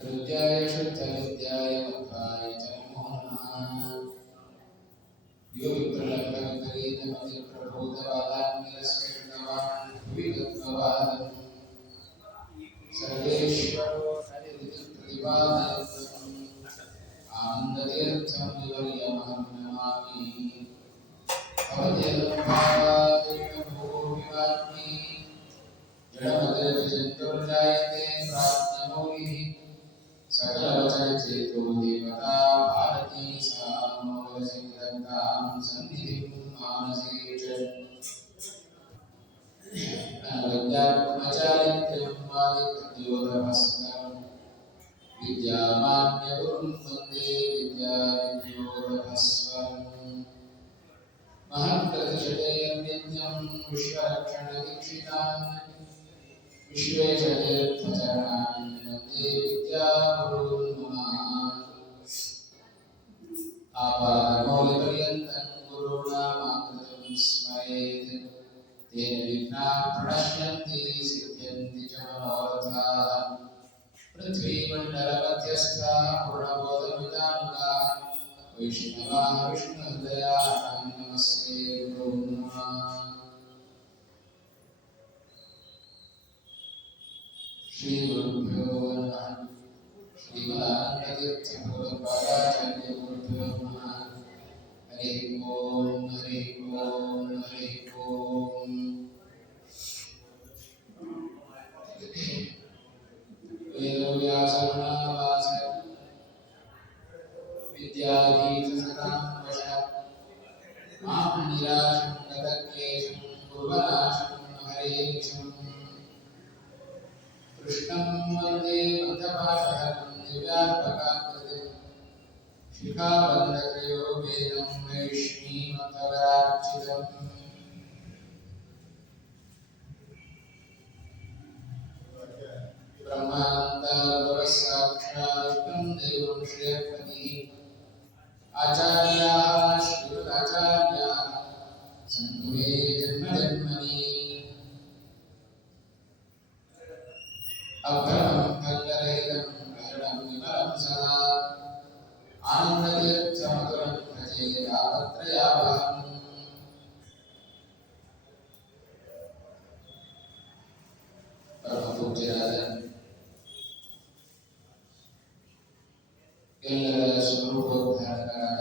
हृद्याय शुद्धविद्याय मध्वाय च नमो नमः। यो विप्रलम्बविपरीतमतिप्रबोधवादान्यरस्कृतवान् भुवि तत्त्ववादम् सर्वेश्वरो हरितिप्रतिपादयन् आनन्दतीर्थं विवर्यमहं नमामि। भवत्यल्पादेशभूमिवाग्नि जडमतिर्विजन्तुर्जायते प्राज्ञमौलिः सकलवचनचेतो देवता भारती सा मोहसिद्धतां सन्निधिं मानसे च अनवद्यात्मचारित्यं वादिकृत्योदभस्करम् विद्यामान्यगुरुं वन्दे विद्याविद्योदभस्वरम् महत्प्रतिशते नित्यं विश्वरक्षणदीक्षितान् विश्वेशतीर्थचरणान् वन्दे विद्यागुरून् मम। आपादमौलिपर्यन्तं गुरूणामाकृतिं स्मरेत् तेन विघ्नाः प्रणश्यन्ति सिद्ध्यन्ति च मनोरथाः। पृथ्वीमण्डलमध्यस्थाः पूर्णबोधमिताङ्गाः वैष्णवाः विष्णुहृदयाः नमस्ते गुरुं नमः। श्रीगुरुभ्यो नमः। श्रीमदानन्दतीर्थभगवत्पादाचार्यगुरुभ्यो नमः। हरिः ओम् हरिः ओम् हरिः ओम्। वेदव्यासमहावास विद्याधीशसतां वश मां निराशं गतक्लेशं कुर्वनाशं हरेशम् कृष्णं वन्दे मध्यभाषहरं दिव्यात्मकाकृतिं शिखाबन्धत्रयोपेदं वैष्णीमतवरार्चितम् ब्रह्मानन्दवरसाक्षात्तं देवं श्रेयःपतिः आचार्याः श्रीमदाचार्याः सन्तु मे जन्मजन्मनि। अभ्रमं भङ्गरहितं करुणं विमलं सदा आनन्दतीर्थमधुरं भजे तापत्रयावहम्। परमपूज्यराದ ಎಲ್ಲರ ಸ್ವರೂಪೋದ್ಧಾರಕರಾದ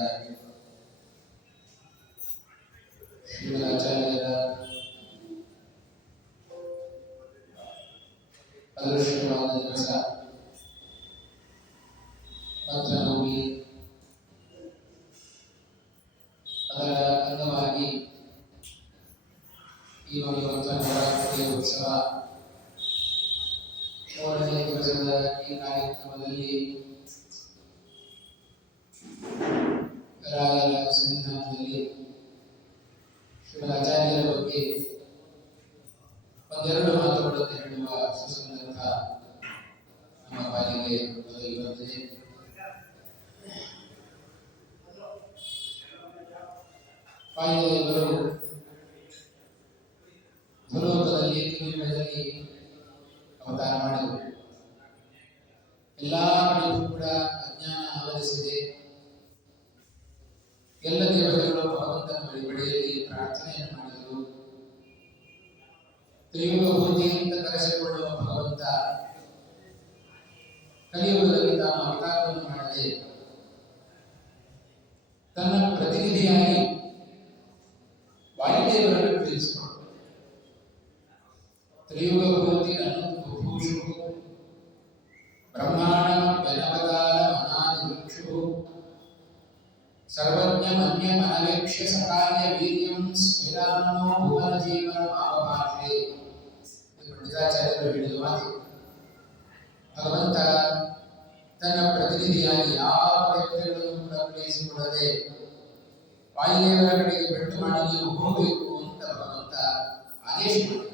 ಶ್ರೀಮದಾಚಾರ್ಯರ ಅದೃಷ್ಟವಾದ ದಿವಸ ಮಂತ್ರನವಮಿ. ಅದರ ಅಂಗವಾಗಿ ಈ ಒಂದು ನವರಾತ್ರಿಯ ಉತ್ಸವ 3ನೇ ದಿವಸದ ಈ ಕಾರ್ಯಕ್ರಮದಲ್ಲಿ ರಾಯರ ಸನ್ನಿಧಾನದಲ್ಲಿ ಶ್ರೀಮದಾಚಾರ್ಯರ ಬಗ್ಗೆ ಒಂದೆರಡು ಮಾತುಗಳನ್ನು ಹೇಳುವ ಸುಸಂದರ್ಭ ನಮ್ಮ ಪಾಲಿಗೆ ಒದಗಿ ಬಂದಿದೆ. ವಾಯುದೇವರು ಭೂಲೋಕದಲ್ಲಿ ಕಲಿಯುಗದಲ್ಲಿ ಅವತಾರ ಮಾಡಿದರು. ಎಲ್ಲಾ ಕಡೆಗೂ ಕೂಡ ಅಜ್ಞಾನ ಆವರಿಸಿದೆ. ಎಲ್ಲ ದೇವತೆಗಳು ಭಗವಂತನ ಬಳಿಯಲ್ಲಿ ಪ್ರಾರ್ಥನೆಯನ್ನು ಮಾಡಿದರು. ತ್ರಿಯುಗಭೂತಿ ಅಂತ ಕರೆಸಿಕೊಳ್ಳುವ ಭಗವಂತ ಕಲಿಯುಗದಲ್ಲಿ ತಾನು ಅವತಾರವನ್ನು ಮಾಡದೆ ತನ್ನ ಪ್ರತಿನಿಧಿಯಾಗಿ ವಾಯುದೇವರನ್ನು ತಿಳಿಸಿಕೊಂಡರು. ತ್ರಿಯುಗಭೂತಿ ಅನುಭೂಷು ಬ್ರಹ್ಮಾಂಡ ವ್ಯನವತಾರ ಮನಾದಿವೃಕ್ಷು ಸರ್ವಜ್ಞಮನ್ಯ ಅನವೇಕ್ಷ್ಯ ಸಕಾರ್ಯ ವೀರ್ಯಂ ಸ್ಫೇರಾನೋ ಭುವನ ಜೀವನ ಮಾವಭಾಷೆ. ಪಂಡಿತಾಚಾರ್ಯರು ಹೇಳಿದ ಮಾತು. ಭಗವಂತ ತನ್ನ ಪ್ರತಿನಿಧಿಯಾಗಿ ಯಾವ ವ್ಯಕ್ತಿಗಳನ್ನು ಕೂಡ ಕಳುಹಿಸಿಕೊಳ್ಳದೆ ವಾಯುದೇವರ ಕಡೆಗೆ ಬೆಟ್ಟು ಮಾಡಿ ನೀವು ಹೋಗಬೇಕು ಅಂತ ಭಗವಂತ ಆದೇಶ ಮಾಡಿದ.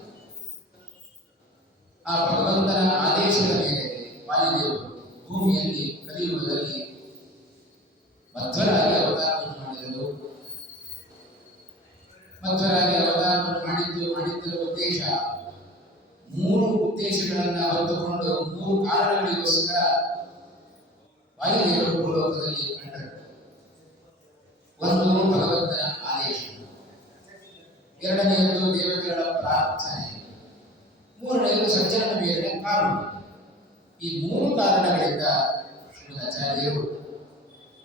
ಆ ಭಗವಂತನ ಆದೇಶದ ಮೇಲೆ ವಾಯುದೇವರು ಭೂಮಿಯಲ್ಲಿ ಕಲಿಯುಗದಲ್ಲಿ ಮಧ್ವರಾಗಿ ಅವತಾರವನ್ನು ಮಾಡಿದರು. ಮಧ್ವರಾಗಿ ಅವತಾರವನ್ನು ಮಾಡಿದ್ದರ ಉದ್ದೇಶ 3 ಉದ್ದೇಶಗಳನ್ನು ಹೊತ್ತುಕೊಂಡು 3 ಕಾರಣಗಳಿಗೋಸ್ಕರ ವಾಯುದೇವರು ಭೂಲೋಕದಲ್ಲಿ ಕಂಡರು. ಒಂದು ಭಗವಂತನ ಆದೇಶ, ಎರಡನೆಯದು ದೇವತೆಗಳ ಪ್ರಾರ್ಥನೆ, ಮೂರನೆಯದು ಸಜ್ಜನನ ಮೇಲಿನ ಕಾರಣ. ಈ ಮೂರು ಕಾರಣಗಳಿಂದ ಶ್ರೀಮದಾಚಾರ್ಯರು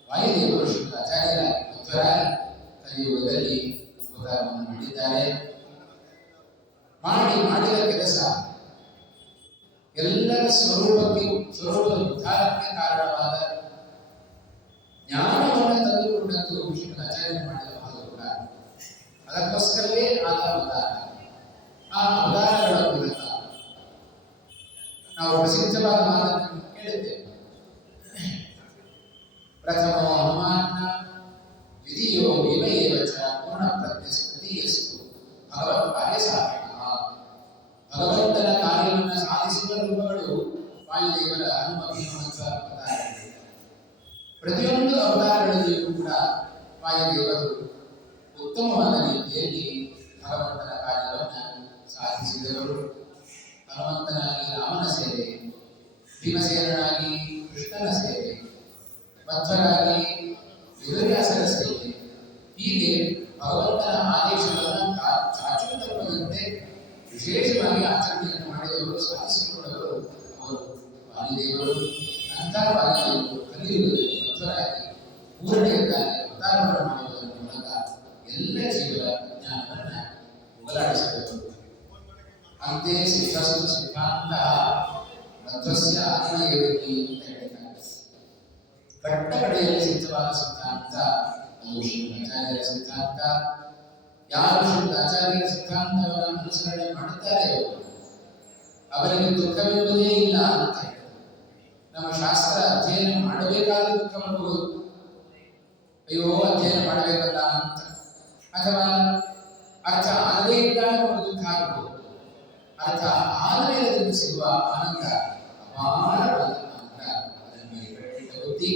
ವಾಯುದೇವರು ಶ್ರೀಮದಾಚಾರ್ಯರಾಗಿ ಮಧ್ವರಾಗಿ ಕಲಿಯುಗದಲ್ಲಿ ಅವತಾರವನ್ನು ಮಾಡಿದ್ದಾರೆ. ಮಾಡಿದ ಕೆಲಸ ಎಲ್ಲರ ಸ್ವರೂಪದ ಉದ್ಧಾರಕ್ಕೆ ಕಾರಣವಾದ ಜ್ಞಾನವನ್ನು ತಂದುಕೊಂಡದ್ದು ಶ್ರೀಮದಾಚಾರ್ಯರು ಮಾಡಿದ ಮಹತ್ವ. ಅದಕ್ಕೋಸ್ಕರವೇ ಆದ ಅವತಾರ. ಆ ಅವತಾರಗಳ ಮೂಲಕ ನಾವು ಪ್ರಸಿದ್ಧವಾದ ಮಾತನ್ನು ಕೇಳಿದ್ದೇವೆ. ಪ್ರಥಮೋ ಹನುಮಾನ್ನ ದ್ವಿತೀಯೋ ವಿಮಯೇವ ಚ ಪೂರ್ಣ ಪ್ರಜ್ಞಸ್ತೃತೀಯಸ್ತು ಭಗವತ್ ಕಾರ್ಯಸಾಧಕಃ. ಭಗವಂತನ ಕಾರ್ಯವನ್ನು ಸಾಧಿಸುವ ರೂಪಗಳು ವಾಯುದೇವರ ಹನುಮ ಭೀಮವಂತ ಅವತಾರಗಳಿವೆ. ಪ್ರತಿಯೊಂದು ಅವತಾರಗಳಲ್ಲಿಯೂ ಕೂಡ ವಾಯುದೇವರು ಉತ್ತಮವಾದ ರೀತಿಯಲ್ಲಿ ಭಗವಂತನ ಕಾರ್ಯವನ್ನು ಸಾಧಿಸಿದವರು. ಹನುಮಂತನಾಗಿ ರಾಮನ ಸೇವೆ, ಭೀಮಸೇನನಾಗಿ ಕೃಷ್ಣನ ಸೇವೆ, ಮಧ್ವರಾಗಿ ವೇದವ್ಯಾಸರ ಸೇವೆ, ಹೀಗೆ ಭಗವಂತನ ಆದೇಶವನ್ನು ಚಾಚೂತಪ್ಪದಂತೆ ವಿಶೇಷವಾಗಿ ಆಚರಣೆಯನ್ನು ಮಾಡಿದವರು, ಸಾಧಿಸಿಕೊಂಡವರು ಅವರು ವಾಯುದೇವರು. ಅಂಥ ವಾಯುದೇವರು ಕಲಿಯುಗದಲ್ಲಿ ಮಧ್ವರಾಗಿ ಪೂರ್ಣೆಯದ್ದಾಗಿ ಅವತಾರವನ್ನು ಮಾಡುವುದರ ಮೂಲಕ ಎಲ್ಲ ಜೀವರ ಜ್ಞಾನವನ್ನು ಹೋಗಲಾಡಿಸಿದರು. ಅಂತೆಯೇ ಸಿದ್ಧಸ್ತು ಸಿದ್ಧಾಂತ ಮಧ್ವಸ್ಯ ಆತ್ಮಯೋಗಿ ಅಂತ ಹೇಳಿದ್ದಾರೆ. ಕಟ್ಟ ಕಡೆಯಲ್ಲಿ ಸಿದ್ಧವಾದ ಸಿದ್ಧಾಂತ ಅದು ಶ್ರೀಮದಾಚಾರ್ಯರ ಸಿದ್ಧಾಂತ. ಯಾರು ಶ್ರೀಮದಾಚಾರ್ಯರ ಸಿದ್ಧಾಂತವನ್ನು ಅನುಸರಣೆ ಮಾಡುತ್ತಾರೆಯೋ ಅವರಿಗೆ ದುಃಖವೆಂಬುದೇ ಇಲ್ಲ ಅಂತ ಹೇಳಿದರು. ನಮ್ಮ ಶಾಸ್ತ್ರ ಅಧ್ಯಯನ ಮಾಡಬೇಕಾದ ದುಃಖ ಬರಬಹುದು, ಅಯ್ಯೋ ಅಧ್ಯಯನ ಮಾಡಬೇಕಲ್ಲ ಅಂತ, ಅಥವಾ ಅರ್ಥ ಆಗದೇ ಇದ್ದಾಗ ಒಂದು ದುಃಖ ಆಗಬಹುದು. ಅರ್ಥ ಆದ ಮೇಲೆ ಅದನ್ನು ಸಿಗುವ ಆನಂದ ಅಪಾರವಾದ ಆನಂದ, ಅದನ್ನು ಕಟ್ಟಿಟ್ಟ ಬುದ್ಧಿ.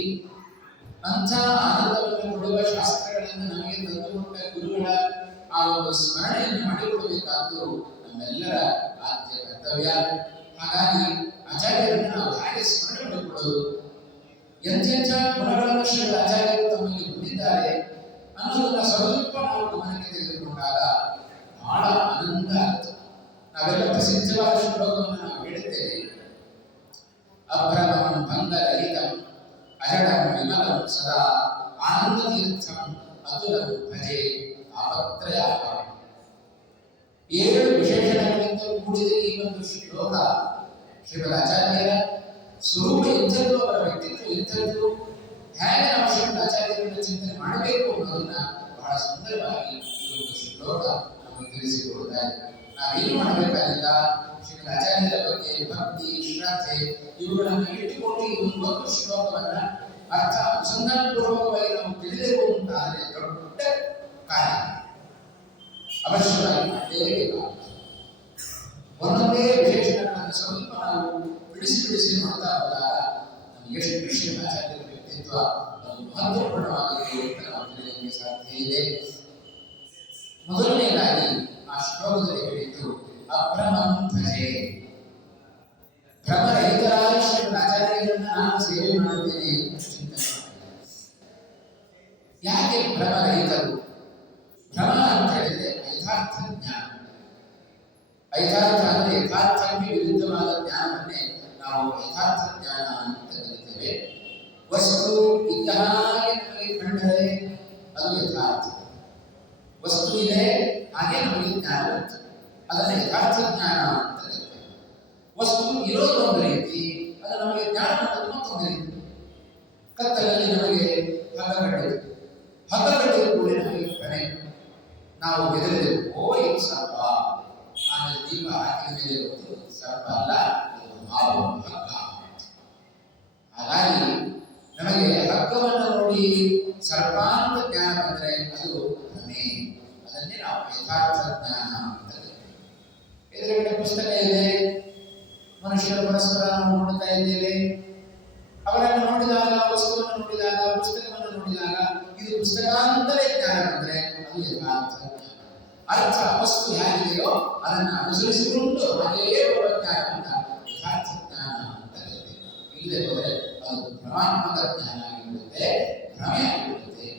ಅಂಥ ಆನಂದವನ್ನು ಕೊಡುವ ಶಾಸ್ತ್ರಗಳನ್ನು ನಮಗೆ ತಂದುಕೊಟ್ಟ ಗುರುಗಳ ಆ ಒಂದು ಸ್ಮರಣೆಯನ್ನು ಮಾಡಿಕೊಡಬೇಕಾದ್ದು ನಮ್ಮೆಲ್ಲರ ಆದ್ಯ ಕರ್ತವ್ಯ. ಹಾಗಾಗಿ ಆಚಾರ್ಯರನ್ನು ನಾವು ಹಾಗೆ ಸ್ಮರಣೆ ಮಾಡಿಕೊಳ್ಳೋದು, ಎಂತೆಂಥ ಗುಣಗಳನ್ನು ಶ್ರೀಮದ್ ಆಚಾರ್ಯರು ತಮ್ಮಲ್ಲಿ ಹೊಂದಿದ್ದಾರೆ ಅನ್ನೋದನ್ನ ಸ್ವಲ್ಪ ನಾವು ಗಮನಕ್ಕೆ ತೆಗೆದುಕೊಂಡಾಗ ಬಹಳ ಆನಂದ ಆಗುತ್ತೆ. ನಾವೆಲ್ಲ ಪ್ರಸಿದ್ಧವಾದ ಶ್ಲೋಕವನ್ನು ನಾವು ಹೇಳಿದ್ದೇವೆ. ಅಭ್ರಮಂ ಭಂಗರಹಿತಂ ಅಜಡಂ ವಿಮಲಂ ಸದಾ ಆನಂದತೀರ್ಥಂ ಅತುಲಂ ಭಜೆ ತಾಪತ್ರಯಾಪಹಂ. 7 ವಿಶೇಷಣಗಳಿಂದ ಕೂಡಿದ ಈ ಒಂದು ಶ್ಲೋಕ ಶ್ರೀಮದಾಚಾರ್ಯರ ಸ್ವರೂಪ ಇಂಥದ್ದು, ಅವರ ವ್ಯಕ್ತಿತ್ವ ಇಂಥದ್ದು, ಹೇಗೆ ನಾವು ಶ್ರೀಮದಾಚಾರ್ಯರನ್ನು ಚಿಂತನೆ ಮಾಡಬೇಕು ಅನ್ನೋದನ್ನ ಬಹಳ ಸುಂದರವಾಗಿ ಈ ಒಂದು ಶ್ಲೋಕ ನಮಗೆ ತಿಳಿಸಿಕೊಡ್ತಾ ಇದೆ. ನಾವೇನು ಮಾಡಬೇಕಾಗಿಲ್ಲ, ಶ್ರೀಮದಾಚಾರ್ಯರ ಬಗ್ಗೆ ಭಕ್ತಿ, ಶ್ರದ್ಧೆ ಇವುಗಳನ್ನು ಇಟ್ಟುಕೊಂಡು ಈ ಒಂದು ಶ್ಲೋಕವನ್ನ ಅರ್ಥ ಅನುಸಂಧಾನಪೂರ್ವಕವಾಗಿ ನಾವು ತಿಳಿದೆವು ಅಂತಾದರೆ ದೊಡ್ಡ ಕಾರ್ಯ ಅವಶ್ಯವಾಗಿ ಮಾಡಲೇಬೇಕಾಗುತ್ತದೆ. ಒಂದೊಂದೇ ವಿಶೇಷಣಗಳನ್ನು ಸ್ವಲ್ಪ ನಾವು ಬಿಡಿಸಿ ನೋಡ್ತಾ ಹೋದಾಗ ನಮಗೆ ಎಷ್ಟು ಶ್ರೀಮದಾಚಾರ್ಯರ ವ್ಯಕ್ತಿತ್ವ ಮಹತ್ವಪೂರ್ಣವಾಗಿದೆ ಅಂತ ನಾವು ತಿಳಿಯಲಿಕ್ಕೆ ಸಾಧ್ಯ ಇದೆ. ಮೊದಲನೆಯದಾಗಿ ಆ ಶ್ಲೋಕದಲ್ಲಿ ಹೇಳಿದ್ದು ಅಭ್ರಮಂ ಭಜೆ. ಭ್ರಮರಹಿತರಾದ ಶ್ರೀಮದಾಚಾರ್ಯರನ್ನು ನಾನು ಸೇವೆ ಮಾಡುತ್ತೇನೆ ಅಂತ ಚಿಂತನೆ ಮಾಡಿ. ಯಾಕೆ ಭ್ರಮರಹಿತರು? ಭ್ರಮ ಅಂತ ಹೇಳಿದ್ರೆ ಯಥಾರ್ಥ ಜ್ಞಾನ. ಯಥಾರ್ಥ ಅಂದರೆ ಯಥಾರ್ಥಕ್ಕೆ ವಿರುದ್ಧವಾದ ಜ್ಞಾನವನ್ನೇ ನಾವು ಯಥಾರ್ಥ ಜ್ಞಾನ ಅಂತ ಕರೀತೇವೆ. ವಸ್ತು ಇದ್ದ ಹಾಗೆ ನಮಗೆ ಕಂಡರೆ ಅದು ಯಥಾರ್ಥ. ವಸ್ತು ಇದೆ ಹಾಗೆ ನಮಗೆ ಜ್ಞಾನ ಬರ್ತದೆ, ಅದನ್ನು ಯಥಾರ್ಥ ಜ್ಞಾನ ಅಂತ ಕರೀತೇವೆ. ವಸ್ತು ಇರೋದು ಒಂದು ರೀತಿ, ಅದು ನಮಗೆ ಜ್ಞಾನ ಮಾಡೋದು ಮತ್ತೊಂದು ರೀತಿ. ಕತ್ತಲಲ್ಲಿ ನಮಗೆ ಹಗ್ಗ ಕಟ್ಟಿದ ಕೂಡ ನಮಗೆ ಭ್ರಮೆ. ನಾವು ಹೆದರಿದೆವು, ಓ ಇದು ಸರ್ಪ, ಆಮೇಲೆ ದೀಪ ಹಾಕಿದ ಮೇಲೆ ಗೊತ್ತು ಸರ್ಪ ಅಲ್ಲ, ಹಾವು ಹಗ್ಗ. ಹಾಗಾಗಿ ನಮಗೆ ಹಗ್ಗವನ್ನು ನೋಡಿ ಸರ್ಪ ಅಂತ ಜ್ಞಾನ ಬಂದರೆ ಅದು ಭ್ರಮೆ. ಅದನ್ನೇ ನಾವು ಯಥಾರ್ಥ ಜ್ಞಾನ ಅಂತ ಕರೀತೇವೆ. ಎದುರುಗಡೆ ಪುಸ್ತಕ ಇದೆ, ಮನುಷ್ಯರು ಪರಸ್ಪರ ನಾವು ನೋಡ್ತಾ ಇದ್ದೇವೆ. ಅವರನ್ನು ನೋಡಿದಾಗ, ವಸ್ತುವನ್ನು ನೋಡಿದಾಗ, ಪುಸ್ತಕವನ್ನು ನೋಡಿದಾಗ ಇದು ಪುಸ್ತಕ ಅಂತಲೇ ಜ್ಞಾನ ಬಂದರೆ ಅದು ಯಥಾರ್ಥ ಜ್ಞಾನ. ಅರ್ಥ ವಸ್ತು ಹೇಗಿದೆಯೋ ಅದನ್ನು ಅನುಸರಿಸಿಕೊಂಡು ಹಾಗೆಯೇ ಬರುವ ಜ್ಞಾನವನ್ನು ಯಥಾರ್ಥ ಜ್ಞಾನ ಅಂತ ಕರೀತೇವೆ. ಇಲ್ಲದೆ ಹೋದರೆ ಅದು ಭ್ರಮಾತ್ಮಕ ಜ್ಞಾನ ಆಗಿಬಿಡುತ್ತೆ, ಭ್ರಮೆ ಆಗಿಬಿಡುತ್ತೆ.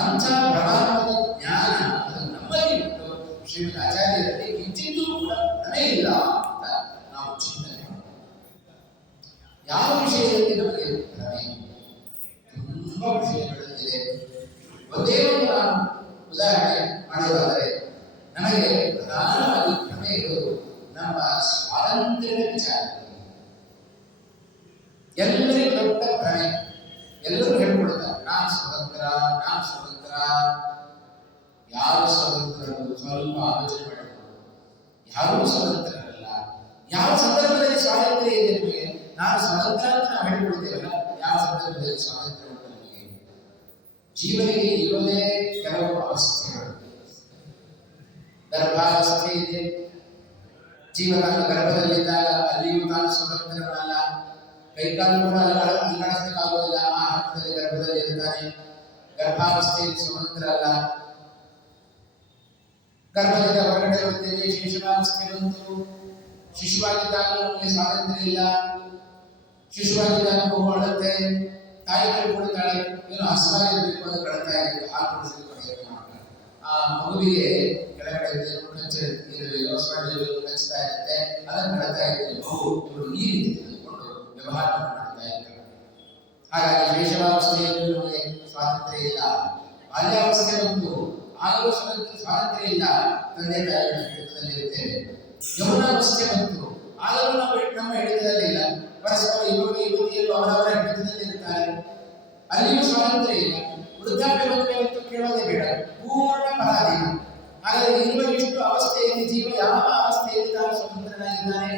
ಅಂಥ ಭ್ರಮಾತ್ಮಕ ಜ್ಞಾನ ಅದು ನಮ್ಮಲ್ಲಿ ಉಂಟು. ಶ್ರೀಮದ್ ಆಚಾರ್ಯರಲ್ಲಿ ಕಿಂಚಿತ್ತೂ ಕೂಡ ಭ್ರಮೆ ಇಲ್ಲ ಅಂತ ನಾವು ಚಿಂತನೆ ಮಾಡಬೇಕು. ಯಾವ ವಿಷಯದಲ್ಲಿ ನಮಗೆ ಭ್ರಮೆ? ತುಂಬಾ ವಿಷಯಗಳಿದೆ. ಒಂದೇ ಒಂದು ನಾನು ಉದಾಹರಣೆ ಮಾಡೋದಾದರೆ, ನಮಗೆ ಪ್ರಧಾನವಾಗಿ ಭ್ರಮೆ ಇರೋದು ನಮ್ಮ ಸ್ವಾತಂತ್ರ್ಯದ ವಿಚಾರ. ಎಲ್ಲರಿಗೂ ದೊಡ್ಡ ಭ್ರಮೆ. ಎಲ್ಲರೂ ಹೇಳ್ಕೊಳ್ತಾರೆ, ನಾನು ಸ್ವತಂತ್ರ, ನಾನು ಸ್ವತಂತ್ರ. ಯಾರು ಸ್ವತಂತ್ರರು? ಸ್ವಲ್ಪ ಆಲೋಚನೆ ಮಾಡಿಕೊಂಡು ಯಾರೂ ಸ್ವತಂತ್ರರಲ್ಲ. ಯಾವ ಸಂದರ್ಭದಲ್ಲಿ ಸ್ವಾತಂತ್ರ್ಯ ಇದೆ ನಿಮಗೆ? ನಾನು ಸ್ವತಂತ್ರ ಅಂತ ನಾವು ಹೇಳ್ಕೊಳ್ತೇವಲ್ಲ, ಯಾವ ಸಂದರ್ಭದಲ್ಲಿ ಸ್ವಾತಂತ್ರ್ಯ ಉಂಟು ನಮಗೆ? ಜೀವನಿಗೆ ಇರೋದೇ ಕೆಲವು ಅವಸ್ಥೆಗಳು. ಗರ್ಭಾವಸ್ಥೆ ಇದೆ. ಜೀವ ತಾನು ಗರ್ಭದಲ್ಲಿದ್ದಾಗ ಅಲ್ಲಿಯೂ ತಾನು ಸ್ವತಂತ್ರನಲ್ಲ. ಕೈಕಾಲು ಕೂಡ ಅಲ್ಲಾಡಿಸಬೇಕಾಗುವುದಿಲ್ಲ. ಆ ಹಂತದಲ್ಲಿ ಗರ್ಭದಲ್ಲಿ ಇರುತ್ತಾನೆ. ಗರ್ಭಾವಸ್ಥೆಯಲ್ಲಿ ಸ್ವತಂತ್ರ ಅಲ್ಲ. ಗರ್ಭದಿಂದ ಹೊರಗಡೆ ಬರ್ತೇವೆ, ಶಿಶುವಾವಸ್ಥೆ ಬಂತು. ಶಿಶುವಾಗಿದ್ದಾಗ ನಮಗೆ ಸ್ವಾತಂತ್ರ್ಯ ಇಲ್ಲ. ಶಿಶುವಾಗಿದ್ದಾಗ ಮಗು ಅಳುತ್ತೆ, ತಾಯಿ ಕೊಡ್ತಾಳೆ, ಏನು ಹಸುವಾಗಿರ್ಬೇಕು ಅಂತ ಕಳ್ತಾ ಇದೆ, ಹಾಲು ಕುಡಿಸಲಿಕ್ಕೆ ಆ ಮಗುವಿಗೆ ಕೆಳಗಡೆ ಕಚ್ತಾ ಇರುತ್ತೆ, ಅದನ್ನು ಕಳ್ತಾ ಇರುತ್ತೆ. ಮಗು ಇವರು ಈ ರೀತಿ ತೆಗೆದುಕೊಂಡು ವ್ಯವಹಾರ ಮಾಡ್ತಾ ಇರ್ತಾರೆ. ಹಾಗಾಗಿ ಶೈಶವಾವಸ್ಥೆಯಲ್ಲಿ ನಮಗೆ ಸ್ವಾತಂತ್ರ್ಯ ಇಲ್ಲ. ಬಾಲ್ಯಾವಸ್ಥೆ ಬಂತು, ಆಗಲೂ ಸ್ವಾತಂತ್ರ್ಯ ಇಲ್ಲ, ತಂದೆ ತಾಯಿಗಳ ಹಿಡಿತದಲ್ಲಿರುತ್ತೇವೆ. ಯೌವನಾವಸ್ಥೆ ಬಂತು, ಆಗಲೂ ನಮ್ಮ ಹಿಡಿತದಲ್ಲಿಲ್ಲ. ಪರಸ್ಪರ ಯುವತಿಯರು ಅವರವರ ಹಿಡಿತದಲ್ಲಿರುತ್ತಾರೆ, ಅಲ್ಲಿಯೂ ಸ್ವಾತಂತ್ರ್ಯ ಇಲ್ಲ. ವೃದ್ಧಾಪ್ಯ ಬಂದರೆ ಅಂತೂ ಕೇಳೋದೇ ಬೇಡ, ಪೂರ್ಣ ಪರಾಧೀನ. ಹಾಗಾದರೆ ಇರುವ ಇಷ್ಟು ಅವಸ್ಥೆಯಲ್ಲಿ ಜೀವ ಯಾವ ಅವಸ್ಥೆಯಲ್ಲಿ ತಾನು ಸ್ವತಂತ್ರನಾಗಿದ್ದಾನೆ?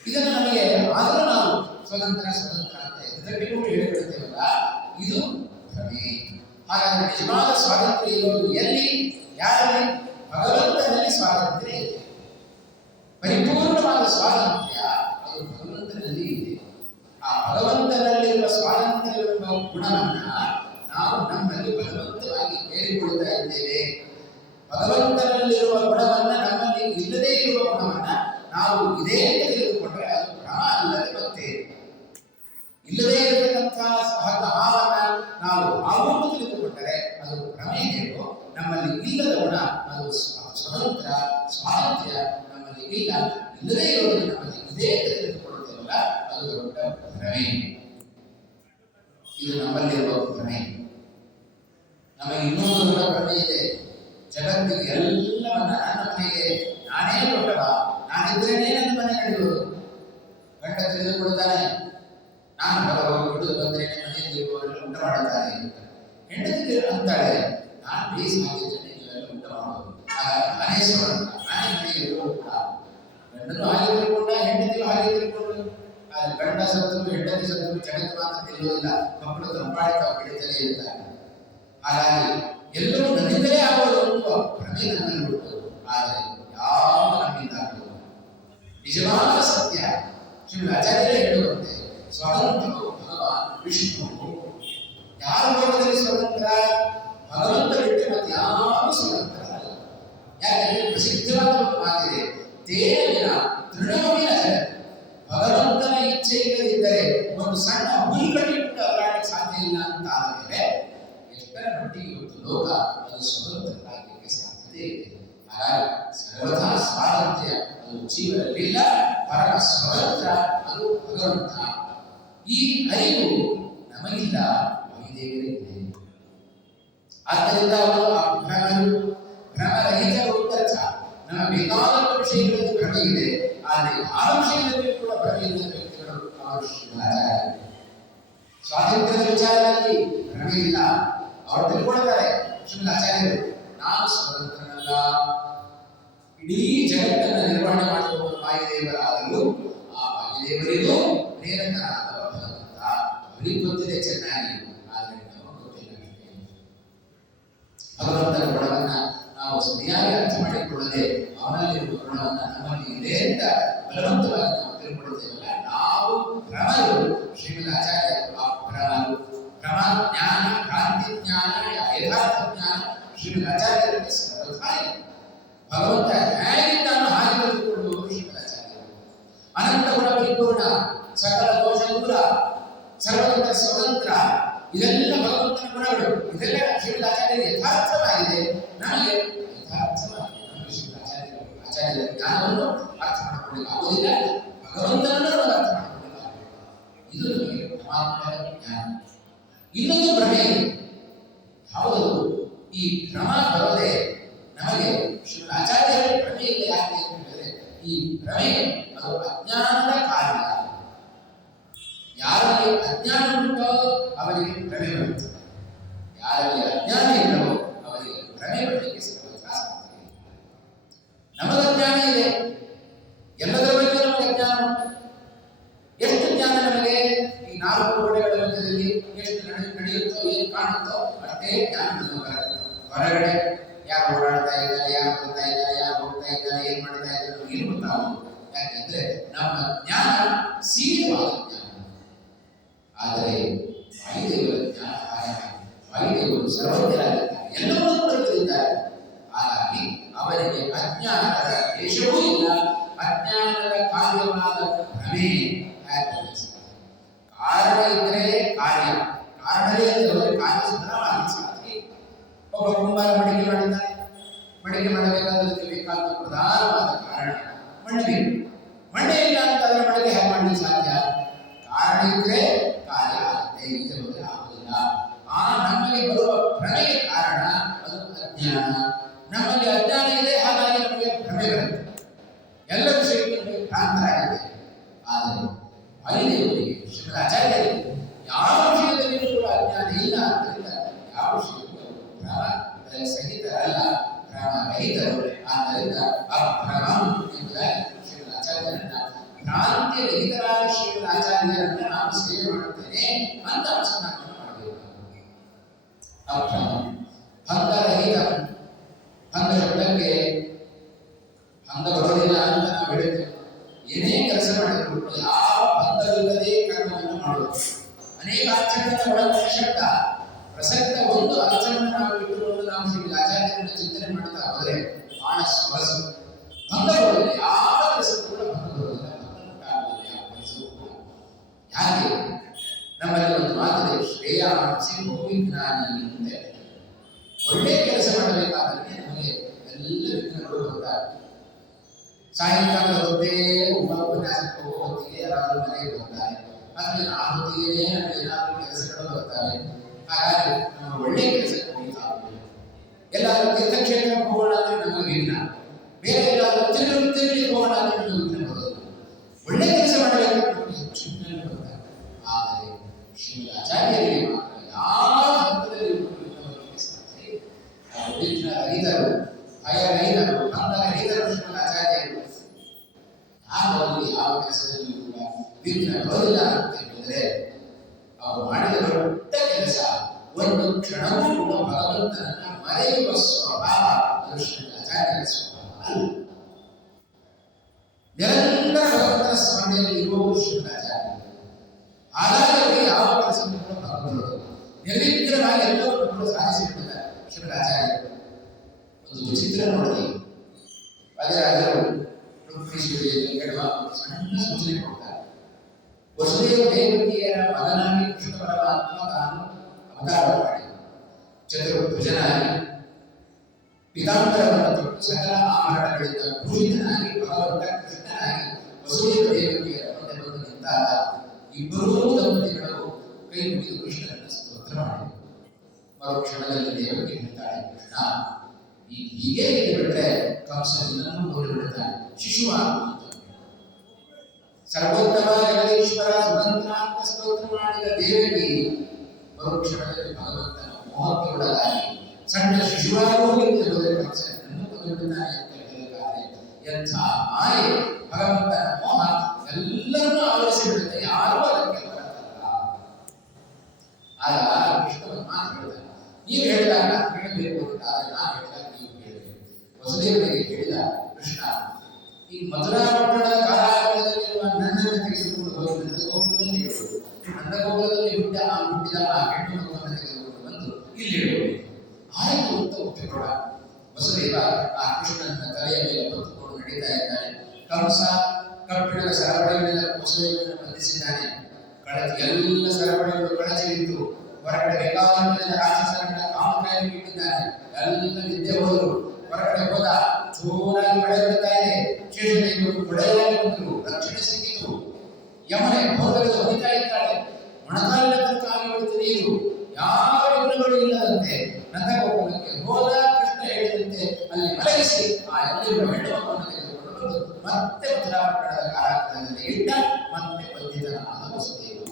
ಇದನ್ನು ನಮಗೆ ಆದರೂ ನಾವು ಸ್ವತಂತ್ರ ಸ್ವತಂತ್ರ ಅಂತ ಎದುರಿಗೂ ಹೇಳಿಬಿಡುತ್ತೇವಲ್ಲ, ಇದು ಭ್ರಮೆ. ಹಾಗಾದರೆ ನಿಜವಾದ ಸ್ವಾತಂತ್ರ್ಯ ಇರೋದು ಎಲ್ಲಿ? ಯಾರಲ್ಲಿ? ಭಗವಂತನಲ್ಲಿ ಸ್ವಾತಂತ್ರ್ಯ ಇದೆ. ಪರಿಪೂರ್ಣವಾದ ಸ್ವಾತಂತ್ರ್ಯ ಅದು ಭಗವಂತನಲ್ಲಿ ಇದೆ. ಆ ಭಗವಂತನಲ್ಲಿರುವ ಸ್ವಾತಂತ್ರ್ಯವೆಂಬ ಗುಣವನ್ನ ನಾವು ನಮ್ಮಲ್ಲಿ ಬಲವಂತವಾಗಿ ಹೇರಿಕೊಳ್ತಾ ಇದ್ದೇವೆ. ಭಗವಂತನಲ್ಲಿರುವ ಗುಣವನ್ನ ನಮ್ಮಲ್ಲಿ ಇಲ್ಲದೇ ಇರುವ ಗುಣವನ್ನ ನಾವು ಇದೇ ಅಂತ ತೆಗೆದುಕೊಂಡ್ರೆ ಅದು ಭ್ರಮ ಅಲ್ಲದೆ ಮತ್ತೆ. ಇಲ್ಲದೇ ಇರತಕ್ಕಂತಹ ಸಹಭಾವನ ನಾವು ಆಗುವುದು ತಿಳಿದುಕೊಂಡರೆ ಅದು ಭ್ರಮೆಯೇನು. ನಮ್ಮಲ್ಲಿ ಇಲ್ಲದ ಗುಣ ಅದು ಸ್ವತಂತ್ರ ಸ್ವಾತಂತ್ರ್ಯ ನಮ್ಮಲ್ಲಿ ಇಲ್ಲ. ಇಲ್ಲದೇ ಇರೋದು ನಮ್ಮಲ್ಲಿ ಇದೇ ಅಂತ ತಿಳಿದುಕೊಳ್ಳುತ್ತೇವಲ್ಲ, ಅದು ದೊಡ್ಡ ಭ್ರಮೆ. ಇದು ನಮ್ಮಲ್ಲಿರುವ ಭ್ರಮೆ. ನಮಗೆ ಇನ್ನೊಂದು ದೊಡ್ಡ ಭ್ರಮೆ ಇದೆ. ಜಗತ್ತಿಗೆ ಎಲ್ಲವನ್ನ ನನ್ನ ಮನೆಗೆ ನಾನೇ ದೊಡ್ಡವ, ನಾನಿದ್ರೇನೇ ನನ್ನ ಮನೆ ನಡೆಯುವುದು. ಗಂಡ ತಿಳಿದುಕೊಳ್ತಾನೆ, ನಾನು ಹೊರಗೆ ಬಿಡುದು ಬಂದ್ರೇನೆ ಮನೆಯಲ್ಲಿ ಇರುವವರೆಲ್ಲ ಊಟ ಮಾಡುತ್ತಾರೆ ಅಂತ. ಹೆಂಡತಿ ಅಂತಾಳೆ, ನಾನು ಬೇಯಿಸಿ ಹಾಕಿದ್ದೇನೆ ನೀವೆಲ್ಲ ಊಟ ಮಾಡೋದು, ನಾನೇ ಸ್ವತಂತ್ರ, ನಾನೇ ಮನೆಗೆ ಇರುವ ಊಟ. ಗಂಡನು ಹಾಗೆ ತಿಳ್ಕೊಂಡ, ಹೆಂಡತಿಯು ಹಾಗೆ ತಿಳ್ಕೊಂಡು. ಗಂಡ ಸತ್ರು ಹೆಂಡತಿ ಸತ್ರು ಜಗತ್ತು ಮಾತ್ರ ನಿಲ್ಲುವುದಿಲ್ಲ, ಮಕ್ಕಳು ತಂಪಾಡಿ ತಾವು ಬೆಳೀತಲೇ ಇರ್ತಾರೆ. ಹಾಗಾಗಿ ಎಲ್ಲರೂ ನನ್ನಿಂದಲೇ ಆಗೋದು ಅನ್ನುವ ಭ್ರಮೆ ನನ್ನಲ್ಲಿ ಉಂಟು. ಆದರೆ ಯಾವ ನಮ್ಮಿಂದ ಆಗೋದು ನಿಜವಾದ ಸತ್ಯ. ಶ್ರೀಮದ್ ಆಚಾರ್ಯರೇ ಹೇಳುವಂತೆ ಸ್ವತಂತ್ರರು ಭಗವಾನ್ ವಿಷ್ಣು. ಯಾರ ಲೋಕದಲ್ಲಿ ಸ್ವತಂತ್ರ? ಭಗವಂತ ಬಿಟ್ಟು ಮತ್ತೆ ಯಾವ ಸ್ವತಂತ್ರ ಅಲ್ಲ. ಯಾಕಂದ್ರೆ ಪ್ರಸಿದ್ಧವಾದ ಒಂದು ಮಾತಿದೆ, ತೇನ ದೃಢವಿನ ಜಗತ್. ಭಗವಂತನ ಇಚ್ಛೆ ಇಲ್ಲದಿದ್ದರೆ ಒಂದು ಸಣ್ಣ ಹುಲ್ ಕಟ್ಟಿಟ್ಟು ಅಲ್ಲಾಡಕ್ಕೆ ಸಾಧ್ಯ ಇಲ್ಲ ಅಂತ ಆದಮೇಲೆ ಎಷ್ಟರ ಮಟ್ಟಿಗೆ ಇವತ್ತು ಲೋಕ ಅದು ಸ್ವತಂತ್ರರಾಗಲಿಕ್ಕೆ ಸಾಧ್ಯತೆ ಇದೆ. ಹಾಗಾಗಿ ಸರ್ವಥಾ ಸ್ವಾತಂತ್ರ್ಯ ಅದು ಜೀವನದಲ್ಲಿಲ್ಲ, ಪರಮ ಸ್ವತಂತ್ರ ಅದು ಭಗವಂತ. ಈ ಅರಿವು ನಮಗಿಲ್ಲ, ವಾಯುದೇವರಿಗಿದೆ. ಆದ್ದರಿಂದ ಅವರು ಆ ಭ್ರಮರಹಿತ ಉತ್ತರ. ನಮ್ಮ ಬೇಕಾದ ವಿಷಯಗಳಲ್ಲಿ ಭ್ರಮೆ ಇದೆ, ಆದರೆ ಆ ವಿಷಯದಲ್ಲಿ ಕೂಡ ಭ್ರಮೆ ಇಲ್ಲದ ವ್ಯಕ್ತಿಗಳು ಅವಶ್ಯಕ. ಸ್ವಾತಂತ್ರ್ಯದ ವಿಚಾರದಲ್ಲಿ ಭ್ರಮೆ ಇಲ್ಲ. ಅವರು ತಿಳ್ಕೊಳ್ತಾರೆ, ಶ್ರೀಮದ್ ಆಚಾರ್ಯರು, ನಾನು ಸ್ವತಂತ್ರನಲ್ಲ, ಇಡೀ ಜಗತ್ತನ್ನು ನಿರ್ವಹಣೆ ಮಾಡುವ ವಾಯುದೇವರಾದರೂ ಆ ವಾಯುದೇವರಿಗೂ ಪ್ರೇರಕನಾದ ಭಗವಂತ. ಅವರಿಗೆ ಗೊತ್ತಿದೆ ಚೆನ್ನಾಗಿ, ಆದರೆ ನಮಗೆ ಗೊತ್ತಿಲ್ಲ. ಭಗವಂತನ ಗುಣವನ್ನ ನಾವು ಸರಿಯಾಗಿ ಅರ್ಥ ಮಾಡಿಕೊಳ್ಳದೆ ಅವನಲ್ಲಿರುವ ಗುಣವನ್ನ ನಮ್ಮಲ್ಲಿ ಇದೆ ಅಂತ ಬಲವಂತವಾಗಿ ನಾವು ತಿಳ್ಕೊಳ್ತೇವಲ್ಲ, ನಾವು ಭ್ರಮರು. ಶ್ರೀಮದ್ ಆಚಾರ್ಯರು ಆ ಭ್ರಮರು. ಭ್ರಮ ಜ್ಞಾನ, ಭ್ರಾಂತಿ ಜ್ಞಾನ, ಯಥಾರ್ಥ ಜ್ಞಾನ ಶ್ರೀಮದ್ ಆಚಾರ್ಯರಿಗೆ ಸರ್ವಥಾ ಇದೆ. ಭಗವಂತ ಹೇಗಿದ್ದಾನೋ ಹಾಗೆ ಬದುಕೊಳ್ಳುವವರು ಶ್ರೀಮದ್ ಆಚಾರ್ಯರು. ಅನಂತ ಗುಣ ಪರಿಪೂರ್ಣ, ಸಕಲ ದೋಷ ದೂರ, ಸರ್ವತ್ರ ಸ್ವತಂತ್ರ, ಇದೆಲ್ಲ ಭಗವಂತನ ಗುಣಗಳು. ಇದೆಲ್ಲ ಶ್ರೀಮದಾಚಾರ್ಯರು ಯಥಾರ್ಥವಾಗಿದೆ, ನಮಗೆ ಯಥಾರ್ಥವಾಗಿದೆ. ನಮಗೆ ಶ್ರೀಮದಾಚಾರ್ಯರ ಜ್ಞಾನವನ್ನು ಅರ್ಥ ಮಾಡಿಕೊಳ್ಳಿಕ್ಕೆ ಆಗುವುದಿಲ್ಲ, ಭಗವಂತನನ್ನು ನಾವು ಅರ್ಥ ಮಾಡಿಕೊಳ್ಳಿಕ್ಕೆ ಆಗುವುದಿಲ್ಲ. ಇದು ನಮಗೆ ಪರಮಾತ್ಮನ ಜ್ಞಾನ. ಇನ್ನೊಂದು ಭ್ರಮೆ ಇದೆ. ಯಾವುದು? ಈ ಭ್ರಮ ಬರದೆ ನಮಗೆ ಶ್ರೀಮದಾಚಾರ್ಯರ ಭ್ರಮೆ ಇಲ್ಲ. ಯಾಕೆ ಅಂತ ಹೇಳಿದ್ರೆ, ಈ ಭ್ರಮೆ ಅದು ಅಜ್ಞಾನದ ಕಾರ್ಯ. ಯಾರಲ್ಲಿ ಅಜ್ಞಾನ ಉಂಟೋ ಅವರಿಗೆ ಭ್ರಮೆ ಬರುತ್ತದೆ, ಯಾರಲ್ಲಿ ಅಜ್ಞಾನ ಇಲ್ಲವೋ ಅವರಿಗೆ ಭ್ರಮೆ ಬರಲಿಕ್ಕೆ ಸರ್ವತ್ರ ಸಾಧ್ಯ. ನಮಗೆ ಅಜ್ಞಾನ ಇದೆ, ಎಲ್ಲದರ ಬಗ್ಗೆ ನಮಗೆ ಅಜ್ಞಾನ ಉಂಟು. ಎಷ್ಟು ಜ್ಞಾನ ನಮಗೆ? ಈ 4 ಗೋಡೆಗಳ ಮಧ್ಯದಲ್ಲಿ ಎಷ್ಟು ನಡೆಯುತ್ತೋ, ಏನು ಕಾಣುತ್ತೋ ಅಷ್ಟೇ ಜ್ಞಾನ ನಮಗೆ ಬರುತ್ತೆ. ಹೊರಗಡೆ ಯಾರು ಓಡಾಡ್ತಾ ಇದ್ದಾರೆ, ಯಾರು ಬರ್ತಾ ಇದ್ದಾರೆ, ಯಾರು ಹೋಗ್ತಾ ಇದ್ದಾರೆ, ಏನ್ ಮಾಡ್ತಾ ಇದ್ದಾರೆ ಏನು ಗೊತ್ತಾಗುವುದು. ಯಾಕೆಂದ್ರೆ ನಮ್ಮ ಜ್ಞಾನ ಸೀಮಿತವಾದ ಜ್ಞಾನ. ಆದರೆ ವಾಯುದೇವರ ಜ್ಞಾನ ಹಾಗೆ, ವಾಯುದೇವರು ಸರ್ವಜ್ಞರಾಗಿದ್ದಾರೆ, ಎಲ್ಲವನ್ನೂ ತಿಳಿದಿದ್ದಾರೆ. ಹಾಗಾಗಿ ಅವರಿಗೆ ಅಜ್ಞಾನದ ದೇಶವೂ ಇಲ್ಲ, ಅಜ್ಞಾನದ ಕಾರ್ಯವಾದ ಭ್ರಮೆ. ಕಾರಣ ಇದ್ದರೆ ಕಾರ್ಯ, ಕಾರಣವೇ ಇಲ್ಲದವರೆ ಕಾರ್ಯ ಸುಂದರವಾಗಿ ಸಾಧ್ಯ. ಒಬ್ಬ ಕುಂಬಾರ ಮಡಿಕೆ ಮಾಡಿದ್ದಾನೆ, ಮಡಿಕೆ ಮಾಡಬೇಕಾದಕ್ಕೆ ಬೇಕಾದ ಪ್ರಧಾನವಾದ ಕಾರಣ ಮಣ್ಣು ಬೇಕು. ಮಣ್ಣೆ ಇಲ್ಲ ಅಂತ ಅದರ ಮಡಿಕೆ ಹೇಗೆ ಮಾಡಲಿಕ್ಕೆ ಸಾಧ್ಯ? ಕಾರಣ ಇದ್ರೆ ಕಾರ್ಯ ಆಗುತ್ತೆ, ಇಲ್ಲದೆ ಆಗುವುದಿಲ್ಲ. ಆ ನಮಗೆ ಬರುವ ಭ್ರಮೆಗೆ ಕಾರಣ ಅದು ಅಜ್ಞಾನ. ನಮ್ಮಲ್ಲಿ ಅಜ್ಞಾನ ಇದೆ, ಹಾಗಾಗಿ ನಮಗೆ ಭ್ರಮೆ ಬರುತ್ತೆ, ಎಲ್ಲ ವಿಷಯಕ್ಕೂ ನಮಗೆ ಭ್ರಾಂತರಾಗಿದೆ. ಆದರೆ ವಾಯುದೇವರಿಗೆ ಶ್ರೀಮದಾಚಾರ್ಯರಿಗೆ ಯಾವ ವಿಷಯದಲ್ಲಿ ಕೂಡ ಅಜ್ಞಾನ ಇಲ್ಲ. ಆದ್ದರಿಂದ ಯಾವ ವಿಷಯಕ್ಕೂ ಭ್ರಮ ಸಹಿತರಲ್ಲ, ಭ್ರಮ ರಹಿತರು. ಆದ್ದರಿಂದ ಅಭ್ರಮಂ ಎಂಬುದಾಗಿ ಶ್ರೀಮದಾಚಾರ್ಯರನ್ನ ಭ್ರಾಂತಿ ರಹಿತರಾದ ಶ್ರೀಮದಾಚಾರ್ಯರನ್ನ ನಾವು ಸೇವೆ ಮಾಡುತ್ತೇನೆ ಅಂತ ಅನುಸಂಧಾನ ಮಾಡಬೇಕು. ಅಭ್ರಮಂ ಭಂಗರಹಿತ. ಭಂಗ ಶಬ್ದಕ್ಕೆ ಭಂಗ ಬರೋದಿಲ್ಲ ಅಂತ ನಾವು ಹೇಳಿದ್ದೇವೆ. ಏನೇ ಕೆಲಸ ಮಾಡಿದ್ರು ಯಾವ ಭಂಗವಿಲ್ಲದೆ ಕರ್ಮವನ್ನು ಮಾಡುವುದು. ಅನೇಕ ಅರ್ಥಗಳನ್ನು ಒಳಗೊಂಡ ಶಬ್ದ, ಪ್ರಸಕ್ತ ಒಂದು ಅರ್ಥವನ್ನು ನಾವು ಇಟ್ಟುಕೊಂಡು ನಾವು ಶ್ರೀಮದಾಚಾರ್ಯರನ್ನು ಚಿಂತನೆ ಮಾಡ್ತಾ ಹೋದರೆ ಬಾಣ ಸ್ವರಸ ಭಂಗ ಬರುವುದಿಲ್ಲ. ಯಾವ ಕೆಲಸಕ್ಕೂ ಕೂಡ ಭಂಗ ಬರುವುದಿಲ್ಲ, ಭಂಗ ಉಂಟಾಗುವುದಿಲ್ಲ ಯಾವ ಕೆಲಸವೂ ಕೂಡ. ಯಾಕೆ? ನಮ್ಮಲ್ಲಿ ಒಂದು ಮಾತಿದೆ, ಶ್ರೇಯಾಂಸಿ ಬಹುವಿಜ್ಞಾನಿ ಅಂತ. ಒಳ್ಳೆ ಕೆಲಸ ಮಾಡಬೇಕಾದ್ರೆ ನಮಗೆ ಎಲ್ಲ ವಿಘ್ನಗಳು ಬರ್ತಾರೆ. ಸಾಯಂಕಾಲದ ಹೊತ್ತೇ ಉಪನ್ಯಾಸಕ್ಕೆ ಹೋಗುವ ಹೊತ್ತಿಗೆ ಯಾರಾದರೂ ಮನೆಗೆ ಬರ್ತಾರೆ, ಆದರೆ ಆ ಹೊತ್ತಿಗೆ ನಮಗೆ ಏನಾದರೂ ಕೆಲಸಗಳು ಬರ್ತಾರೆ. ಹಾಗಾಗಿ ನಾವು ಒಳ್ಳೆ ಕೆಲಸಕ್ಕೆ ಹೋಗಿದ್ದಾಗುವುದಿಲ್ಲ. ಎಲ್ಲಾದರೂ ತೀರ್ಥಕ್ಷೇತ್ರಕ್ಕೆ ಹೋಗೋಣ ಅಂದರೆ ನಮಗೆ ವಿಘ್ನ, ಬೇರೆ ಎಲ್ಲಾದರೂ ತಿರುಗಿ ಹೋಗೋಣ ಅಂದರೆ ನಮಗೆ ವಿಘ್ನ ಬರೋದು. ಒಳ್ಳೆ ಕೆಲಸ ಮಾಡಬೇಕಾದ್ರೆ ನಮಗೆ ಹೆಚ್ಚು ವಿಘ್ನ ಬರ್ತಾರೆ. ಆದರೆ ಶ್ರೀಮದಾಚಾರ್ಯರಿಗೆ ಮಾತ್ರ ಯಾವ ಹಂತದಲ್ಲಿ ವಿಘ್ನ ಸಾಧ್ಯ. ವಿಘ್ನ ರಹಿತರು, ಭಯ ರಹಿತರು, ಭಂಗ ರಹಿತರು ಶ್ರೀಮದಾಚಾರ್ಯರು. ಹಾಗಾಗಿ ಯಾವ ಕೆಲಸದಲ್ಲಿಯೂ ಕೂಡ ವಿಘ್ನ ಬರೋದಿಲ್ಲ ಅಂತ ಹೇಳಿದರೆ ಅವರು ಮಾಡಿದ ದೊಡ್ಡ ಕೆಲಸ ಒಂದು ಕ್ಷಣವೂ ಕೂಡ ಭಗವಂತನನ್ನ ಮರೆಯುವ ಸ್ವಭಾವ ಅದು ಶ್ರೀಮದಾಚಾರ್ಯರ ಸ್ವಭಾವ ಅಲ್ಲ. ನಿರಂತರ ಭಗವಂತನ ಸ್ಮರಣೆಯಲ್ಲಿ ಇರುವವರು ಶ್ರೀಮದಾಚಾರ್ಯರು. ಹಾಗಾಗಿ ಅವರಿಗೆ ಯಾವ ಕೆಲಸಕ್ಕೂ ಕೂಡ ಭಂಗ ಬರೋದು. ನಿರ್ವಿಘ್ನವಾಗಿ ಎಲ್ಲವನ್ನು ಕೂಡ ಸಾಧಿಸಿಬಿಟ್ಟಿದ್ದಾರೆ ಶ್ರೀಮದಾಚಾರ್ಯರು. ಒಂದು ವಿಚಿತ್ರ ನೋಡಿ, ವಾದಿರಾಜರು ಹೇಳುವ ಸಣ್ಣ ಸೂಚನೆ ಕೊಡ್ತಾರೆ. ವಸುದೇವ ದೇವಕಿಯರ ಮಗನಾಗಿ ಕೃಷ್ಣ ಪರಮಾತ್ಮ ತಾನು ಅವತಾರ ಮಾಡಿ ಚತುರ್ಭುಜನಾಗಿ ಪಿತಾಂಬರವನ್ನು ತೊಟ್ಟು ಸಕಲ ಆಭರಣಗಳಿಂದ ಭೂಷಿತನಾಗಿ ಭಗವಂತ ಕೃಷ್ಣನಾಗಿ ವಸುದೇವ ದೇವಕಿಯರ ಮುಂದೆ ಬಂದು ನಿಂತಾಗ ಇಬ್ಬರೂ ದಂಪತಿಗಳು ಕೈ ಮುಗಿದು ಕೃಷ್ಣನನ್ನು ಸ್ತೋತ್ರ ಮಾಡಿದರು. ಮರುಕ್ಷಣದಲ್ಲಿ ದೇವಕಿ ಹೇಳ್ತಾಳೆ, ಕೃಷ್ಣ ಹೀಗೆ ಬಿಟ್ಟರೆ ಕಂಸ ನಿನ್ನನ್ನು ಹೋಗಿಬಿಡುತ್ತಾನೆ, ಶಿಶುವಾಗುವಂತ. ಸರ್ವೋತ್ತಮ ಜಗದೀಶ್ವರ ಸುಮಂತ್ರಾಂತ ಸ್ತೋತ್ರ ಮಾಡಿದ ದೇವರಿಗೆ ಮರುಕ್ಷಣದಲ್ಲಿ ಭಗವಂತನ ಮೋಹಕ್ಕೆ ಒಳಗಾಗಿ ಸಣ್ಣ ಶಿಶುವಾಗುವುದಕ್ಕೆ ಕಂಸನನ್ನು ಕೊಂದುಬಿಡುತ್ತಾನೆ ಅಂತ ಹೇಳಿದ್ದಾರೆ. ಎಂಥ ಮಾಯೆ! ಭಗವಂತನ ಮೋಹ ಎಲ್ಲರನ್ನೂ ಆವರಿಸಿಬಿಡುತ್ತೆ, ಯಾರೂ ಅದಕ್ಕೆ ಬರಲ್ಲ. ಆಗ ಕೃಷ್ಣವನ್ನು ಮಾತು ಹೇಳ್ತಾನೆ, ನೀವು ಹೇಳಿದಾಗ ನಾನು ಹೇಳಬೇಕು ಅಂತ, ಆದರೆ ನಾನು ಹೇಳಿದಾಗ ನೀವು ಹೇಳಬೇಕು. ವಸುದೇವನಿಗೆ ಹೇಳಿದ ಕೃಷ್ಣ, ಈ ಮಧುರಾ ಪಟ್ಟಣದ ಕಾರಾಗೃಹದಲ್ಲಿರುವ ನನ್ನನ್ನು ತೆಗೆದುಕೊಂಡು ಹೋಗಿ ನಂದಗೋಕುಲದಲ್ಲಿ ಇಡುವುದು, ನಂದಗೋಕುಲದಲ್ಲಿ ಹುಟ್ಟಿದ ಆ ಹೆಣ್ಣು ಮಗುವನ್ನು ತೆಗೆದುಕೊಂಡು ಬಂದು ಇಲ್ಲಿ ಇಡುವುದು. ಆಯಿತು ಅಂತ ಒಪ್ಪಿಕೊಡ. ವಸುದೇವ ಆ ಕೃಷ್ಣನ ತಲೆಯ ಮೇಲೆ ಹೊತ್ತುಕೊಂಡು ನಡೀತಾ ಇದ್ದಾನೆ. ಕಂಸ ಕಬ್ಬಿಣದ ಸರಪಳಿಗಳಿಂದ ವಸುದೇವನನ್ನು ಬಂಧಿಸಿದ್ದಾನೆ. ಎಲ್ಲ ಸರಪಳಿಗಳು ಕಳಚಿಬಿತ್ತು. ಹೊರಗಡೆ ಬೇಕಾದ ರಾಕ್ಷಸರನ್ನ ಕಾಮಕಾಯಿ ಇಟ್ಟಿದ್ದಾನೆ. ಎಲ್ಲ ನಿದ್ದೆ ಹೋದರು. ಹೊರಗಡೆ ಹೋದ, ಜೋರಾಗಿ ಮಳೆ ಬರ್ತಾ ಇದೆ. ಶೇಷದೇವರು ಕೊಳೆಯಾಗಿ ಬಂದರು. ರಕ್ಷಣೆ ಸಿಕ್ಕಿತು. ಯಮನೆ ಭೋಗದಲ್ಲಿ ಹೊಡಿತಾ ಇದ್ದಾಳೆ. ಮೊಣಕಾಲಿನ ತನಕ ಆಗಿ ಬಿಡುತ್ತೆ ನೀರು. ಯಾವ ವಿಘ್ನಗಳು ಇಲ್ಲದಂತೆ ನಂದಗೋಪುರಕ್ಕೆ ಹೋದ. ಕೃಷ್ಣ ಹೇಳಿದಂತೆ ಅಲ್ಲಿ ಮಲಗಿಸಿ ಆ ಎಲ್ಲರಿಗೂ ಹೆಣ್ಣು ಮಕ್ಕಳನ್ನು ತೆಗೆದುಕೊಂಡು ಬಂದು ಮತ್ತೆ ಮಥುರಾಪಟ್ಟಣದ ಕಾರಾಗೃಹದಲ್ಲಿ ಇಟ್ಟ. ಮತ್ತೆ ಬಂಧಿತನಾದ ವಸುದೇವ.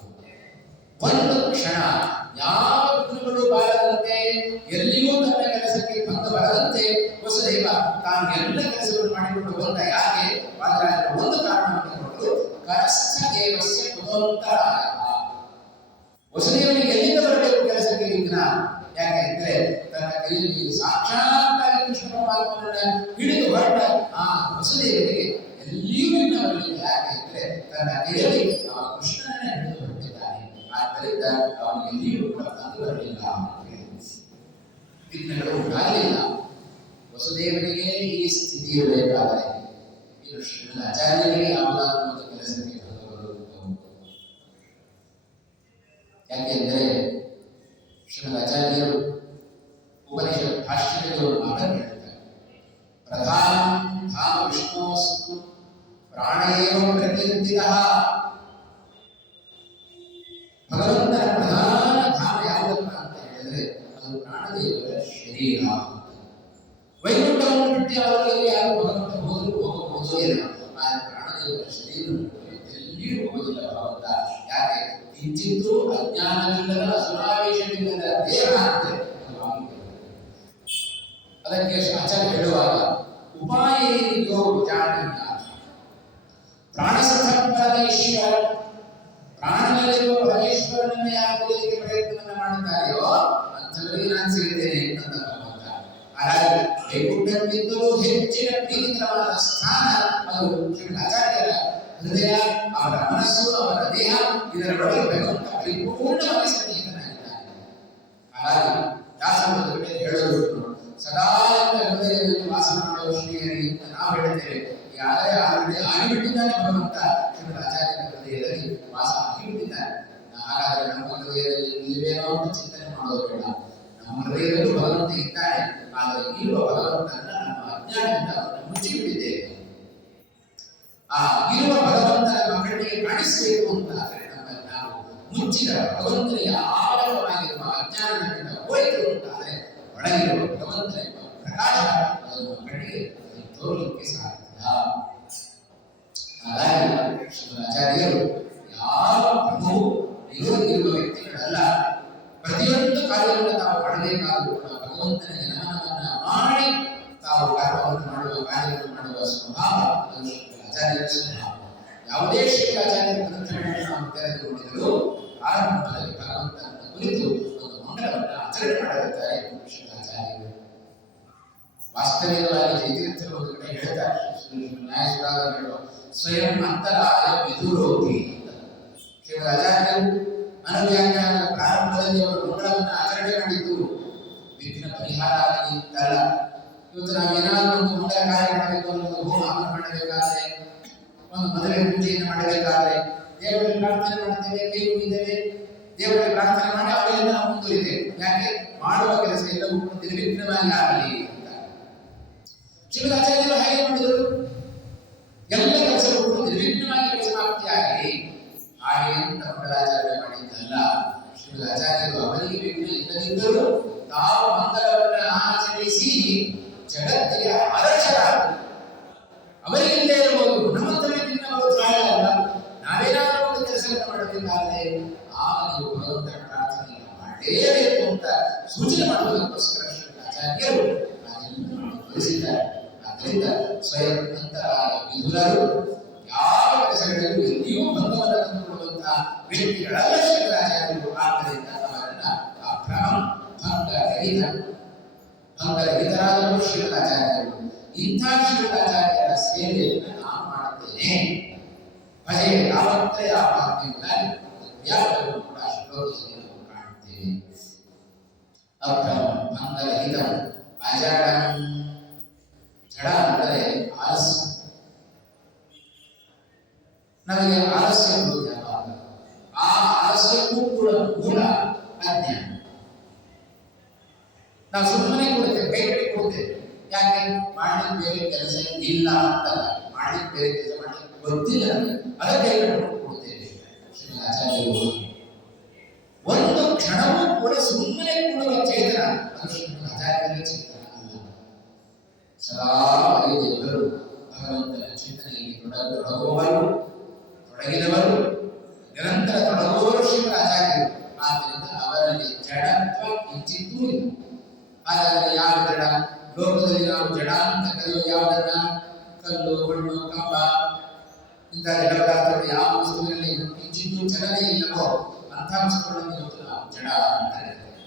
ಒಂದು ಕ್ಷಣ ಯಾವ ವಿಘ್ನಗಳು ಬಾರದಂತೆ, ಎಲ್ಲಿಯೂ ತನ್ನ ಕೆಲಸಕ್ಕೆ ಭಂಗ ಬರದಂತೆ ವಸುದೇವ ತಾನು ಎಲ್ಲ ಕೆಲಸವನ್ನು ಮಾಡಿಕೊಂಡು ಬಂದ. ಯಾಕೆ? ವಾದರಾಜರ ಒಂದು ಕಾರಣವನ್ನು ಕೊಟ್ಟು, ಕರಸ್ಥ ದೇವಸ್ಯ ಕುತೋತ್ತರಾಯ. ವಸುದೇವನಿಗೆ ಎಲ್ಲಿಂದ ಬರಬೇಕು ಕೆಲಸಕ್ಕೆ ವಿಘ್ನ? ಯಾಕೆಂದ್ರೆ ತನ್ನ ಕೈಯಲ್ಲಿ ಸಾಕ್ಷಾತ್ತಾಗಿ ಕೃಷ್ಣ ಪರಮಾತ್ಮನನ್ನ ಹಿಡಿದು ಹೊರಟ ಆ ವಸುದೇವನಿಗೆ ಎಲ್ಲಿಯೂ ವಿಘ್ನ ಬರಲಿಲ್ಲ. ಯಾಕೆಂದ್ರೆ ತನ್ನ ಕೈಯಲ್ಲಿ ಆ ಕೃಷ್ಣನನ್ನ ಹಿಡಿದು ಹೊರಟಿದ್ದಾನೆ. ಆದ್ದರಿಂದ ಅವನಿಗೆ ಎಲ್ಲಿಯೂ ಕೂಡ ತಂದು ಬರಲಿಲ್ಲ. ವಿಘ್ನಗಳು ಉಂಟಾಗಲಿಲ್ಲ. ವಸುದೇವನಿಗೆ ಈ ಸ್ಥಿತಿ ಇರಬೇಕಾದರೆ ಇದು ಶ್ರೀಮದ್ ಆಚಾರ್ಯರಿಗೆ ಯಾವುದಾದ್ರೂ ಒಂದು ಕೆಲಸಕ್ಕೆ ಬರುವುದು. ಯಾಕೆಂದರೆ ಶ್ರೀಮದ್ ಆಚಾರ್ಯರು ಉಪನಿಷತ್ ಭಾಷ್ಯದಲ್ಲಿ ಒಂದು ಮಾತನ್ನು ಹೇಳ್ತಾರೆ. ಪ್ರಧಾನ ಧಾಮ ವಿಷ್ಣೋಸ್ತು ಪ್ರಾಣೇವ ಪ್ರಕೀರ್ತಿತಃ. ಭಗವಂತನ ಪ್ರಧಾನ ಧಾಮ ಯಾವುದಪ್ಪ ಅಂತ ಹೇಳಿದ್ರೆ ಅದು ಪ್ರಾಣದೇವರ ಶರೀರ. ವೈಕುಂಠವನ್ನು ಬಿಟ್ಟು ಅವರಲ್ಲಿ ಯಾರು ಭಗವಂತ ಹೋಗಬಹುದು ಇಲ್ಲ. ಆ ಪ್ರಾಣದೇವರ ಶರೀರ ಎಲ್ಲಿಯೂ ಹೋಗುವುದಿಲ್ಲ ಭಗವಂತ. ಯಾಕೆ? ಕಿಂಚಿತ್ತೂ ಅಜ್ಞಾನವಿಲ್ಲದ ಅಸುರಾವೇಶವಿಲ್ಲದ ದೇಹ ಅಂತ ಅದಕ್ಕೆ ಆಚಾರ್ಯ ಹೇಳುವಾಗ ಉಪಾಯ ಜಾಣೀಯ ಪ್ರಾಣಸ್ಥಂ ಪರಮೇಶ್ವರ. ಪ್ರಾಣದಲ್ಲಿರುವ ಪರಮೇಶ್ವರನನ್ನು ಯಾರು ತಿಳಿಯಲಿಕ್ಕೆ ಪ್ರಯತ್ನವನ್ನು ಮಾಡುತ್ತಾರೆಯೋ ಅಂಥವರಿಗೆ ನಾನು ಸಿಗುತ್ತೇನೆ ಅಂತ ಭಗವಂತ. ಹಾಗಾಗಿ ವೈಕುಂಠಕ್ಕಿಂತಲೂ ಹೆಚ್ಚಿನ ಪ್ರೀತಿಕರವಾದ ಸ್ಥಾನ ಅದು ಶ್ರೀಮದ್ ಆಚಾರ್ಯರ ಹೃದಯ, ಅವರ ಮನಸ್ಸು, ಅವರ ದೇಹ, ಇದರ ಒಳಗೆ ಭಗವಂತ ಪರಿಪೂರ್ಣವಾಗಿ ಸನ್ನಿಹಿತನಾಗಿದ್ದಾನೆ. ಹಾಗಾಗಿ ದಾಸರು ಹೇಳೋದು ಸದಾ ಹೃದಯದಲ್ಲಿ ವಾಸ ಮಾಡುವ ಶ್ರೀಹರಿ ಅಂತ ನಾವು ಹೇಳುತ್ತೇವೆ. ಆದರೆ ಆಲ್ರೆಡಿ ಆಗಿಬಿಟ್ಟಿದ್ದಾನೆ ಭಗವಂತ. ಶ್ರೀಮದ್ ಆಚಾರ್ಯರ ಹೃದಯದಲ್ಲಿ ವಾಸ ಆಗಿಬಿಟ್ಟಿದ್ದಾನೆ. ಹಾಗಾದರೆ ನಮ್ಮ ಹೃದಯದಲ್ಲಿ ಇಲ್ವೇನೋ ಅಂತ ಚಿಂತನೆ ಮಾಡೋದು ಬೇಡ. ನಮ್ಮ ಹೃದಯದಲ್ಲೂ ಭಗವಂತ ಇದ್ದಾನೆ. ಆದರೆ ಇರುವ ಭಗವಂತನ ನಮ್ಮ ಅಜ್ಞಾನದಿಂದ ಅವರನ್ನು ಮುಚ್ಚಿಬಿಟ್ಟಿದ್ದೇವೆ. ಆ ಇರುವ ಭಗವಂತ ನಮ್ಮ ಕಣ್ಣಿಗೆ ಕಾಣಿಸಬೇಕು ಅಂತ ನಾವು ಮುಚ್ಚಿದ ಭಗವಂತನಿಗೆ ಆಳವಾಗಿರುವ ಅಜ್ಞಾನದಿಂದ ಹೋಯಿತು ಅಂತಾದರೆ ಒಳಗಿರುವ ಭಗವಂತನ ಪ್ರಕಾಶ ಅದನ್ನು ಕಣ್ಣಿಗೆ ತೋರಲಿಕ್ಕೆ ಸಾಧ್ಯ. ಹಾಗಾಗಿ ಶ್ರೀಮದ್ ಆಚಾರ್ಯರು ಯಾವ ಪ್ರಭು ಇರುವ ವ್ಯಕ್ತಿಗಳಲ್ಲ. ಪ್ರತಿಯೊಂದು ಕಾರ್ಯವನ್ನು ತಾವು ಮಾಡಬೇಕಾದರೂ ಕೂಡ ಭಗವಂತನಿಗೆ ನಮನವನ್ನು ಮಾಡಿ ತಾವು ಕರ್ಮವನ್ನು ಮಾಡುವ, ಕಾರ್ಯವನ್ನು ಮಾಡುವ ಸ್ವಭಾವ ಅದು ಆಚಾರ್ಯರ ಸ್ವಭಾವ. ಯಾವುದೇ ಶ್ರೀಮದ್ ಆಚಾರ್ಯರ ಗ್ರಂಥಗಳನ್ನು ನಾವು ತೆರೆದುಕೊಂಡಿದ್ದರೂ ಆರಂಭದಲ್ಲಿ ಭಗವಂತನನ್ನು ಕುರಿತು ಒಂದು ಮಂಗಳವನ್ನು ಆಚರಣೆ ಮಾಡಲಿದ್ದಾರೆ ಶ್ರೀಮದ್ ಆಚಾರ್ಯರು. ವಾಸ್ತವಿಕವಾಗಿ ಜಯತೀರ್ಥರು ಒಂದು ಕಡೆ ಹೇಳ್ತಾರೆ, ನ್ಯಾಯಸುಧಾಕರು ಸ್ವಯಂ ಅಂತರಾಯ ವಿದುರೋತಿ. ಶ್ರೀಮದ್ ಆಚಾರ್ಯರು ಅನುವ್ಯಾಖ್ಯಾನದ ಪ್ರಾರಂಭದಲ್ಲಿ ಅವರು ಮಂಗಳವನ್ನು ಆಚರಣೆ ಮಾಡಿದ್ದು ವಿಘ್ನ ಪರಿಹಾರ ಆಗಲಿ ಅಂತಲ್ಲ. ಇವತ್ತು ನಾವು ಏನಾದರೂ ಒಂದು ಮಂಗಳ ಕಾರ್ಯ ಮಾಡಬೇಕು, ಒಂದು ಹೋಮವನ್ನು ಮಾಡಬೇಕಾದ್ರೆ, ಒಂದು ಮದುವೆ ಪೂಜೆಯನ್ನು ಮಾಡಬೇಕಾದ್ರೆ ದೇವರಲ್ಲಿ ಪ್ರಾರ್ಥನೆ ಮಾಡ್ತೇವೆ, ಕೈ ಮುಗಿದ್ದೇವೆ, ದೇವರಲ್ಲಿ ಪ್ರಾರ್ಥನೆ ಮಾಡಿ ಅವರಿಂದ ನಾವು ಮುಂದುವರಿತೇವೆ. ಯಾಕೆ? ಮಾಡುವ ಕೆಲಸ ಎಲ್ಲವೂ ನಿರ್ವಿಘ್ನವಾಗಿ ಆಗಲಿ ಅಂತ. ಶ್ರೀಮದ್ ಆಚಾರ್ಯರು ಹಾಗೆ ಮಾಡಿದರು. ಎಲ್ಲ ಕೆಲಸಗಳು ನಿರ್ವಿಘ್ನವಾಗಿ ಸಮಾಪ್ತಿಯಾಗಲಿ ಹಾಗೆ ಅಂತ ಮಂಗಳಾಚರಣೆ ಮಾಡಿದ್ದಲ್ಲ. ಶ್ರೀಮದ್ ಆಚಾರ್ಯರು ಅವರಿಗೆ ವಿಘ್ನ ಇಲ್ಲದಿದ್ದರೂ ತಾವು ಮಂಗಳವನ್ನು ಆಚರಿಸಿ ಜಗತ್ತಿಗೆ ಆದರ್ಶರಾದರು. ಅವರಿಗಿಂದೇ ಇರಬಹುದು, ನಮ್ಮಂತವೇ ಭಿನ್ನವರು ಸಹಾಯ ಅಲ್ಲ. ನಾವೇನಾದರೂ ಒಂದು ಕೆಲಸವನ್ನು ಮಾಡಬೇಕಾದರೆ ಆಗ ನೀವು ಭಗವಂತನ ಪ್ರಾರ್ಥನೆಯನ್ನು ಮಾಡಲೇಬೇಕು ಅಂತ ಸೂಚನೆ ಮಾಡುವುದಕ್ಕೋಸ್ಕರ ಶ್ರೀಮದ್ ಆಚಾರ್ಯರು ಅದನ್ನು ತೋರಿಸಿದ್ದಾರೆ. ಆದ್ದರಿಂದ ಸ್ವಯಂ ಅಂತರಾಯ ವಿದುರರು ಯಾವ ಕೆಲಸಗಳಲ್ಲೂ ಎಲ್ಲಿಯೂ ಭಂಗವನ್ನು ತಂದುಕೊಳ್ಳುವಂತಹ ವ್ಯಕ್ತಿಗಳಲ್ಲ ಶ್ರೀಮದ್ ಆಚಾರ್ಯರು. ಆದ್ದರಿಂದ ಅವರನ್ನ ಭಂಗರಹಿತರಾದವರು ಶ್ರೀಮದ್ ಆಚಾರ್ಯರು. ಇಂಥ ಶ್ರೀಮದ್ ಆಚಾರ್ಯರ ಸೇವೆಯನ್ನು ನಾನು ಮಾಡುತ್ತೇನೆ. ಭಜೆ ಯಾವತ್ತೇ ಯಾವ ವ್ಯಾಪ್ತವನ್ನು ಕೂಡ ಶ್ಲೋಕದಲ್ಲಿ ನಾವು ಕಾಣುತ್ತೇವೆ. ಅಭ್ರಮಂ ಭಂಗರಹಿತಂ ಅಜಡಂ. ಜಡ ಅಂದರೆ ಆಲಸ್ಯ. ನಮಗೆ ಆಲಸ್ಯ ಬರುವುದು ಯಾವಾಗ? ಆಹಾರ ಕೂಡುವ ಮೂಲ ಅಜ್ಞಾನ. ನಾವು ಸುಮ್ಮನೆ ಕೊಡ್ತೇವೆ, ಕೈ ಕಟ್ಟಿ ಕೊಡ್ತೇವೆ. ಯಾಕೆ? ಮಾಡ್ಲಿಕ್ಕೆ ಬೇರೆ ಕೆಲಸ ಇಲ್ಲ ಅಂತಲ್ಲ, ಮಾಡ್ಲಿಕ್ಕೆ ಬೇರೆ ಕೆಲಸ ಮಾಡ್ಲಿಕ್ಕೆ ಗೊತ್ತಿಲ್ಲ, ಅದಕ್ಕೆ ಕೈ ಕಟ್ಕೊಂಡು ಕೊಡ್ತೇವೆ. ಶ್ರೀ ಆಚಾರ್ಯರು ಒಂದು ಕ್ಷಣವೂ ಕೂಡ ಸುಮ್ಮನೆ ಕೂಡುವ ಚೇತನ ಅದು ಶ್ರೀ ಆಚಾರ್ಯರ ಚೇತನ ಅಲ್ಲ. ಸದಾ ಎಲ್ಲರೂ ಭಗವಂತನ ಚಿಂತನೆಯಲ್ಲಿ ತೊಡಗಿದವರು, ನಿರಂತರ ತೊಡಗುವವರು ಶ್ರೀ ಆಚಾರ್ಯರು. ಆದ್ದರಿಂದ ಅವರಲ್ಲಿ ಜಡತ್ವ ಕಿಂಚಿತ್ತೂ ಇಲ್ಲ. ಹಾಗಾದರೆ ಯಾವ ಜಡ? ಲೋಕದಲ್ಲಿ ನಾವು ಜಡ ಅಂತ ಕರೆಯುವ ಯಾವುದನ್ನ? ಕಲ್ಲು, ಮಣ್ಣು, ಕಂಬ ಇಂಥ ಜಡ ಪದಾರ್ಥಗಳು ಯಾವ ವಸ್ತುವಿನಲ್ಲಿ ಕಿಂಚಿತ್ತೂ ಚಲನೆ ಇಲ್ಲವೋ ಅಂಥ ವಸ್ತುಗಳನ್ನು ಇವತ್ತು ನಾವು ಜಡ ಅಂತ ಕರೆಯುತ್ತೇವೆ.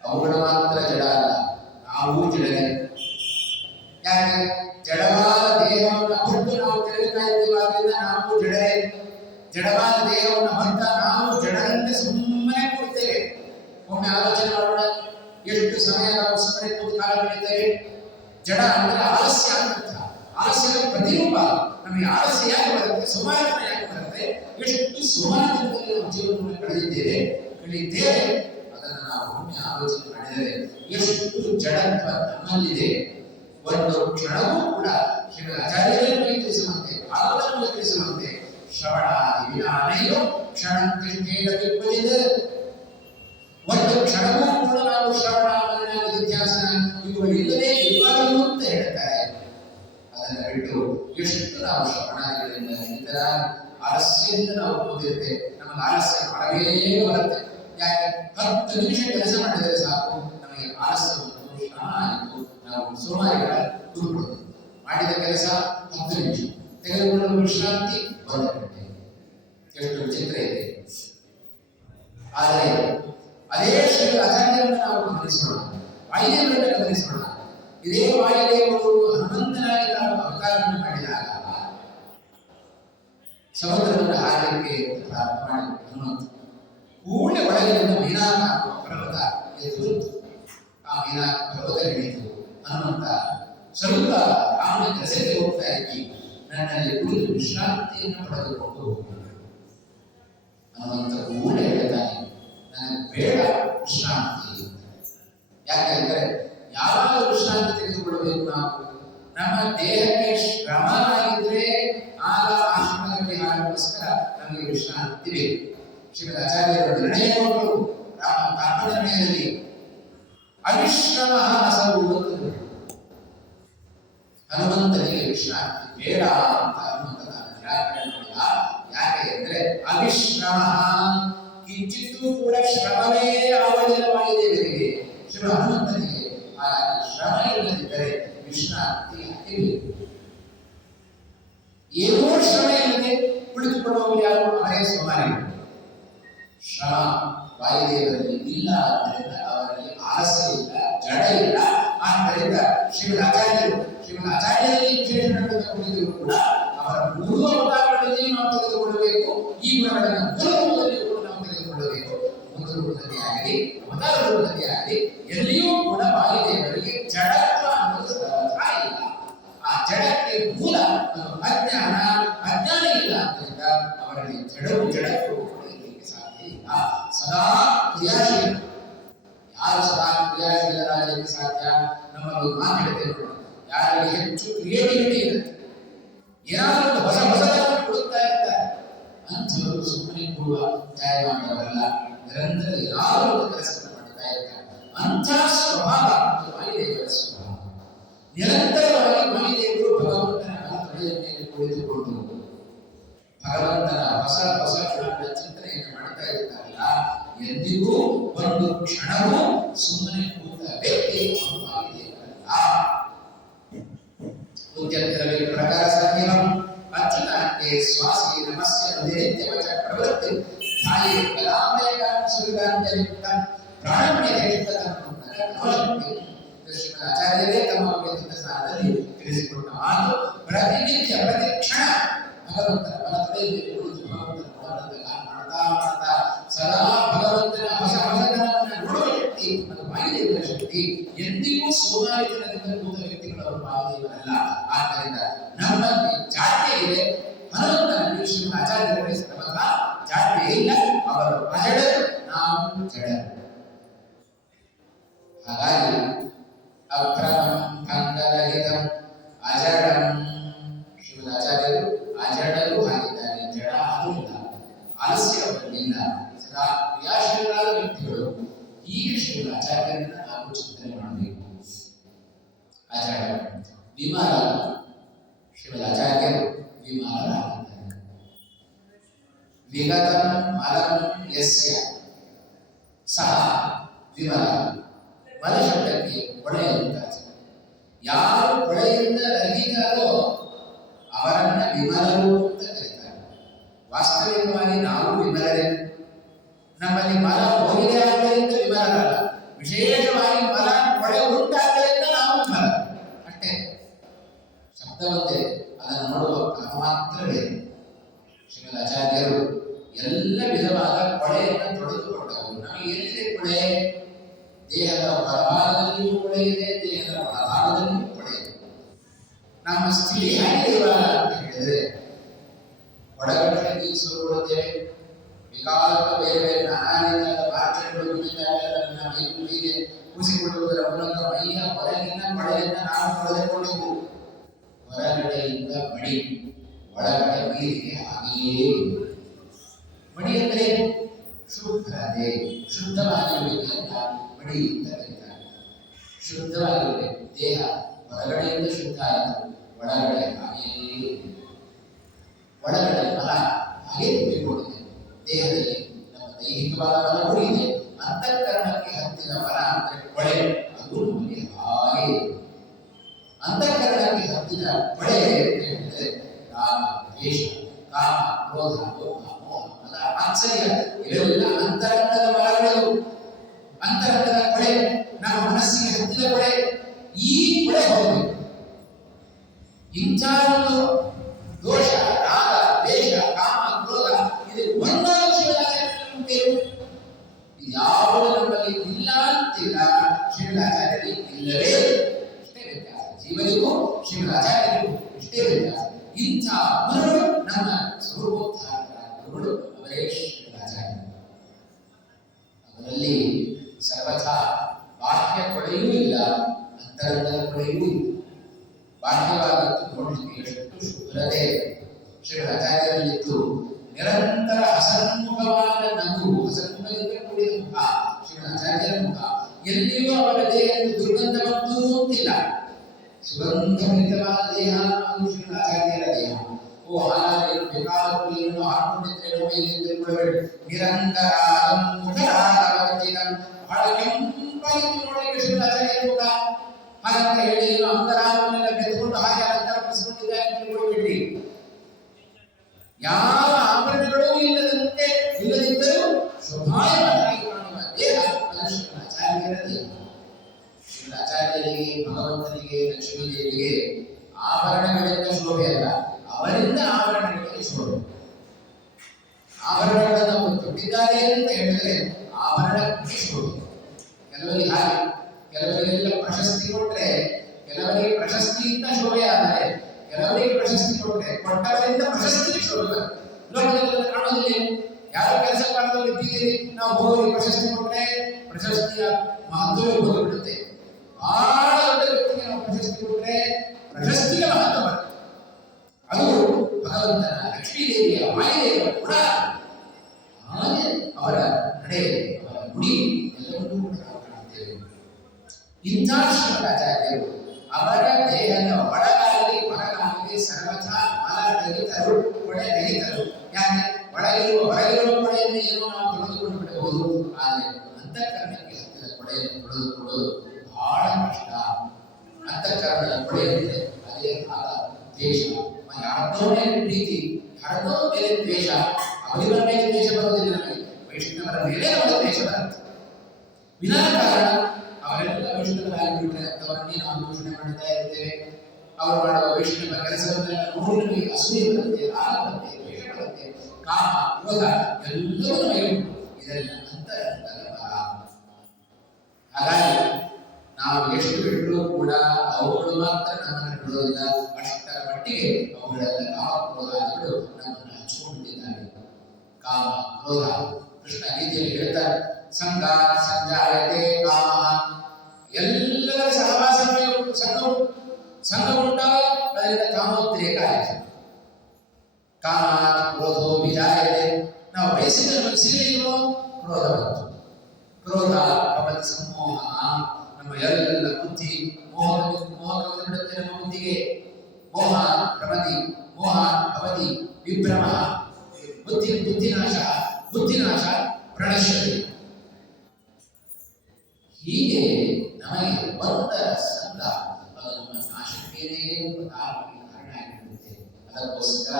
ಅವುಗಳು ಮಾತ್ರ ಜಡ ಅಲ್ಲ, ನಾವು ಜಡನೆ. ಯಾಕೆ? ಜಡವಾದ ದೇಹವನ್ನು ಹೊತ್ತು ನಾವು ತಿರುಗುತ್ತಾ ಇದ್ದೀವಿ, ಆದ್ದರಿಂದ ನಾವು ಜಡರೇ. ಜಡವಾದ ದೇಹವನ್ನು ಹೊತ್ತ ನಾವು ಜಡದಂತೆ ಸುಮ್ಮನೆ ಕೂಡ್ತೇವೆ. ಒಮ್ಮೆ ಆಲೋಚನೆ ಮಾಡೋಣ, ಎಷ್ಟು ಸಮಯ ನಾವು ಸುಮ್ಮನೆ ಕೂತು ಕಾಲ ಕಳೆಯುತ್ತೇವೆ. ಜಡ ಅಂದ್ರೆ ಆಲಸ್ಯ ಅಂತ. ಆಲಸ್ಯದ ಪ್ರತಿರೂಪ. ನಮಗೆ ಆಲಸ್ಯ ಯಾಕೆ ಬರುತ್ತೆ? ಸೋಮಾರಿತನ ಯಾಕೆ ಬರುತ್ತೆ? ಎಷ್ಟು ಸೋಮಾರಿತನದಲ್ಲಿ ನಾವು ಜೀವನವನ್ನು ಕಳೆದಿದ್ದೇವೆ. ಅದನ್ನು ನಾವು ಒಮ್ಮೆ ಆಲೋಚನೆ ಮಾಡಿದರೆ ಎಷ್ಟು ಜಡತ್ವ ನಮ್ಮಲ್ಲಿದೆ. ಒಂದು ಕ್ಷಣವೂ ಕೂಡ ಶ್ರೀ ಆಚಾರ್ಯರನ್ನು ತಿಳಿಸುವಂತೆ, ಭಾಗವತನ್ನು ತಿಳಿಸುವಂತೆ ಶ್ರವಣಾದಿ ವಿನಾನೇಯೋ ಕ್ಷಣಂತಿಷ್ಠೇನ ವಿಪರೀತ. ಒಂದು ಕ್ಷಣವೂ ಕೂಡ ನಾವು ಶ್ರವಣ, ಮನನ, ನಿಧಿಧ್ಯಾಸನ ಇವುಗಳಿಲ್ಲದೆ ಇರಬಾರದು ಅಂತ ಹೇಳ್ತಾರೆ. ಅದನ್ನು ಬಿಟ್ಟು ಎಷ್ಟು ನಾವು ಶ್ರವಣಾದಿಗಳಿಂದ ನಿರಂತರ ಆಲಸ್ಯದಿಂದ ನಾವು ಕೂತಿರುತ್ತೆ. ನಮಗೆ ಆಲಸ್ಯ ಮಾಡಲೇ ಬರುತ್ತೆ. ಯಾಕೆ? 10 ನಿಮಿಷ ಕೆಲಸ ಮಾಡಿದರೆ ಸಾಕು ನಮಗೆ ಆಲಸ್ಯ ಬಂತು, ಶ್ರಮ ಆಯಿತು, ನಾವು ಸೋಮಾರಿಗಳ ಕೂತ್ಕೊಳ್ಳೋದು. ಮಾಡಿದ ಕೆಲಸ 10 ನಿಮಿಷ, ತೆಗೆದುಕೊಳ್ಳುವ ವಿಶ್ರಾಂತಿ 1 ಗಂಟೆ. ಎಷ್ಟು ವಿಚಿತ್ರ ಇದೆ. ಆದರೆ ಅದೇ ಶ್ರೀ ಆಚಾರ್ಯರನ್ನು ನಾವು ಗಮನಿಸೋಣ, ವಾಯುದೇವರನ್ನು ಗಮನಿಸೋಣ. ಇದೇ ವಾಯುದೇವರು ಹನುಮಂತನಾಗಿ ನಾವು ಅವತಾರವನ್ನು ಮಾಡಿದಾಗ ಸಮುದ್ರವನ್ನು ಹಾರಲಿಕ್ಕೆ ಪ್ರಾರಂಭ ಮಾಡಿ ಹನುಮಂತ ಕೂಡಲೇ ಒಳಗಿನಿಂದ ಮೀನಾಕ ಪರ್ವತ ಎದ್ದು ಆ ಮೀನಾಕ ಪರ್ವತ ಹಿಡಿತು. ಹನುಮಂತ ಸ್ವಲ್ಪ ರಾಮನ ಕೆಲಸಕ್ಕೆ ಹೋಗ್ತಾ ಇದ್ದಿ, ನನ್ನಲ್ಲಿ ಕುಳಿತು ವಿಶ್ರಾಂತಿಯನ್ನು ಪಡೆದುಕೊಂಡು ಹನುಮಂತ ಕೂಡಲೇ ಹೇಳ್ತಾನೆ, ನನಗೆ ಬೇಡ ವಿಶ್ರಾಂತಿ. ಯಾಕೆಂದರೆ ಯಾವಾಗ ವಿಶ್ರಾಂತಿ ತೆಗೆದುಕೊಳ್ಳಬೇಕು? ನಾವು ನಮ್ಮ ದೇಹಕ್ಕೆ ಶ್ರಮ ಆಗಿದ್ರೆ ಆಗ ಆಶ್ರಮದ ವಿಹಾರಕ್ಕೋಸ್ಕರ ನಮಗೆ ವಿಶ್ರಾಂತಿ ಬೇಕು. ಶ್ರೀಮದ್ ಆಚಾರ್ಯರ ನಿರ್ಣಯಗಳು ರಾಮ ತಾತ್ಮ ನಿರ್ಣಯದಲ್ಲಿ ಅವಿಶ್ರಮ ಅಸವು ಅಂತ ಹನುಮಂತನಿಗೆ ವಿಶ್ರಾಂತಿ ಬೇಡ ಅಂತ ಹನುಮಂತ ನಿರಾಕರಣೆ ಮಾಡಿದ. ಯಾಕೆ ಅಂದರೆ ಅವಿಶ್ರಮ ಕಿಂಚಿತ್ತೂ ಕೂಡ ಶ್ರಮವೇ ಆಗುವುದಿಲ್ಲ ವಾಯುದೇವರಿಗೆ. ಶ್ರೀ ಹನುಮಂತನಿಗೆ ಆ ಶ್ರಮ ಇಲ್ಲದಿದ್ದರೆ ವಿಶ್ರಾಂತಿ ಬೇಕು. ಏನೋ ಶ್ರಮ ಇಲ್ಲದೆ ಕುಳಿತುಕೊಳ್ಳುವವರು ಯಾರು? ಅವರೇ ಸೋಮಾರಿಗಳು. ಶ್ರಮ ವಾಯುದೇವರಲ್ಲಿ ಇಲ್ಲ, ಆದ್ದರಿಂದ ಅವರಲ್ಲಿ ಆಲಸ್ಯ ಇಲ್ಲ, ಜಡ ಇಲ್ಲ. ಆದ್ದರಿಂದ ಶ್ರೀಮದ್ ಆಚಾರ್ಯರಲ್ಲಿ ವಿಶೇಷಣಗಳನ್ನು ಕುರಿತು ಕೂಡ ಅವರ 3 ಅವತಾರಗಳಲ್ಲಿ ನಾವು ತೆಗೆದುಕೊಳ್ಳಬೇಕು. ಈ ಗುಣಗಳನ್ನು ಮೂಲದಲ್ಲಿ ಕೂಡ ನಾವು ತೆಗೆದುಕೊಳ್ಳಬೇಕು. ಒಂದು ರೂಪದಲ್ಲಿ ಆಗಲಿ, ಅವತಾರ ರೂಪದಲ್ಲಿ ಆಗಲಿ, ಎಲ್ಲಿಯೂ ಕೂಡ ವಾಯುದೇವರಿಗೆ ಜಡತ್ವ ಅನ್ನೋದು ಇಲ್ಲ. ಆ ಜಡಕ್ಕೆ ಮೂಲ ಅಜ್ಞಾನ. ಅಜ್ಞಾನ ಇಲ್ಲ ಆದ್ದರಿಂದ ಅವರಲ್ಲಿ ಜಡತ್ವ ಇರಲಿಕ್ಕೆ ಸಾಧ್ಯ ಇಲ್ಲ. ಸದಾ ಕ್ರಿಯಾಶೀಲ. ಯಾರು ಸದಾ ಕ್ರಿಯಾಶೀಲರಾಗಲಿಕ್ಕೆ ಸಾಧ್ಯ? ನಮ್ಮಲ್ಲಿ ಮಾತು ಹೇಳ್ತೇವೆ, ಯಾರಲ್ಲಿ ಹೆಚ್ಚು ಕ್ರಿಯೇಟಿವಿಟಿ ಇರುತ್ತೆ, ಏನಾದರೂ ಒಂದು ಹೊಸದನ್ನು ಕೊಡುತ್ತಾ ಇರ್ತಾರೆ, ಅಂಥವರು ಸುಮ್ಮನೆ ಕೊಡುವ ಜಾಯಮಾನವಲ್ಲ. ನಿರಂತರ ಏನಾದರೂ ಒಂದು ಕೆಲಸವನ್ನು ಮಾಡ್ತಾ ಇರ್ತಾರೆ. ಅಂಥ ಸ್ವಭಾವ ವಾಯುದೇವರ ಸ್ವಭಾವ. ನಿರಂತರವಾಗಿ ವಾಯುದೇವರು ಭಗವಂತನ ತಲೆಯ ಮೇಲೆ ಕುಳಿತುಕೊಂಡು ಭಗವಂತನ ಹೊಸ ಗುಣಗಳ ಚಿಂತನೆಯನ್ನು ಮಾಡ್ತಾ ಇರ್ತಾರಲ್ಲ, ಎಂದಿಗೂ ಒಂದು ಕ್ಷಣವೂ ಸುಮ್ಮನೆ ಕೂತ ವ್ಯಕ್ತಿ ವಾಯುದೇವರಲ್ಲ. ಉದ್ಯಂತರವೇ ಪ್ರಕಾರ ಸಂಯಮಂ ಅಚ್ಯುತಾಂತೆ ಶ್ವಾಸಿ ನಮಸ್ಯ ಅಧಿರೇತ್ಯವಚ ಪ್ರವೃತ್ತಿ ಧ್ಯಾಯೇ ಕಲಾಮಯ ಸುರಿದಾಂತರಿಕ್ತ ಆಚಾರ್ಯರೇ ತಮ್ಮ ವೇದಾಂತ ಸಾರದಲ್ಲಿ ತಿಳಿಸಿಕೊಟ್ಟ ಮಾತು ಪ್ರತಿನಿತ್ಯ ಪ್ರತಿ ಕ್ಷಣ ಭಗವಂತನ ಬಲತಲೆಯಲ್ಲಿ ಕುಳಿತು ಭಗವಂತನ ಮಾಡ್ತಾ ಸದಾ ಭಗವಂತನ ಹೊಸತನವನ್ನು ನೋಡುವ ಶಕ್ತಿ ಅದು ವಾಯುದೇವರ ಶಕ್ತಿ. ಎಂದಿಗೂ ಸೋಮಾರಿತನದಿಂದ ಕೂತ ವ್ಯಕ್ತಿಗಳು ಅವರು ವಾಯುದೇವರಲ್ಲ. ಆದ್ದರಿಂದ ನಮ್ಮಲ್ಲಿ ಜಾಡ್ಯ ಇದೆ, ಹನುಮಂತನಲ್ಲಿ ಶ್ರೀಮದ್ ಆಚಾರ್ಯರಲ್ಲಿ ಸರ್ವಥಾ ಜಾಡ್ಯ ಇಲ್ಲ. ಅವರು ಅಜಡರು, ನಾವು ಜಡರು. ಹಾಗಾಗಿ ಅಕ್ರಮಂ ಭಂಗರಹಿತಂ ಅಜಡಂ, ಶ್ರೀಮದ್ ಆಚಾರ್ಯರು ಅಜಡರು ಆಗಿದ್ದಾರೆ, ಜಡ ಆಗಿಲ್ಲ, ಆಲಸ್ಯ ಬರಲಿಲ್ಲ, ಸದಾ ಕ್ರಿಯಾಶೀಲರಾದ ವ್ಯಕ್ತಿಗಳು. ಈಗ ಶ್ರೀಮದ್ ಆಚಾರ್ಯರನ್ನ ನಾವು ಚಿಂತನೆ ಮಾಡಬೇಕು. ಅಜಡ ವಿಮಲ, ಶ್ರೀಮದ್ ಆಚಾರ್ಯರು ವಿಮಲರಾಗಿದ್ದಾರೆ. ವಿಗತಂ ಮಲಂ ಯಸ್ಯ ಸಹ ವಿಮಲ. ಮಲ ಶಬ್ದಕ್ಕೆ ಕೊಳೆ ಅಂತ. ಯಾರು ಕೊಳೆಯಿಂದ ರಹಿತರೋ ಅವರನ್ನ ವಿಮಲರು ಅಂತ ಕರೀತಾರೆ. ವಾಸ್ತವಿಕವಾಗಿ ನಾವು ವಿಮಲರೇ. ನಮ್ಮಲ್ಲಿ ಮಲ ಹೋಗಿದೆ ಆದ್ದರಿಂದ ವಿಮಲರಲ್ಲ, ವಿಶೇಷವಾಗಿ ಮಲ ಕೊಳೆ ಉಂಟಾದ್ದರಿಂದ ನಾವು ವಿಮಲ ಅಷ್ಟೇ. ಶಬ್ದವಂತೆ ಅದನ್ನು ನೋಡುವ ಕ್ರಮ ಮಾತ್ರವೇ. ಶ್ರೀಮದ್ ಆಚಾರ್ಯರು ಎಲ್ಲ ವಿಧವಾದ ಕೊಳೆಯನ್ನು ತೊಡೆದುಕೊಂಡವರು. ನಮಗೆ ಎಲ್ಲಿದೆ ಕೊಳೆ? ದೇಹದ ಹೊರಭಾಗದಲ್ಲಿಯೂ ಕೊಳೆ ಇದೆ, ದೇಹದ ಒಳಭಾಗದಲ್ಲಿಯೂ ಕೊಳೆ ಇದೆ. ನಮ್ಮ ಸ್ಥಿತಿ ಹೇಗೆ ಇವಾಗ ಅಂತ ಹೇಳಿದ್ರೆ, ಒಳಗಡೆ ಬೀಗಿಸಿಕೊಳ್ಳುತ್ತೇವೆ, ವಿಕಾರಕ ಬೇರೆ ಬೇರೆ ನಾನಾರೀತಿಯಾದ ಭಾಷೆಗಳು ಮೈಗೆ ಕೂಸಿಕೊಳ್ಳುವುದರ ಮೂಲಕ ಮೈಯ ಹೊರಗಿನ ಕೊಳೆಯನ್ನು ನಾವು ತೊಳೆದುಕೊಂಡೆವು. ಹೊರಗಡೆಯಿಂದ ಮಡಿ, ಒಳಗಡೆ ನೀರಿಗೆ ಹಾಗೆಯೇ. ಮಡಿ ಅಂದರೆ ಶುಭ್ರತೆ, ಶುದ್ಧವಾಗಿರಬೇಕಂತ ಮಡಿ ಅಂತ ಕರೀತಾರೆ. ಶುದ್ಧವಾಗಿರಬೇಕು ದೇಹ, ಹೊರಗಡೆಯಿಂದ ಶುದ್ಧ ಆಯಿತು, ಒಳಗಡೆ ಹಾಗೆಯೇ. ಒಳಗಡೆ ಮಲ ಹಾಗೆ ತುಂಬಿಕೊಂಡಿದೆ. ದೇಹದಲ್ಲಿ ನಮ್ಮ ದೈಹಿಕವಾದ ಮಲವೂ ಇದೆ, ಅಂತಃಕರಣಕ್ಕೆ ಹತ್ತಿರ ಮಲ ಅಂದರೆ ಕೊಳೆ, ಅದು ನಮಗೆ ಹಾಗೆ. ಅಂತಃಕರಣಕ್ಕೆ ಹತ್ತಿರ ಕೊಳೆ ಅಂತ ಹೇಳಿದರೆ ರಾಗ, ದ್ವೇಷ, ಕಾಮ, ಕ್ರೋಧ, ಲೋಭ, ಮೋಹ, ಮದ, ಆಶ್ಚರ್ಯ ಇವೆಲ್ಲ ಅಂತರಂಗದ ಮಲಗಳು. ಅಂತರಂಗದ ಕೊಳೆ, ನಮ್ಮ ಮನಸ್ಸಿಗೆ ಹತ್ತಿರ ಕೊಳೆ. ಈ ಕೊಳೆ ಹೋಗಬೇಕು. ಇಂಥ ಒಂದು ದೋಷ, ರಾಗ, ದ್ವೇಷ, ಕಾಮ, ಕ್ರೋಧ ಇದು ಒಂದಾಚಾರ್ಯರಿಗೆ ಯಾವುದು ನಮ್ಮಲ್ಲಿ ಇಲ್ಲ ಅಂತಿಲ್ಲ. ಶ್ರೀಮದ್ ಆಚಾರ್ಯರಿಗೆ ಇಲ್ಲವೇ ಇಷ್ಟೇ ವ್ಯತ್ಯಾಸ. ಜೀವನಿಗೂ ಶ್ರೀಮದ್ ಆಚಾರ್ಯರಿಗೂ ಇಷ್ಟೇ ವ್ಯತ್ಯಾಸ. ಇಂಥ ಗುರುಗಳು ನಮ್ಮ ಸ್ವರೂಪೋದ್ಧಾರಕ ಗುರುಗಳು ಅವರೇ ಶ್ರೀಮದ್ ಆಚಾರ್ಯರು. ಅವರಲ್ಲಿ ಸರ್ವಥಾ ಬಾಹ್ಯ ಕೊಳೆಯೂ ಇಲ್ಲ, ಅಂತರಂಗದ ಕೊಳೆಯೂ ಇಲ್ಲ. ಬಾಹ್ಯವಾದದ್ದು ನೋಡಲಿಕ್ಕೆ ಎಷ್ಟು ಶುಭ್ರತೆ. ಶ್ರೀಮದ್ ಆಚಾರ್ಯರಲ್ಲಿದ್ದು ನಿರಂತರ ಹಸನ್ಮುಖವಾದ ನಗು, ಹಸನ್ಮುಖದಿಂದ ಕೂಡಿದ ಮುಖ ಶ್ರೀಮದ್ ಆಚಾರ್ಯರ ಮುಖ. ಎಲ್ಲಿಯೂ ಅವರ ದೇಹಕ್ಕೆ ದುರ್ಗಂಧ ಬಂತು ಅಂತಿಲ್ಲ. ಸುಗಂಧಭರಿತವಾದ ದೇಹ ಅದು ಶ್ರೀಮದ್ ಆಚಾರ್ಯರ ದೇಹ. ಓ ಹಾಗಾದ್ರೆ ಬೇಕಾದರೂ ಏನು ಹಾಕೊಂಡಿದ್ದೇನೋ ಎಂದು ಕೊಡಬೇಡಿ. ನಿರಂತರ ಮುಖರಾಗವರ್ಜಿತಂ, ಬಹಳ ಕೆಂಪಾಗಿತ್ತು ನೋಡಲಿಕ್ಕೆ ಶ್ರೀಮದ್ ಆಚಾರ್ಯರ ಮುಖ. ಹಾಗಂತ ಹೇಳಿ ಅಂಗರಾಗವನ್ನೆಲ್ಲ ಬೆಳೆದುಕೊಂಡು ಹಾಗೆ ಅಲಂಕಾರಪಡಿಸಿಕೊಂಡಿದ್ದಾರೆ ಅಂತ ತಿಳ್ಕೊಳ್ಬೇಡ್ರಿ. ಯಾವ ಆಭರಣಗಳೂ ಇಲ್ಲದಿದ್ದರೂ ಶೋಭಾಯಮಾನವಾಗಿ ಕಾಣುವ ದೇಹ ಅದು ಶ್ರೀಮದ್ ಆಚಾರ್ಯರ ದೇಹ. ಶ್ರೀಮದ್ ಆಚಾರ್ಯರಿಗೆ, ಭಗವಂತನಿಗೆ, ಲಕ್ಷ್ಮೀ ದೇವಿಗೆ ಆಭರಣಗಳಿಂದ ಶೋಭೆ ಅಲ್ಲ, ಅವರಿಂದ ಆಭರಣಗಳಿಗೆ ಶೋಭೆ. ಆಭರಣಗಳನ್ನು ತೊಟ್ಟಿದ್ದಾರೆ ಅಂತ ಹೇಳಿದರೆ ಆಭರಣಕ್ಕೆ ಶೋಭೆ. ಕೆಲವರಿಗೆ ಹಾಗೆ, ಕೆಲವರಿಗೆಲ್ಲ ಪ್ರಶಸ್ತಿ ಕೊಟ್ಟರೆ, ಕೆಲವರಿಗೆ ಪ್ರಶಸ್ತಿಯಿಂದ ಶೋಭೆ ಆದರೆ, ಕೆಲವರಿಗೆ ಪ್ರಶಸ್ತಿ ಕೊಟ್ಟರೆ ಕೊಟ್ಟವರಿಂದ ಪ್ರಶಸ್ತಿಗೆ ಶೋಭೆ. ಲೋಕದಲ್ಲಿ ಕಾಣೋದಿಲ್ಲ. ಯಾರೋ ಕೆಲಸ ಮಾಡಿದವರು ಇದ್ದೀರಿ, ನಾವು ಹೋಗಿ ಪ್ರಶಸ್ತಿ ಕೊಟ್ಟರೆ ಪ್ರಶಸ್ತಿಯ ಮಹತ್ವವೇ ಹೋಗಿಬಿಡುತ್ತೆ. ಬಹಳ ದೊಡ್ಡ ವ್ಯಕ್ತಿಗೆ ನಾವು ಪ್ರಶಸ್ತಿ ಕೊಟ್ಟರೆ ಪ್ರಶಸ್ತಿಗೆ ಮಹತ್ವ ಬರುತ್ತೆ. ಅದು ಭಗವಂತನ, ಲಕ್ಷ್ಮೀ ದೇವಿಯ, ವಾಯುದೇವಿಯ ಗುಣ. ಹಾಗೆ ಅವರ ನಡೆ, ಅವರ ಗುಡಿ ಎಲ್ಲವನ್ನೂ ನಾವು ಕಾಣುತ್ತೇವೆ. ಇಂಥ ಶ್ರೀಮದ್ ಆಚಾರ್ಯರು ಅವರ ದೇಹದ ಒಳಗಾಗಲಿ ಹೊರಗಾಗಲಿ ಸರ್ವಥಾ ಮಲರಹಿತರು, ಕೊಳೆ ರಹಿತರು. ಯಾಕೆ? ಒಳಗಿರುವ ಹೊರಗಿರುವ ಕೊಳೆಯನ್ನು ಏನೋ ನಾವು ತೊಳೆದುಕೊಂಡು ಬಿಡಬಹುದು, ಆದರೆ ಅಂತಃಕರಣಕ್ಕೆ ಹತ್ತಿರ ಕೊಳೆಯನ್ನು ತೊಳೆದುಕೊಳ್ಳೋದು ಬಹಳ ಕಷ್ಟ. ಅಂತಃಕರಣದ ಕೊಳೆ ಅಂದರೆ ಅದೇ ರಾಗ, ದ್ವೇಷ, ಯಾರದೋ ಮೇಲೆ ಪ್ರೀತಿ, ಯಾರದೋ ಮೇಲೆ ದ್ವೇಷ. ಅವರಿವರ ಮೇಲೆ ದ್ವೇಷ ಬರುವುದಿಲ್ಲ ನಮಗೆ, ವೈಷ್ಣವರ ಮೇಲೆ ಅವರ ದ್ವೇಷ ಬರುತ್ತೆ. ವಿನಾಕಾರಣ ಅವರೆಲ್ಲ ವೈಷ್ಣವರಾಗಿಬಿಟ್ರೆ ಅಂತವರನ್ನೇ ನಾವು ದೂಷಣೆ ಮಾಡ್ತಾ ಇರ್ತೇವೆ. ಅವರು ಮಾಡುವ ವೈಷ್ಣವ ಕೆಲಸವನ್ನೆಲ್ಲ ನೋಡಿ ನಮಗೆ ಅಸೂಯೆ ಬರುತ್ತೆ, ರಾಗ ಬರುತ್ತೆ, ದ್ವೇಷ ಬರುತ್ತೆ, ಕಾಮ, ಕ್ರೋಧ ಎಲ್ಲವೂ ನಮಗೆ ಉಂಟು. ಇದೆಲ್ಲ ಅಂತರಂಗದ ಭಾಗ. ಹಾಗಾಗಿ ನಾವು ಎಷ್ಟು ಬಿಟ್ಟರೂ ಕೂಡ ಅವುಗಳು ಮಾತ್ರ ನಮ್ಮನ್ನು ಬಿಡೋದಿಲ್ಲ. ಅಷ್ಟರ ಮಟ್ಟಿಗೆ ಅವುಗಳೆಲ್ಲ ಕಾಮ ಕ್ರೋಧಾದಿಗಳು ನಮ್ಮನ್ನು ಹಚ್ಚಿಕೊಂಡಿದ್ದಾರೆ. ಕಾಮ, ಕ್ರೋಧ ಕೃಷ್ಣ ಗೀತೆಯಲ್ಲಿ ಹೇಳ್ತಾರೆ, ಸಂಘ ಸಂಜಾಯತೆ ಕಾಮ, ಎಲ್ಲರ ಸಹವಾಸ ಸಂಘ ಉಂಟಾಗ ಅದರಿಂದ ಕಾಮೋದ್ರೇಕ ಆಯಿತು. ಕಾಮ ಕ್ರೋಧೋ ವಿಜಾಯತೆ, ನಾವು ಬಯಸಿದ ನಮಗೆ ಸಿಗಲಿಲ್ವೋ ಕ್ರೋಧ ಬಂತು. ಕ್ರೋಧ ಭವತಿ ಸಮೋಹ, ನಮ್ಮ ಎಲ್ಲ ಬುದ್ಧಿ ಮೋಹ ಬಿಡುತ್ತೆ. ನಮ್ಮ ಬುದ್ಧಿಗೆ ಮೋಹ ಪ್ರಮತಿ, ಮೋಹ ಭವತಿ ವಿಭ್ರಮ, ಬುದ್ಧಿನಾಶ ಪ್ರಣಶ್ಯತೆ. ಹೀಗೆ ನಮಗೆ ಒಂದರ ಸಂಘ ಅದು ನಮ್ಮ ನಾಶಕ್ಕೇನೇ ಕಾರಣ ಆಗಿರುತ್ತೆ. ಅದಕ್ಕೋಸ್ಕರ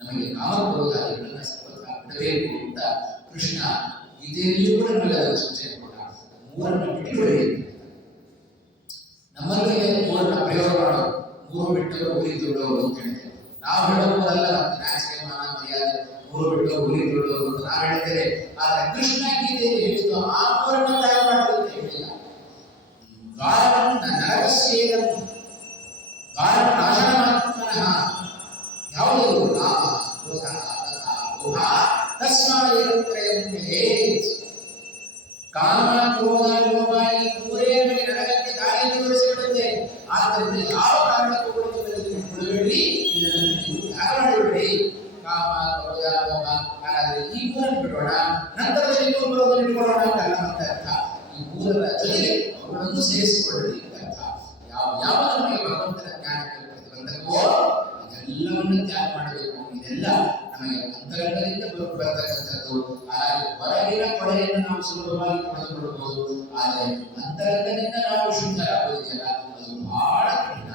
ನಮಗೆ ಕಾಮಕ್ರೋಧಾದಿಗಳನ್ನು ಸರ್ವಥಾ ಬಿಡಬೇಕು ಅಂತ ಕೃಷ್ಣ ಗೀತೆಯಲ್ಲಿಯೂ ಕೂಡ ನಮಗೆ ಅದನ್ನು ಸೂಚನೆ ಕೊಟ್ಟ. ಮೂರನ್ನು ಬಿಟ್ಟುಬಿಡಿ. ನಮ್ಮಲ್ಲಿ ಮೂರನ್ನ ಪ್ರಯೋಗ ಮಾಡೋದು, ಮೂರು ಬಿಟ್ಟು ಉರಿ ತುಳ್ಳೋರು ಅಂತ ಹೇಳ್ತೇವೆ. ನಾವು ಹೇಳಬಹುದಲ್ಲ, ನಮ್ಗೆ ನಾಚಿಕೆ ಮಾನ ಮರ್ಯಾದೆ, ಮೂರು ಬಿಟ್ಟು ಉರಿ ತುಳ್ಳೋರು ಅಂತ ನಾವು ಹೇಳ್ತೇವೆ. ಆದ್ರೆ ಕೃಷ್ಣ ಗೀತೆಯಲ್ಲಿ ಹೇಳಿದ್ದು ಆ ಮೂರನ್ನ ತ್ಯಾಗ ಮಾಡಬೇಕು ಹೇಳಿಲ್ಲ. ನರಕಸ್ಯೇದಂ ದ್ವಾರ ನಾಶನಮಾತ್ಮನಃ, ಯಾವುದು ಕಾಮ ಕ್ರೋಧ ಮೋಹ ತಸ್ಮಾದೇತತ್ರಯಂ ತ್ಯಜೇತ್. ಕಾಮ ಕ್ರೋಧ ಲೋಭ ಈ ಮೂರೇ ನಮಗೆ ನರಕಕ್ಕೆ ದಾರಿಯನ್ನು ತೋರಿಸಿಬಿಡುತ್ತೆ. ಆದ್ದರಿಂದ ಯಾವ ಕಾರಣಕ್ಕೂ ಕೂಡ ಬಿಡಬೇಡಿ, ಇದನ್ನು ತ್ಯಾಗ ಮಾಡಿಬಿಡಿ. ಕಾಮ ಕ್ರೋಧ ಲೋಭ, ಹಾಗಾದ್ರೆ ಈ ಮೂರನ್ನು ಬಿಡೋಣ, ನಂತರದಲ್ಲಿ ಇನ್ನೂ ಕ್ರೋಧವನ್ನು ಇಟ್ಕೊಳ್ಳೋಣ ಅಂತ ಅಲ್ಲ ಅಂತ ಅರ್ಥ. ಈ ಮೂರರ ಜೊತೆಗೆ ಅವುಗಳನ್ನು ಸೇರಿಸಿಕೊಳ್ಳಿ ಅಂತ ಅರ್ಥ. ಯಾವ ನಮಗೆ ಭಗವಂತನ ಜ್ಞಾನಕ್ಕೆ ಪ್ರತಿಬಂಧಕವೋ ಅದೆಲ್ಲವನ್ನು ತ್ಯಾಗ ಮಾಡಬೇಕು. ಇದೆಲ್ಲ ನಮಗೆ ಅಂತರಂಗದಿಂದ ಬರತಕ್ಕಂಥದ್ದು. ಹಾಗಾಗಿ ಹೊರಗಿನ ಕೊಳೆಯನ್ನು ನಾವು ಸುಲಭವಾಗಿ ಪಡೆದುಕೊಳ್ಳಬಹುದು, ಆದರೆ ಅಂತರಂಗದಿಂದ ನಾವು ಶುದ್ಧರಾಗುವುದಿಲ್ಲ, ಅದು ಬಹಳ ಕಠಿಣ.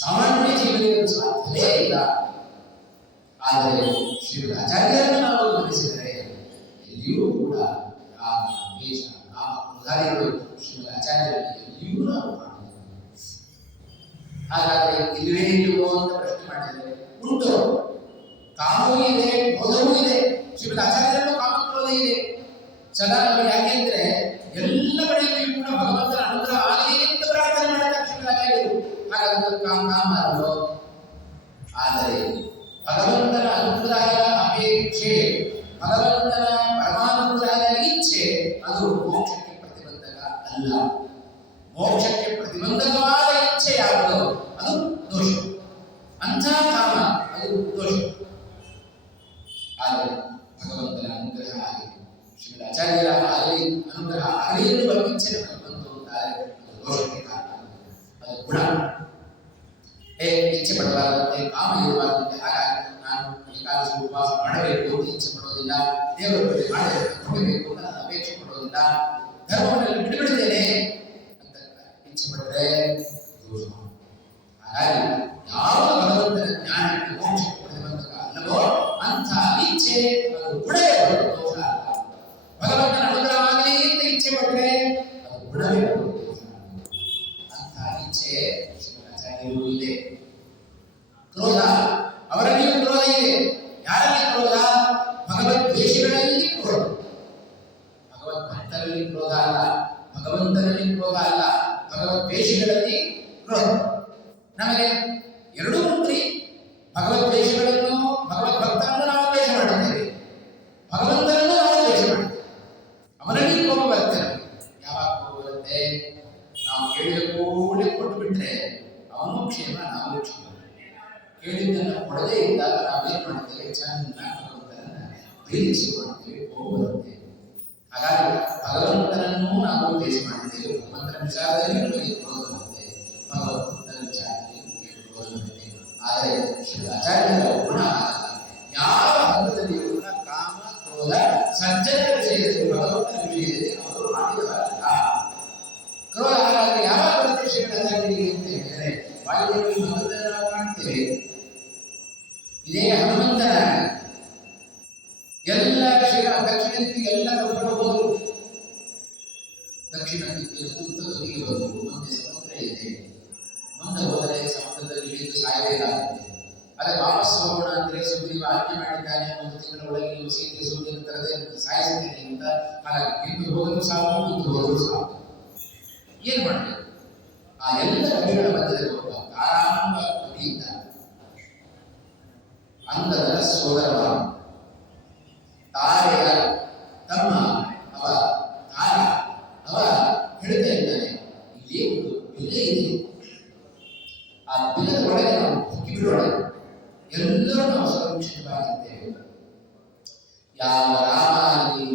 ಸಾಮಾನ್ಯ ಜೀವನಕ್ಕೆ ಸಾಧ್ಯವೇ ಇಲ್ಲ. ಆದರೆ ಶ್ರೀಮದ್ ಆಚಾರ್ಯರನ್ನು ನಾವು ಗಮನಿಸಿದರೆ ಎಲ್ಲಿಯೂ ಕೂಡ ರಾಗ ದ್ವೇಷ ಕಾಮ ಕ್ರೋಧಾದಿಗಳು ಶ್ರೀಮದ್ ಆಚಾರ್ಯರಲ್ಲಿ ಎಲ್ಲಿಯೂ ನಾವು ಕಾಣುತ್ತೇವೆ. ಹಾಗಾದರೆ ಇಲ್ಲವೇ ಇಲ್ಲವೋ ಅಂತ ಪ್ರಶ್ನೆ ಮಾಡಿದರೆ ಉಂಟು. ಕಾಮವೂ ಇದೆ, ಕ್ರೋಧವೂ ಇದೆ. ಶ್ರೀಮದ್ ಆಚಾರ್ಯರಲ್ಲೂ ಕಾಮ ಕ್ರೋಧ ಇದೆ ಸದಾ. ಯಾಕೆಂದ್ರೆ ಎಲ್ಲ ಕಡೆಯಲ್ಲಿಯೂ ಕೂಡ ಭಗವಂತನ ಅನುಗ್ರಹ ಆಗಲಿ ಅಂತ ಪ್ರಾರ್ಥನೆ ಮಾಡ್ತಾರೆ ಶ್ರೀಮದ್ ಆಚಾರ್ಯರು. ಹಾಗಾದ್ರೆ ಕಾಮ ಅಲ್ಲೋ. ಆದರೆ ಭಗವಂತನ ಅನುಗ್ರಹದ ಅಪೇಕ್ಷೆ, ಭಗವಂತನ ಪರಮಾನುಗ್ರಹದ ಇಚ್ಛೆ ಅದು ಮೋಕ್ಷಕ್ಕೆ ಪ್ರತಿಬಂಧಕ ಅಲ್ಲ. ಮೋಕ್ಷಕ್ಕೆ ಪ್ರತಿಬಂಧಕವಾದ ಇಚ್ಛೆ ಯಾವುದು ಅದು ದೋಷ. ಅಂಥ ಕಾಮ ಅದು ದೋಷ. ಆದರೆ ಭಗವಂತನ ಅನುಗ್ರಹ ಆಗಲಿ, ಶ್ರೀಮದ್ ಆಚಾರ್ಯರ ಆಗಲಿ ಅನುಗ್ರಹ ಆಗಲಿ ಎನ್ನುವ ಇಚ್ಛೆ ನಮಗೆ ಬಂತು ಅಂತಾರೆ, ಅದು ದೋಷಕ್ಕೆ ಕಾರಣ. ಅದು ಗುಣ. ಇಚ್ಛೆ ಪಡಬಾರದಂತೆ, ಕಾಮ ಇರಬಾರದಂತೆ. ಹಾಗಾಗಿ ನಾನು ಏಕಾದಶಿ ಉಪವಾಸ ಮಾಡಬೇಕು ಅಂತ ಇಚ್ಛೆ ಪಡೋದಿಲ್ಲ, ದೇವರ ಬಗ್ಗೆ ಮಾಡಬೇಕು ಅಂತ ನಾನು ಅಪೇಕ್ಷೆ ಪಡೋದಿಲ್ಲ, ಧರ್ಮವನ್ನು ಬಿಟ್ಟುಬಿಡುತ್ತೇನೆ ಅಂತ ಇಚ್ಛೆ ಪಟ್ಟರೆ ದೋಷ. ಹಾಗಾಗಿ ಯಾವ ಭಗವಂತನ ಜ್ಞಾನಕ್ಕೆ ಮೋಕ್ಷಕ್ಕೆ ಪ್ರತಿಬಂಧಕ ಅಲ್ಲವೋ ಅಂಥ ಇಚ್ಛೆ ಅದು ಗುಣವೇ ಬರುವ ದೋಷ ಅಲ್ಲ. ಭಗವಂತನ ಅನುಗ್ರಹ ಆಗಲಿ ಅಂತ ಇಚ್ಛೆ ಪಟ್ಟರೆ ಅದು ಗುಣವೇ ಬರುವ ದೋಷ. ಅಂಥ ಇಚ್ಛೆ ಶ್ರೀಮದಾಚಾರ್ಯರು ಇದೆ. ಕ್ರೋಧ, ಅವರಲ್ಲಿಯೂ ಕ್ರೋಧ ಇದೆ. ಯಾರಲ್ಲಿ ಕ್ರೋಧ? ಭಗವದ್ವೇಷಿಗಳಲ್ಲಿ ಕ್ರೋಧ. ಭಗವದ್ಭಕ್ತರಲ್ಲಿ ಕ್ರೋಧ ಅಲ್ಲ, ಭಗವಂತನಲ್ಲಿ ಕ್ರೋಧ ಅಲ್ಲ, ಭಗವದ್ವೇಷಿಗಳಲ್ಲಿ ಕ್ರೋಧ. ನಮಗೆ ಎರಡೂ ಉಂಟ್ರಿ. ಭಗವದ್ವೇಷಗಳನ್ನು, ಭಗವದ್ಭಕ್ತರನ್ನು ನಾವು ದ್ವೇಷ ಮಾಡುತ್ತೇವೆ, ಭಗವಂತನನ್ನು ನಾವು ದ್ವೇಷ ಮಾಡುತ್ತೇವೆ. ಅವನಲ್ಲಿ ಕೋಪ ಬರುತ್ತೆ. ಯಾವಾಗ ಕೋಪ ಬರುತ್ತೆ? ನಾವು ಕೇಳಿದ ಕೂಡಲೇ ಕೊಟ್ಟು ಬಿಟ್ರೆ ಅವನು ಕ್ಷೇಮ, ನಾವು ಕ್ಷೇಮ. ಕೇಳಿದ್ದನ್ನು ಕೊಡದೇ ಇದ್ದಾಗ ನಾವೇನ್ ಮಾಡ್ತೇವೆ? ಚೆನ್ನಾಗಿ ಭಗವಂತನನ್ನ ಪ್ರೀತಿಸಿ ಮಾಡ್ತೇವೆ, ಕೋಪ ಬರುತ್ತೆ. ಹಾಗಾಗಿ ಭಗವಂತನನ್ನು ನಾವು ದ್ವೇಷ ಮಾಡ್ತೇವೆ. ಭಗವಂತನ ವಿಚಾರದಲ್ಲಿ ನಮಗೆ ಕ್ರೋಧ ಬರುತ್ತೆ, ಭಗವಂತನ ವಿಚಾರದಲ್ಲಿ ನಮಗೆ ಕ್ರೋಧ ಬರುತ್ತೆ. ಆದರೆ ಶ್ರೀಮದ್ ಆಚಾರ್ಯರ ಗುಣ ಯಾವ ಹಂತದಲ್ಲಿಯೂ ಕೂಡ ಕಾಮ ಕ್ರೋಧ ಸಜ್ಜನರ ವಿಷಯದಲ್ಲಿ, ಭಗವಂತನ ವಿಷಯದಲ್ಲಿ ಅವರು ಮಾಡಿದವರಲ್ಲ. ಕ್ರೋಧ ಹಾಗಾದ್ರೆ ಯಾವಾಗ ಬರುತ್ತೆ ಶ್ರೀಮದ್ ಆಚಾರ್ಯರಿಗೆ ಅಂತ ಹೇಳಿದರೆ, ವಾಯುದೇವರಲ್ಲಿ ಭಗವಂತನ ನಾವು ಕಾಣ್ತೇವೆ. ಇದೇ ಹನುಮಂತನ ಎಲ್ಲ ದಕ್ಷಿಣ ದಿಕ್ಕಿಗೆ ಎಲ್ಲ ಕರ್ಕೊಂಡು ಹೋದರು. ದಕ್ಷಿಣ ದಿಕ್ಕಿನ ಉತ್ತರ ತುದಿಗೆ ಬಂದರು. ಮುಂದೆ ಸಮುದ್ರ ಇದೆ, ಮುಂದೆ ಹೋದರೆ ಸಮುದ್ರದಲ್ಲಿ ಇಳಿದು ಸಾಯಬೇಕಾಗುತ್ತೆ. ಅದಕ್ಕೆ ವಾಪಸ್ ಹೋಗೋಣ ಅಂದ್ರೆ ಸುಗ್ರೀವ ಆಜ್ಞೆ ಮಾಡಿದ್ದಾನೆ, 1 ತಿಂಗಳ ಒಳಗೆ ನೀವು ಸೀತೆ ಸೂರ್ಯನ ತರದೆ ಸಾಯಿಸುತ್ತೇನೆ ಅಂತ. ಹಾಗಾಗಿ ಹಿಂದೆ ಹೋದರೂ ಸಾಕು, ಮುಂದೆ ಹೋದರೂ ಸಾಕು. ಏನ್ ಮಾಡಬೇಕು? ಆ ಎಲ್ಲ ಕವಿಗಳ ಮಧ್ಯದಲ್ಲಿ ಹೋಗುವ ಆರಾಮ ಕವಿಯಿಂದ ಅಂಗದ ಸೋದರ ಯಾವ ರಾಮ ಆಗಲಿ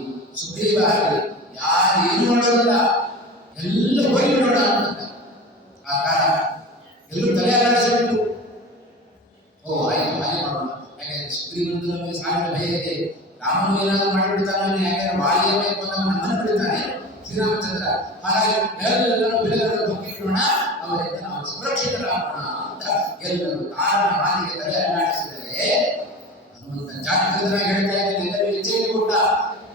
ಸುಗ್ರೀವ ಆಗಲಿ ಯಾರು ಏನು ಮಾಡೋದಿಲ್ಲ, ಎಲ್ಲ ಹೋಗಿ ನೋಡ ಅಂತ ಆ ಕಾಲ ಎಲ್ಲರೂ ತಲೆ ಅಲ್ಲಾಡಿಸಿಬಿಟ್ಟು ಓ ಆಯ್ತು ಹಾಗೆ ಮಾಡೋಣ. ಯಾಕಂದ್ರೆ ಸುಗ್ರೀವನಿಂದ ನಮಗೆ ಸಾವಿರ ಭಯ ಇದೆ, ರಾಮನು ಏನಾದರೂ ಮಾಡಿಬಿಡ್ತಾನೆ, ಯಾಕಂದ್ರೆ ವಾಲಿಯನ್ನೇ ಕೊಂದವನು ನಮ್ಮನ್ನು ಬಿಡ್ತಾನೆ ಶ್ರೀರಾಮಚಂದ್ರ. ಹಾಗಾಗಿ ಎಲ್ಲರೂ ಬಿಡುಗಡೆ ಹೋಗಿರೋಣ, ಅವರಿಂದ ನಾವು ಸುರಕ್ಷಿತರಾಗೋಣ ಅಂತ ಎಲ್ಲರೂ ಕಾರಣ ಮಾತಿಗೆ ತಲೆ ಅಲ್ಲಾಡಿಸಿದರೆ ಹನುಮಂತ ಜಾಗೃತರಾಗಿ ಹೇಳ್ತಾ ಇದ್ದೇನೆ, ಎಲ್ಲರೂ ಎಚ್ಚರಿಕೆ ಕೊಟ್ಟ.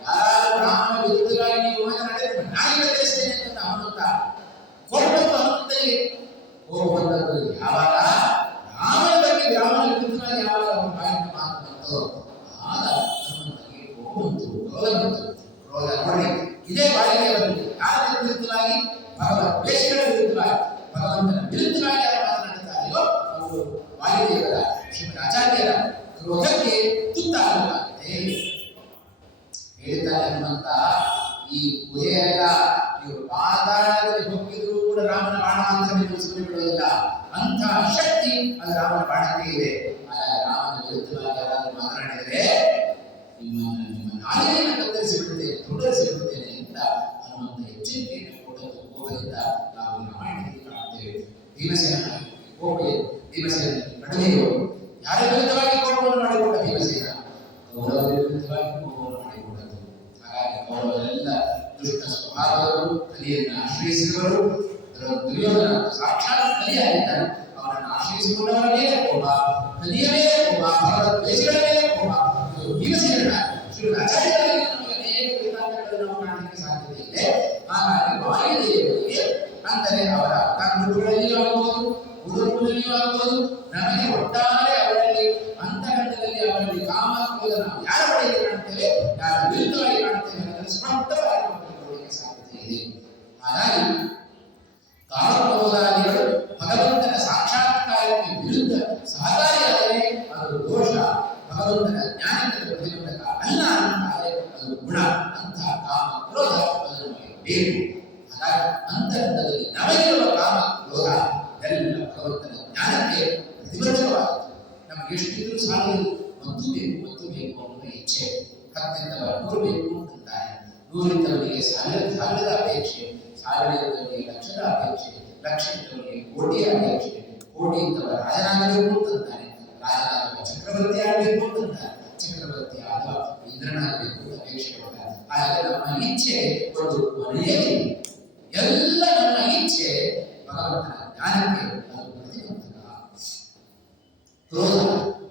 ಯಾರು ರಾಮನ ವಿರುದ್ಧವಾಗಿ ನೀವು ಮಾತನಾಡಿದ್ರೆ ನಾಯಿಗೆ ತಿಳಿಸ್ತೇನೆ ಅಂತ ಹನುಮಂತ ಕೊಟ್ಟದ್ದು ಹನುಮಂತನಿಗೆ ಹೋಗುವಂಥದ್ದು. ಯಾವಾಗ ರಾಮನ ಬಗ್ಗೆ ರಾಮನ ವಿರುದ್ಧವಾಗಿ ಯಾವಾಗ ಬಾಯಿಂದ ಮಾತು ಬಂತೋ ಆಗ ಹನುಮಂತನಿಗೆ ಕ್ರೋಧ ಬಂತು. ಕ್ರೋಧ ನೋಡಿ ಇದೇ ವಾಯುದೇವರಲ್ಲಿ ಯಾರ ವಿರುದ್ಧವಾಗಿ ಭಗವತ್ ದ್ವೇಷಗಳ ವಿರುದ್ಧವಾಗಿ ಭಗವಂತನ ವಿರುದ್ಧವಾಗಿ ಯಾರು ಮಾತನಾಡುತ್ತಾರೆಯೋ ಅವರು ವಾಯುದೇವರ ಶ್ರೀಮದ್ ಆಚಾರ್ಯರ ಕ್ರೋಧಕ್ಕೆ ತುತ್ತಾಗಲಾಗಿದೆ. ಹೇಳ್ತಾರೆ ಹನುಮಂತ, ಈ ಗುಹೆಯಲ್ಲ, ನೀವು ಪಾತಾಳದಲ್ಲಿ ಹೋಗಿದ್ರು ಕೂಡ ರಾಮನ ಬಾಣ ಅಂತ ನೀವು ಸುಮ್ಮನೆ ಬಿಡುವುದಿಲ್ಲ. ಅಂತಹ ಶಕ್ತಿ ಅದು ರಾಮನ ಬಾಣಕ್ಕೆ ಇದೆ. ರಾಮನ ವಿರುದ್ಧವಾಗಿ ಯಾರಾದರೂ ಮಾತನಾಡಿದರೆ ನಿಮ್ಮ ನಾಲಿಗೆಯನ್ನು ಕತ್ತರಿಸಿ ಬಿಡುತ್ತೇನೆ, ತುಂಡರಿಸಿ ಬಿಡುತ್ತೇನೆ ಅಂತ ಹನುಮಂತ ಎಚ್ಚರಿಕೆಯನ್ನು ಕೊಟ್ಟದ್ದು ಕೋಪದಿಂದ ನಾವು ರಾಮಾಯಣದಲ್ಲಿ ಕಾಣುತ್ತೇವೆ. ಭೀಮಸೇನ ಭೀಮಸೇನ ಕಡಿಮೆಯೋ ಯಾರ ವಿರುದ್ಧವಾಗಿ ಕೋಪವನ್ನು ಮಾಡಿಕೊಂಡ ಭೀಮಸೇನ ಕೌರವರ ವಿರುದ್ಧವಾಗಿ ಕೋಪವನ್ನು ಮಾಡಿಕೊಂಡದ್ದು. ಹಾಗಾಗಿ ಕೌರವರೆಲ್ಲ ದುಷ್ಟ ಸ್ವಭಾವದವರು, ಕಲಿಯನ್ನು ಆಶ್ರಯಿಸಿದವರು. ದುರ್ಯೋಧನ ಸಾಕ್ಷಾತ್ ಕಲಿಯಾಗಿದ್ದಾನೆ, ಅವನನ್ನು ಆಶ್ರಯಿಸಿಕೊಂಡವರ ಮೇಲೆ ಕೋಪ, ಕಲಿಯ ಮೇಲೆ ಕೋಪ, ಭಗವತ್ ದ್ವೇಷಗಳ ಮೇಲೆ ಕೋಪ. ಭೀಮಸೇನ ಶ್ರೀಮದ್ ಆಚಾರ್ಯರಲ್ಲಿ ನಮಗೆ ಅನೇಕ ವೃತ್ತಾಂತಗಳನ್ನು ನಾವು ಕಾಣಲಿಕ್ಕೆ ಸಾಧ್ಯತೆ ಇದೆ. ಹಾಗಾಗಿ ವಾಯುದೇವರಿಗೆ ಅಂದರೆ ಅವರ ಕಣ್ಣುಗಳಲ್ಲಿ ಆಗಬಹುದು, ಉಡುಪುಗಳಲ್ಲಿಯೂ ಆಗಬಹುದು, ನಮಗೆ ಒಟ್ಟಾರೆ ಅವರಲ್ಲಿ ಅಂತರಂಗದಲ್ಲಿ ಅವರಲ್ಲಿ ಕಾಮ ಕ್ರೋಧ ನಾವು ಯಾರ ಬಳಿಗೆ ಕಾಣುತ್ತೇವೆ, ಯಾರ ವಿರುದ್ಧವಾಗಿ ಕಾಣುತ್ತೇವೆ ಅನ್ನೋದನ್ನು ಸ್ಪಷ್ಟವಾಗಿ ನಾವು ತಿಳ್ಕೊಳ್ಳಲಿಕ್ಕೆ ಸಾಧ್ಯತೆ ಇದೆ. ಹಾಗಾಗಿ ಕಾಮಕ್ರೋಧಾದಿಗಳು ಭಗವಂತನ ಸಾಕ್ಷಾತ್ಕಾರಕ್ಕೆ ವಿರುದ್ಧ ಸಹಕಾರಿಯಾದರೆ ಅದು ದೋಷ, ಭಗವಂತನ ಜ್ಞಾನಕ್ಕೆ ಪ್ರತಿಬಂಧಕ ಅಲ್ಲ ಅಂತಾದರೆ ಅದು ಗುಣ. ಅಂತಹ ಕಾಮ ಕ್ರೋಧ ಅದು ನಮಗೆ ಬೇಕು. ಹಾಗಾಗಿ ಅಂತರಂಗದಲ್ಲಿ ನಮಗಿರುವ ಕಾಮ ಕ್ರೋಧ ಎಲ್ಲ ಭಗವಂತನ ಜ್ಞಾನಕ್ಕೆ ಪ್ರತಿಬಂಧಕವಾಗುತ್ತೆ. ನಮಗೆ ಎಷ್ಟಿದ್ರೂ ಸಾಲದು, ಮತ್ತು ಬೇಕು ಅನ್ನುವ ಇಚ್ಛೆ. 10 ಇದ್ದವರು 100 ಬೇಕು ಅಂತಾರೆ, 100 ಇದ್ದವರಿಗೆ ಸಾವಿರದ ಅಪೇಕ್ಷೆ, 1000 ಇದ್ದವರಿಗೆ ಲಕ್ಷದ ಅಪೇಕ್ಷೆ, ಲಕ್ಷ ಇದ್ದವರಿಗೆ ಕೋಟಿಯ ಅಪೇಕ್ಷೆ, ಕೋಟಿ ಇದ್ದವ ರಾಜನಾಗಬೇಕು ಅಂತಾನೆ, ರಾಜನಾಗಬೇಕು ಚಕ್ರವರ್ತಿ ಆಗಬೇಕು ಅಂತಾನೆ, ಚಕ್ರವರ್ತಿ ಆಗ ಇಂದ್ರನಾಗಬೇಕು ಅಂತ ಅಪೇಕ್ಷೆ ಕೊಡ್ತಾರೆ. ಹಾಗಾಗಿ ನಮ್ಮ ಇಚ್ಛೆ ಒಂದು ಮನೆಯಲ್ಲಿ ಎಲ್ಲ ನಮ್ಮ ಇಚ್ಛೆ ಭಗವಂತನ ಜ್ಞಾನಕ್ಕೆ ಅದು ಪ್ರತಿಬಂಧಕ. ಕ್ರೋಧ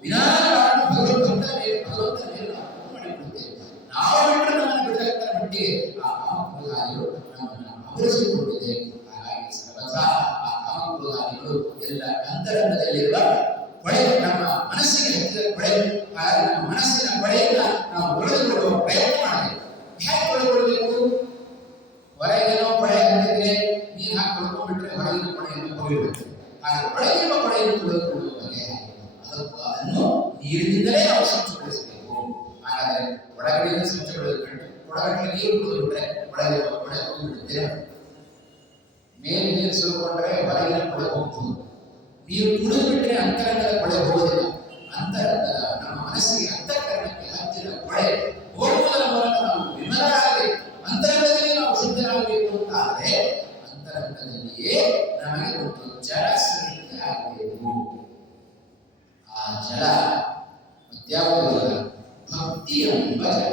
ವಿನಾಕಾರಣ ಭಗವಂತನ ಮೇಲೆ ನಾವು ಮಾಡಿಕೊಳ್ಳುತ್ತೇವೆ. ನಾವು ಬಿಟ್ಟರೆ ನಮ್ಮನ್ನು ಬಿಡತಕ್ಕಂಥ ಮಟ್ಟಿಗೆ ಆ ಕಾಮಕ್ರೋಧಾದಿಗಳು ನಮ್ಮನ್ನು ಆವರಿಸಿಕೊಂಡಿದೆ. ಹಾಗಾಗಿ ಸರ್ವಥಾ ಆ ಕಾಮಕ್ರೋಧಾದಿಗಳು ಎಲ್ಲ ಅಂತರಂಗದಲ್ಲಿರುವ ಕೊಳೆ, ನಮ್ಮ ಮನಸ್ಸಿಗೆ ಹತ್ತಿದ ಕೊಳೆ. ಹಾಗಾಗಿ ನಮ್ಮ ಮನಸ್ಸಿನ ಕೊಳೆಯನ್ನ ನಾವು ತೊಳೆದುಕೊಳ್ಳುವ ಪ್ರಯತ್ನ ಮಾಡಬೇಕು. ಹೇಗೆ ತೊಳೆದುಕೊಳ್ಳಬೇಕು? ಹೊರಗೇನೋ ಕೊಳೆ ಹತ್ತಿದ್ರೆ ನೀರು ಹಾಕಿ ತೊಳ್ಕೊಂಡ್ಬಿಟ್ರೆ ಹೊರಗಿನ ಕೊಳೆಯನ್ನು ಹೋಗಿಬಿಡುತ್ತೆ. ಹಾಗೆ ಒಳಗಿರುವ ಕೊಳೆಯನ್ನು ತೊಳೆದುಕೊಳ್ಳುವ ಬಗೆ ಅದನ್ನು ನೀರಿನಿಂದಲೇ ನಾವು ಸ್ವಚ್ಛಗೊಳಿಸಬೇಕು. ಹಾಗಾದರೆ ಒಳಗಡೆಯಿಂದ ಸ್ವಚ್ಛಗೊಳಿಸಬೇಕು. ಒಳಗಡೆ ನೀರು ಕುಡಿದುಬಿಟ್ರೆ ಒಳಗಿರುವ ಕೊಳೆ ಹೋಗಿಬಿಡುತ್ತೆ. ಮೇಲೆ ನೀರು ಸುರಿಕೊಂಡ್ರೆ ಹೊರಗಿನ ಕೊಳೆ ಹೋಗ್ತದೆ. ನೀರು ಕುಡಿದುಬಿಟ್ರೆ ಅಂತರಂಗದ ಕೊಳೆ ಹೋಗೋದಿಲ್ಲ. ಅಂತರಂಗದ ನಮ್ಮ ಮನಸ್ಸಿಗೆ ಅಂತಃಕರಣಕ್ಕೆ ಹತ್ತಿರ ಕೊಳೆ ಹೋಗುವುದರ ಮೂಲಕ ನಾವು ವಿಮಲರಾಗಬೇಕು. ಅಂತರಂಗದಲ್ಲಿ ನಾವು ಶುದ್ಧರಾಗಬೇಕು ಅಂತ ಆದರೆ ಅಂತರಂಗದಲ್ಲಿಯೇ ನಮಗೆ ಒಂದು ಜಲ ಸೃಷ್ಟಿ ಆಗಬೇಕು. ಆ ಜಲ ಮತ್ಯಾವುದಲ್ಲ, ಭಕ್ತಿ ಎಂಬ ಜಲ.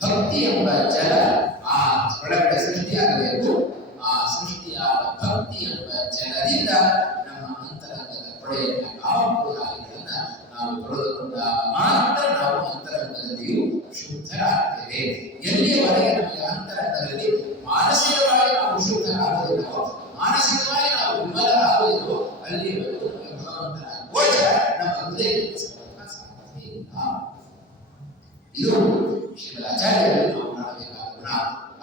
ಭಕ್ತಿ ಎಂಬ ಜಲ ಆ ಒಳಗಡೆ ಸೃಷ್ಟಿಯಾಗಬೇಕು. ಆ ಸೃಷ್ಟಿಯಾದ ಭಕ್ತಿ ಎಂಬ ಜಲದಿಂದ ನಮ್ಮ ಅಂತರಂಗದ ಕೊಳೆಯನ್ನ, ಕಾಮಕ್ರೋಧಾದಿಗಳನ್ನ ನಾವು ತೊಳೆದುಕೊಂಡಾಗ ಮಾತ್ರ ನಾವು ಅಂತರಂಗದಲ್ಲಿಯೂ ಶುದ್ಧರಾಗ್ತೇವೆ. ಎಲ್ಲಿಯವರೆಗೆ ನಮಗೆ ಅಂತರಂಗದಲ್ಲಿ ಮಾನಸಿಕವಾಗಿ ನಾವು ಶುದ್ಧರಾಗುವುದಿಲ್ಲವೋ, ಮಾನಸಿಕವಾಗಿ ನಾವು ವಿಮಲರಾಗುವುದಿಲ್ಲವೋ ಅಲ್ಲಿಯವರೆಗೂ ಭಗವಂತನ ಗೋಚರ ನಮ್ಮ ಹೃದಯಕ್ಕೆ ಸಾಧ್ಯ ಇಲ್ಲ. ಇದು ಶ್ರೀಮದ್ ಆಚಾರ್ಯರಲ್ಲಿ ನಾವು ಕಾಣಬೇಕಾದ ಗುಣ.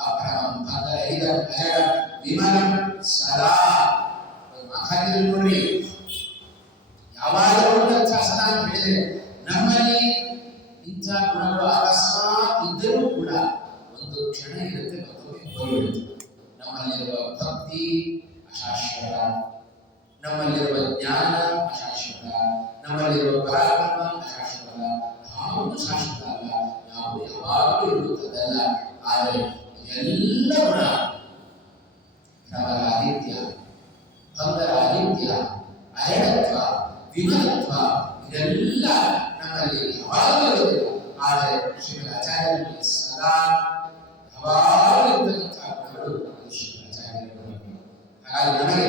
ಅಪರಮಂ ಭಕ್ತರಹಿತಂ ಅಜಡಂ ವಿಮಲಂ ಸದಾ. ಮಾತಾಡಿದ್ರು ನೋಡ್ರಿ, ಯಾವಾಗಲೂ ಸದಾ ಅಂತ ಹೇಳಿದ್ರೆ ನಮ್ಮಲ್ಲಿ ಇಂಥ ಗುಣಗಳು ಅಕಸ್ಮಾತ್ ಇದ್ದರೂ ಕೂಡ ಒಂದು ಕ್ಷಣ ಇರುತ್ತೆ, ಮತ್ತೊಮ್ಮೆ ಹೋಗಿಬಿಡುತ್ತೆ. ನಮ್ಮಲ್ಲಿರುವ ಭಕ್ತಿ ಅಶಾಶ್ವತ, ನಮ್ಮಲ್ಲಿರುವ ಜ್ಞಾನ ಅಶಾಶ್ವತ, ನಮ್ಮಲ್ಲಿರುವ ಪರಾಕ್ರಮ ಅಶಾಶ್ವತ. ಯಾವುದು ಶಾಶ್ವತ ಅಲ್ಲ, ಇರುತ್ತದಲ್ಲ. ಆದರೆ ಎಲ್ಲ ಗುಣ ಭ್ರಮರಾಹಿತ್ಯ, ಭಂಗರಾಹಿತ್ಯ, ಅಜಡತ್ವ, ವಿಮಲತ್ವ ಇದೆಲ್ಲ ನಮ್ಮಲ್ಲಿ ಯಾವಾಗಲೂ ಇರುವುದಿಲ್ಲ. ಆದರೆ ಶ್ರೀಮದ್ ಆಚಾರ್ಯರಲ್ಲಿ ಸದಾ ಯಾವಾಗಲೂ ಇರತಕ್ಕಂತಹ ಗುಣಗಳು ಶ್ರೀಮದ್ ಆಚಾರ್ಯರ ಗುಣಗಳು. ಹಾಗಾಗಿ ನಮಗೆ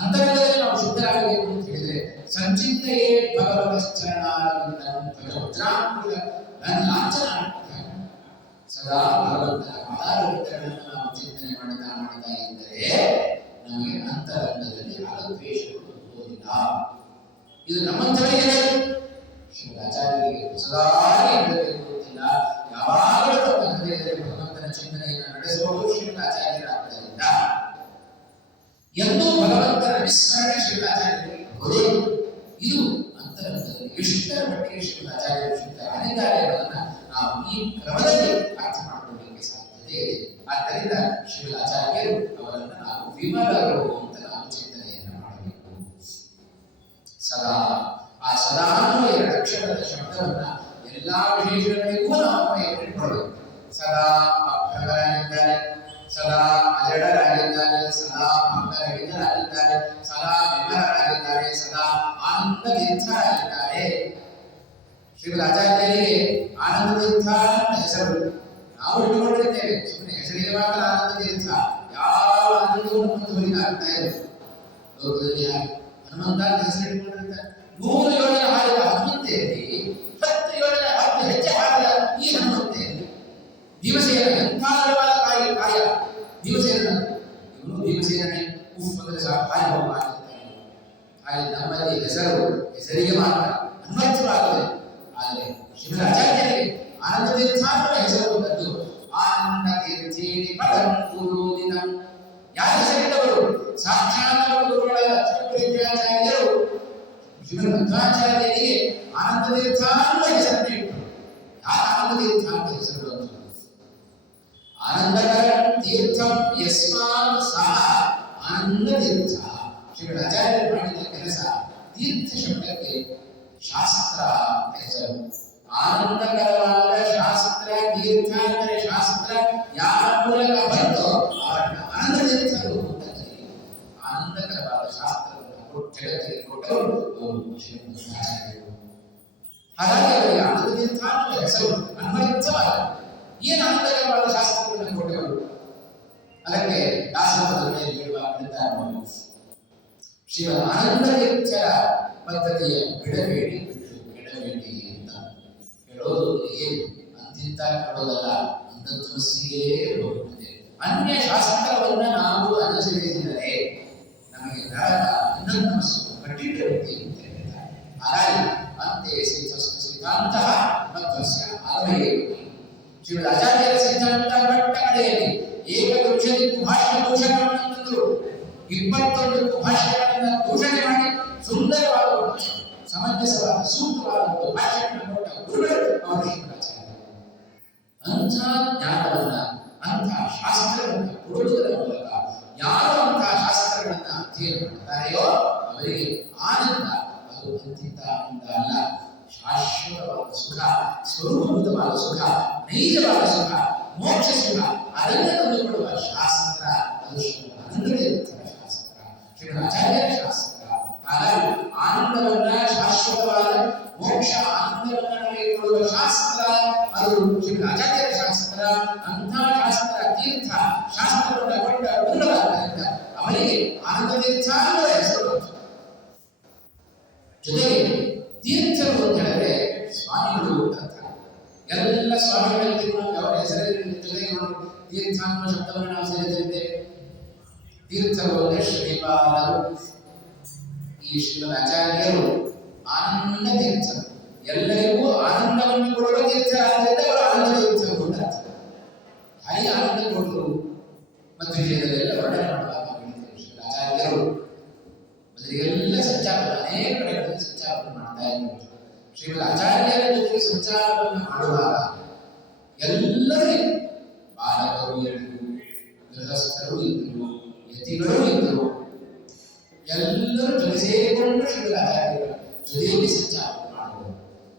ಅಂತರ್ಗತದಲ್ಲಿ ನಾವು ಶುದ್ಧರಾಗಬೇಕು ಅಂತ ಹೇಳಿದ್ರೆ ಸಂಚಿತೆಯೇ ಸದಾ ಭಗವಂತನ ಪಾದಾರವಿಂದಗಳನ್ನು ನಾವು ಚಿಂತನೆ ಮಾಡ್ತಾ ಇದ್ದರೆ ನಮಗೆ ಅಂತರಂಗದಲ್ಲಿ ರಾಗದ್ವೇಷಗಳು ಬರುವುದಿಲ್ಲ. ಇದು ನಮ್ಮಂಥವರಿಗೆ ಶ್ರೀಮದ್ ಆಚಾರ್ಯರಿಗೆ ಹೊಸದಾಗಿ ಇರಬೇಕು ಅಂತಿಲ್ಲ. ಯಾವಾಗಲೂ ನಮ್ಮ ಹೃದಯದಲ್ಲಿ ಭಗವಂತನ ಚಿಂತನೆಯನ್ನು ನಡೆಸುವುದು ಶ್ರೀಮದ್ ಆಚಾರ್ಯರಾದ್ದರಿಂದ ಎಂದೂ ಭಗವಂತನ ವಿಸ್ಮರಣೆ ಶ್ರೀಮದ್ ಆಚಾರ್ಯರಿಗೆ ಬರುವುದೇ. ಇದು ಅಂತರಂಗದಲ್ಲಿ ಎಷ್ಟರ ಮಟ್ಟಿಗೆ ಶ್ರೀಮದ್ ಆಚಾರ್ಯರು ಶುದ್ಧರಾಗಿದ್ದಾರೆ ಎಂಬುದನ್ನು ನಾವು ಈ ಕ್ರಮದಲ್ಲಿ ಅರ್ಥ ಮಾಡಿಕೊಳ್ಳಲಿಕ್ಕೆ ಸಾಧ್ಯತೆ ಇದೆ. ಆದ್ದರಿಂದ ಶ್ರೀಮದ್ ಆಚಾರ್ಯರು ಅವರನ್ನು ನಾವು ವಿಮಲರು ಅಂತ ನಾವು ಚಿಂತನೆಯನ್ನು ಮಾಡಬೇಕು. ಸದಾ ಆ ಸದಾ ಅನ್ನುವ ಎರಡು ಅಕ್ಷರದ ಶಬ್ದವನ್ನ ಎಲ್ಲಾ ವಿಶೇಷಗಳಿಗೂ ನಾವು ಇಟ್ಟುಕೊಳ್ಳಬೇಕು. ಸದಾ ಅಭ್ರಮರಾಗಿದ್ದಾರೆ, ಸದಾ ಅಜಡರಾಗಿದ್ದಾರೆ, ಸದಾ ಭಂಗರಹಿತರಾಗಿದ್ದಾರೆ, ಸದಾ ವಿಮಲರಾಗಿದ್ದಾರೆ, ಸದಾ ಆನಂದ ತೀರ್ಥರಾಗಿದ್ದಾರೆ. ಶ್ರೀಮದ್ ಆಚಾರ್ಯರಿಗೆ ಆನಂದ ತೀರ್ಥ ಅಂತ ಹೆಸರು ನಾವು ಇಟ್ಟುಕೊಂಡಿದ್ದೇವೆ. ಸುಮ್ಮನೆ ಹೆಸರಿಗೆ ಮಾತ್ರ ಆನಂದ ತೀರ್ಥ, ಯಾವ ಆನಂದವೂ ನಮ್ಮ ತೋರಿನ ಆಗ್ತಾ ಇದೆ. ಲೋಕದಲ್ಲಿ ಹನುಮಂತ ಅಂತ ಹೆಸರು ಇಟ್ಟುಕೊಂಡಿರ್ತಾರೆ. 100 ಯೋಜನೆ ಹಾಡಿದ ಹನುಮಂತೆಯಲ್ಲಿ 10 ಯೋಜನೆ 10 ಹೆಜ್ಜೆ ಹಾಡಿದ ಈ ಹನುಮಂತೆಯಲ್ಲಿ ಭೀಮಸೇನ ಎಂಥ ಕಾಯ ಭೀಮಸೇನ ಇವನು ಭೀಮಸೇನನೇ ಉಫ್ ಅಂದರೆ ಸಾಕು ಹಾರಿ ಹೋಗುತ್ತಾನೆ. ಹಾಗೆ ನಮ್ಮಲ್ಲಿ ಹೆಸರಿಗೆ ಮಾತ್ರ ಅನ್ವರ್ಥವಾಗಿದೆ. ಆದರೆ ಶ್ರೀಮದ್ ಆಚಾರ್ಯರಿಗೆ ಆನಂದ ತೀರ್ಥ ಹೆಸರು ಬಂದದ್ದು. ಆನಂದ ತೀರ್ಥೇನಿ ಪರಂಪುರೋದಿನ ಯಾರ ಹೆಸರಿಟ್ಟವರು? ಸಾಕ್ಷಾತ್ ಗುರುಗಳಾದ ಶ್ರೀಮದಾಚಾರ್ಯರು ಶ್ರೀಮದ್ ಮಧ್ವಾಚಾರ್ಯರಿಗೆ ಆನಂದ ತೀರ್ಥ ಅನ್ನುವ ಹೆಸರನ್ನು ಇಟ್ಟರು. ಯಾರ ಆನಂದ ತೀರ್ಥ ಅಂತ ಹೆಸರು ಬಂತು? ಆನಂದಕರ ತೀರ್ಥಂ ಯಸ್ಮಾನ್ ಸಹ ಆನಂದ ತೀರ್ಥ. ಶ್ರೀಮದ್ ಆಚಾರ್ಯರು ಮಾಡಿದ ಕೆಲಸ ತೀರ್ಥ ಶಬ್ದಕ್ಕೆ ಶಾಸ್ತ್ರ ಅಂತ ಹೆಸರು. ಆನಂದಕರವಾದ ಶಾಸ್ತ್ರ, ತೀರ್ಥ ಅಂದರೆ ಶಾಸ್ತ್ರ ಯಾರ ಮೂಲಕ ಬಂತೋ ಅವರನ್ನು ಆನಂದ ತೀರ್ಥರು ಅಂತ ಕರೆಯುತ್ತಾರೆ. ಆನಂದಕರವಾದ ಶಾಸ್ತ್ರವನ್ನು ಜಗತ್ತಿಗೆ ಕೊಟ್ಟವರು ಶ್ರೀಮದ್ ಆಚಾರ್ಯರು. ಹಾಗಾಗಿ ಅವರಿಗೆ ಆನಂದ ತೀರ್ಥ ಅನ್ನುವ ಹೆಸರು ಅನ್ವರ್ಥವಾದ. ಏನು ಆನಂದಕರವಾದ ಶಾಸ್ತ್ರವನ್ನು ಕೊಟ್ಟವರು? ಅದಕ್ಕೆ ದಾಸೋಹದ ಮೇಲೆ ಹೇಳುವ ಶ್ರೀಮದ್ ಆನಂದ ತೀರ್ಥರ ಪದ್ಧತಿಯ ಬಿಡಬೇಡಿ ಬಿಟ್ಟು ಕೆಡಬೇಡಿ ಅಂತ ಹೇಳೋದು ಏನು ಅಂತಿಂತ ಕೊಡೋದಲ್ಲ, ಅಂಧತ್ವಸ್ಸಿಗೆ ಹೋಗುತ್ತದೆ. ಅನ್ಯ ಶಾಸ್ತ್ರವನ್ನ ನಾವು ಅನುಸರಿಸಿದರೆ ನಮಗೆ ನರಕ ಅಂಧತ್ವಸ್ಸು ಕಟ್ಟಿಟ್ಟುತ್ತೆ ಅಂತ ಹೇಳ್ತಾರೆ. ಹಾಗಾಗಿ ಅಂತೆ ಸಿದ್ಧಾಂತ ಮಧ್ವಸ್ಯ ಆಲಯ. ಶ್ರೀಮದ್ ಆಚಾರ್ಯರ ಸಿದ್ಧಾಂತ ಕಟ್ಟ ಕಡೆಯಲ್ಲಿ ಏಕವೃಕ್ಷದಿ ಭಾಷ್ಯ ದೂಷಣವನ್ನು ತಂದರು. 21 ಭಾಷೆಗಳನ್ನು ದೂಷಣೆ ಮಾಡಿ ಸುಂದರವಾದ ಸಮಂಜಸವಾದ ಸೂಕ್ತವಾದ ಭಾಷೆಯನ್ನು ಕೊಟ್ಟ ಗುರುಗಳು ಅವರು ಶ್ರೀಮದಾಚಾರ್ಯರು. ಅಂಥ ಜ್ಞಾನವನ್ನ ಅಂಥ ಶಾಸ್ತ್ರವನ್ನು ಕೊಡುವುದರ ಮೂಲಕ ಯಾರು ಅಂಥ ಶಾಸ್ತ್ರಗಳನ್ನ ಅಧ್ಯಯನ ಮಾಡ್ತಾರೆಯೋ ಅವರಿಗೆ ಆನಂದ. ಅದು ಅಂತಿಂತ ಆನಂದ ಅಲ್ಲ, ಶಾಶ್ವತವಾದ ಸುಖ, ಸ್ವರೂಪಭೂತವಾದ ಸುಖ, ನೈಜವಾದ ಸುಖ, ಮೋಕ್ಷ ಸುಖ ಅದನ್ನು ತಂದುಕೊಳ್ಳುವ ಶಾಸ್ತ್ರ. ಅದು ಶ್ರೀಮದಾಚಾರ್ಯರ ಶಾಸ್ತ್ರ, ಶ್ರೀಮದಾಚಾರ್ಯರ ಶಾಸ್ತ್ರ. ಹಾಗಾಗಿ ಆನಂದವನ್ನ ಶಾಶ್ವತವಾದ ಮೋಕ್ಷ ಆನಂದವನ್ನ ನಮಗೆ ಕೊಡುವ ಶಾಸ್ತ್ರ ಅದು ಶ್ರೀಮದಾಚಾರ್ಯರ ಶಾಸ್ತ್ರ. ಅಂಥ ಶಾಸ್ತ್ರ ತೀರ್ಥ ಶಾಸ್ತ್ರವನ್ನು ಕೊಟ್ಟ ಗುರುಗಳಾದ್ದರಿಂದ ಅವರಿಗೆ ಆನಂದ ತೀರ್ಥ ಅನ್ನುವ ಹೆಸರು. ಜೊತೆಗೆ ತೀರ್ಥರು ಅಂತ ಹೇಳಿದ್ರೆ ಸ್ವಾಮಿಗಳು ಅಂತ ಎಲ್ಲ ಸ್ವಾಮಿಗಳಲ್ಲಿ ಅವರ ಹೆಸರಿನ ಜೊತೆಗೆ ತೀರ್ಥ ಅನ್ನುವ ಶಬ್ದವನ್ನು ನಾವು ಸೇರಿಸಿದ್ದೇವೆ. ತೀರ್ಥರು ಅಂದರೆ ಶ್ರೀಪಾದರು. ಈ ಶ್ರೀಮದ್ ಆಚಾರ್ಯರು ಆನಂದ ತೀರ್ಥರು, ಎಲ್ಲರಿಗೂ ಆನಂದವನ್ನು ಕೊಡುವ ತೀರ್ಥರಾದ್ದರಿಂದ ಅವರು ಆನಂದ ತೀರ್ಥರು ಕೂಡ. ಹಾಗೆ ಆನಂದ ಕೊಟ್ಟರು ಮತ್ತು ವಿಷಯದಲ್ಲೆಲ್ಲ ವರ್ಣನೆ ಮಾಡುವಾಗ ಶ್ರೀಮದ್ ಆಚಾರ್ಯರು ಮೊದಲಿಗೆಲ್ಲ ಸಂಚಾರವನ್ನು ಅನೇಕ ಕಡೆಗಳಲ್ಲಿ ಸಂಚಾರವನ್ನು ಮಾಡ್ತಾ ಇದ್ದರು. ಶ್ರೀಮದ್ ಆಚಾರ್ಯರ ಜೊತೆಗೆ ಸಂಚಾರವನ್ನು ಮಾಡುವಾಗ ಎಲ್ಲರೂ ಬಾಲಕರು ಇದ್ದರು, ಗೃಹಸ್ಥರು ಇದ್ದರು, ಯತಿಗಳು ಇದ್ದರು. ಎಲ್ಲರೂ ಜೊತೆ ಸೇರಿಕೊಂಡು ಶ್ರೀಮದ್ ಆಚಾರ್ಯರ ಜೊತೆಯಲ್ಲಿ ಸಂಚಾರ ಮಾಡುವರು.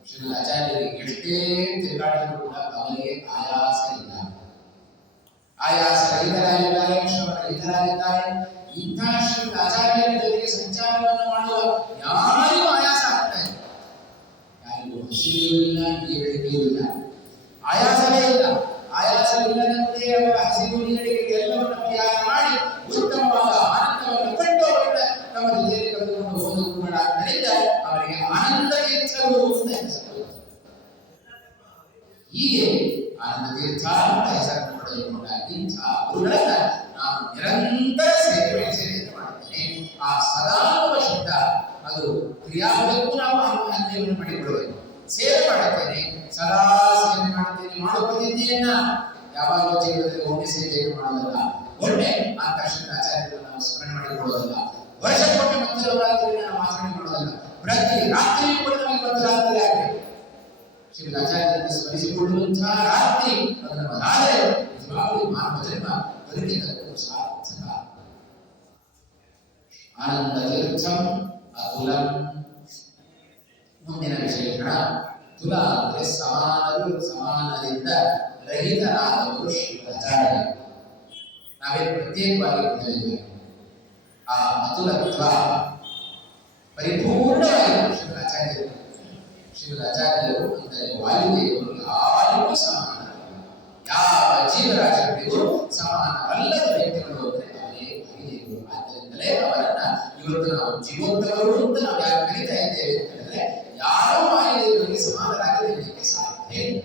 ಶ್ರೀಮದ್ ಆಚಾರ್ಯರಿಗೆ ಎಷ್ಟೇ ತಿರುಗಾಟ ಮಾಡಿದ್ರು ಕೂಡ ಅವರಿಗೆ ಆಯಾಸ ಇಲ್ಲ, ಆಯಾಸ ರಹಿತರಾಗಿದ್ದಾರೆ, ಶ್ರಮ ರಹಿತರಾಗಿದ್ದಾರೆ. ಇಂಥ ಶ್ರೀ ಆಚಾರ್ಯರ ಜೊತೆಗೆ ಸಂಚಾರವನ್ನು ಮಾಡುವ ಯಾರಿಗೂ ಆಯಾಸ ಆಗ್ತಾ ಇದೆ, ಯಾರಿಗೂ ಹಸಿವೆಯೂ ಇಲ್ಲ, ನೀರಡಿಕೆಯೂ ಇಲ್ಲ, ಆಯಾಸವೇ ಇಲ್ಲ. ಆಯಾಸವಿಲ್ಲದಂತೆ ಅವರ ಹಸಿವು ನೀರಡಿಕೆ ಎಲ್ಲವನ್ನು ತ್ಯಾಗ ಮಾಡಿ ಉತ್ತಮವಾದ ಆನಂದವನ್ನು ಕಂಡು ಅವರನ್ನ ನಮ್ಮ ಜೊತೆಯಲ್ಲಿ ಕರೆದುಕೊಂಡು ಹೋಗುವುದು ಕೂಡ ಆದ್ದರಿಂದ ಅವರಿಗೆ ಆನಂದ ತೀರ್ಥರು ಅಂತ ಹೆಸರು. ಹೀಗೆ ಆನಂದ ತೀರ್ಥ ಅಂತ ಹೆಸರನ್ನು ಪಡೆದುಕೊಂಡ ಇಂಥ ಗುರುಗಳನ್ನ ನಾನು ನಿರಂತರ ಸೇವೆಯನ್ನು ಮಾಡುತ್ತೇನೆ. ಆ ಸದಾನುವ ಶಬ್ದ ಅದು ಕ್ರಿಯಾಪದಕ್ಕೂ ನಾವು ಅನ್ವಯವನ್ನು ಮಾಡಿಕೊಳ್ಳಬೇಕು. ಸೇವೆ ಮಾಡುತ್ತೇನೆ, ಸದಾ ಸೇವೆ ಮಾಡುತ್ತೇನೆ, ಮಾಡುವ ಪದ್ಧತಿಯನ್ನ ಯಾವಾಗಲೂ ಜೀವನದಲ್ಲಿ ಒಮ್ಮೆ ಸೇವೆಯನ್ನು ಮಾಡೋದಲ್ಲ, ಒಮ್ಮೆ ಆ ಕೃಷ್ಣನ ಆಚಾರ್ಯರನ್ನು ನಾವು ಸ್ಮರಣೆ ಮಾಡಿಕೊಳ್ಳೋದಲ್ಲ, ವರ್ಷಕ್ಕೊಮ್ಮೆ ಮಂಗಳವಾರದಲ್ಲಿ ನಾವು ಆಚರಣೆ ಮಾಡೋದಲ್ಲ, ಪ್ರತಿ ರಾತ್ರಿಯೂ ಕೂಡ ನಮಗೆ ಮಂಗಳಾರತಿ ಆಗಬೇಕು. ಶ್ರೀಮದ್ ಆಚಾರ್ಯರನ್ನು ಸ್ಮರಿಸಿಕೊಳ್ಳುವಂತಹ ರಾತ್ರಿ ಅದು ನಮ್ಮದಾದರೆ ನಿಜವಾಗಲೂ ಮಾನವ ಜನ್ಮ ಬದುಕಿದ್ದಕ್ಕೂ ಸಾರ್ಥಕ. ಆನಂದ ತೀರ್ಥಂ ಅತುಲಂ. ಮುಂದಿನ ವಿಶೇಷಣ ತುಲ ಅಂದರೆ ಸಮಾನರು, ಸಮಾನದಿಂದ ರಹಿತರಾದವರು ಶ್ರೀಮದಾಚಾರ್ಯ. ನಾವೇನು ಪ್ರತ್ಯೇಕವಾಗಿ ಹೊಂದಲಿದ್ದೇವೆ ಆ ಅತುಲತ್ವ ಪರಿಪೂರ್ಣವಾಗಿ ಶ್ರೀಮದಾಚಾರ್ಯರು. ಶ್ರೀಮದಾಚಾರ್ಯರು ಅಂದರೆ ವಾಯುದೇವರು ಯಾರಿಗೂ ಸಮಾನ, ಯಾವ ಜೀವರಾಶಿಗಳಿಗೂ ಸಮಾನವಲ್ಲದ ವ್ಯಕ್ತಿಗಳು ಅಂದರೆ ಅವರೇ ವಾಯುದೇವರು. ಆದ್ದರಿಂದಲೇ ಅವರನ್ನ ಇವತ್ತು ನಾವು ಜೀವೋತ್ತಮರು ಅಂತ ನಾವು ಯಾರು ಕರೀತಾ ಇದ್ದೇವೆ ಅಂತ ಹೇಳಿದ್ರೆ ಯಾರೋ ವಾಯುದೇವರಿಗೆ ಸಮಾನರಾಗಿರಲಿಕ್ಕೆ ಸಾಧ್ಯ ಇಲ್ಲ.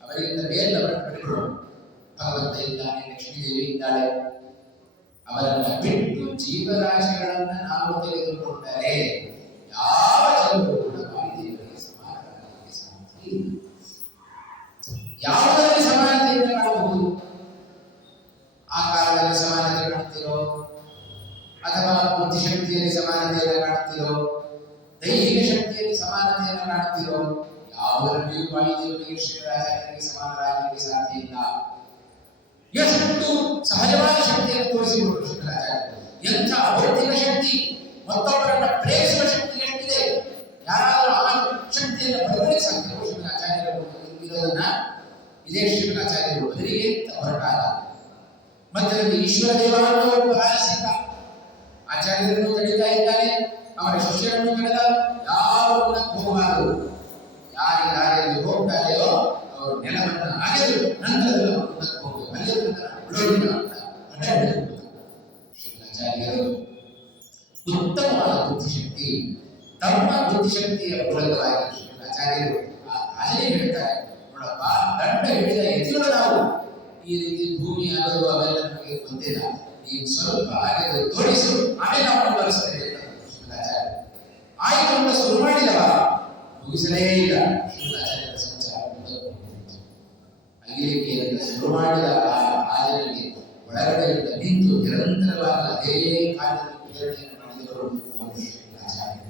ಅವರಿಂದ ಮೇಲವರನ್ನು ಪಡೆದುಕೊಳ್ಳೋಣ. ಭಗವಂತ ಇದ್ದಾನೆ, ಲಕ್ಷ್ಮೀದೇವಿ ಇದ್ದಾಳೆ, ಅವರನ್ನ ಬಿಟ್ಟು ಜೀವರಾಶಿಗಳನ್ನ ನಾವು ತೆಗೆದುಕೊಂಡರೆ ಯಾವ ಜೀವರು ಕೂಡ ವಾಯುದೇವರಿಗೆ ಸಮಾನರಾಗಲಿಕ್ಕೆ ಸಾಧ್ಯ ಇಲ್ಲ. ಯಾವುದರಲ್ಲಿ ಸಮಾನತೆಯನ್ನು ಕಾಣಬಹುದು? ಆಕಾರದಲ್ಲಿ ಸಮಾನತೆ ಕಾಣುತ್ತೀರೋ, ಅಥವಾ ಬುದ್ಧಿಶಕ್ತಿಯಲ್ಲಿ ಸಮಾನತೆಯನ್ನು ಕಾಣುತ್ತೀರೋ, ದೈಹಿಕ ಶಕ್ತಿಯಲ್ಲಿ ಸಮಾನತೆಯನ್ನು ಕಾಣುತ್ತೀರೋ? ಯಾವುದರಲ್ಲಿಯೂ ವಾಯುದೇವರಿಗೆ ಶ್ರೀಮದಾಚಾರ್ಯರಿಗೆ ಸಮಾನರಾಗಲಿಕ್ಕೆ ಸಾಧ್ಯ ಇಲ್ಲ. ಎಷ್ಟು ಸಹಜವಾದ ಶಕ್ತಿಯನ್ನು ತೋರಿಸಿಕೊಟ್ಟರು ಶ್ರೀಮದಾಚಾರ್ಯರು. ಎಂಥ ಭೌತಿಕ ಶಕ್ತಿ, ಮತ್ತೊಬ್ಬರನ್ನ ಪ್ರೇಮಿಸುವ ಶಕ್ತಿ ಎಷ್ಟಿದೆ. ಯಾರಾದರೂ ಆ ಶಕ್ತಿಯನ್ನು ಪಡೆಯಲಿಕ್ಕೆ ಸಾಧ್ಯ ಶ್ರೀಮದಾಚಾರ್ಯರು ಇರೋದನ್ನ ಇದೇ ಶ್ರೀಮದಾಚಾರ್ಯರು ಬದಲಿಗೆ ಹೊರಟಾಗ ಮಧ್ಯದಲ್ಲಿ ಈಶ್ವರ ದೇವಾಲಯವನ್ನು ಆರಿಸಿದ ಆಚಾರ್ಯರನ್ನು ತಡೀತಾ ಇದ್ದಾನೆ, ಅವರ ಶಿಷ್ಯರನ್ನು ಕರೆದ. ಯಾರನ್ನ ಹೋಗಬಾರದು, ಯಾರಿಗೆ ದಾರಿಯಲ್ಲಿ ಹೋಗ್ತಾರೆಯೋ ಅವರು ನೆಲವನ್ನು ಅಗೆದು ನಂತರದಲ್ಲಿ ಅವರು ಮುಂದಕ್ಕೆ ಹೋಗಬೇಕು, ಅಲ್ಲಿ ಬಿಡೋದಿಲ್ಲ ಅಂತ ಶ್ರೀಮದಾಚಾರ್ಯರು ಉತ್ತಮವಾದ ಬುದ್ಧಿಶಕ್ತಿ, ತಮ್ಮ ಬುದ್ಧಿಶಕ್ತಿಯ ಮೂಲಕವಾಗಿ ಶ್ರೀಮದಾಚಾರ್ಯರು ರಾಜನೇ ಹೇಳ್ತಾರೆ, ನೋಡಪ್ಪ ದಂಡ ಹಿಡಿದ ಎತ್ತಿಗಳು ನಾವು ಈ ರೀತಿ ಭೂಮಿ ಆಗೋದು ಅವೆಲ್ಲ ನಮಗೆ ಗೊತ್ತಿಲ್ಲ, ನೀನು ಸ್ವಲ್ಪ ಹಾಗೆ ತೋರಿಸು, ಆಮೇಲೆ ನಾವು ಬರೆಸ್ತೇವೆ ಅಂತ ಶ್ರೀಮದಾಚಾರ್ಯ. ಆಯ್ತು ಅಂತ ಶುರು ಮಾಡಿದವ ಮುಗಿಸಲೇ ಇಲ್ಲ. ಶ್ರೀಮದಾಚಾರ್ಯರ ಸಂಚಾರ ಅಗಿಲಿಕೆಯಿಂದ ಶುರು ಮಾಡಿದ ಆ ರಾಜನಿಗೆ ಒಳಗಡೆಯಿಂದ ನಿಂತು ನಿರಂತರವಾಗಿ ಅದೇ ಕಾರ್ಯದಲ್ಲಿ ಪ್ರೇರಣೆಯನ್ನು ಮಾಡಿದವರು ಶ್ರೀಮದಾಚಾರ್ಯ.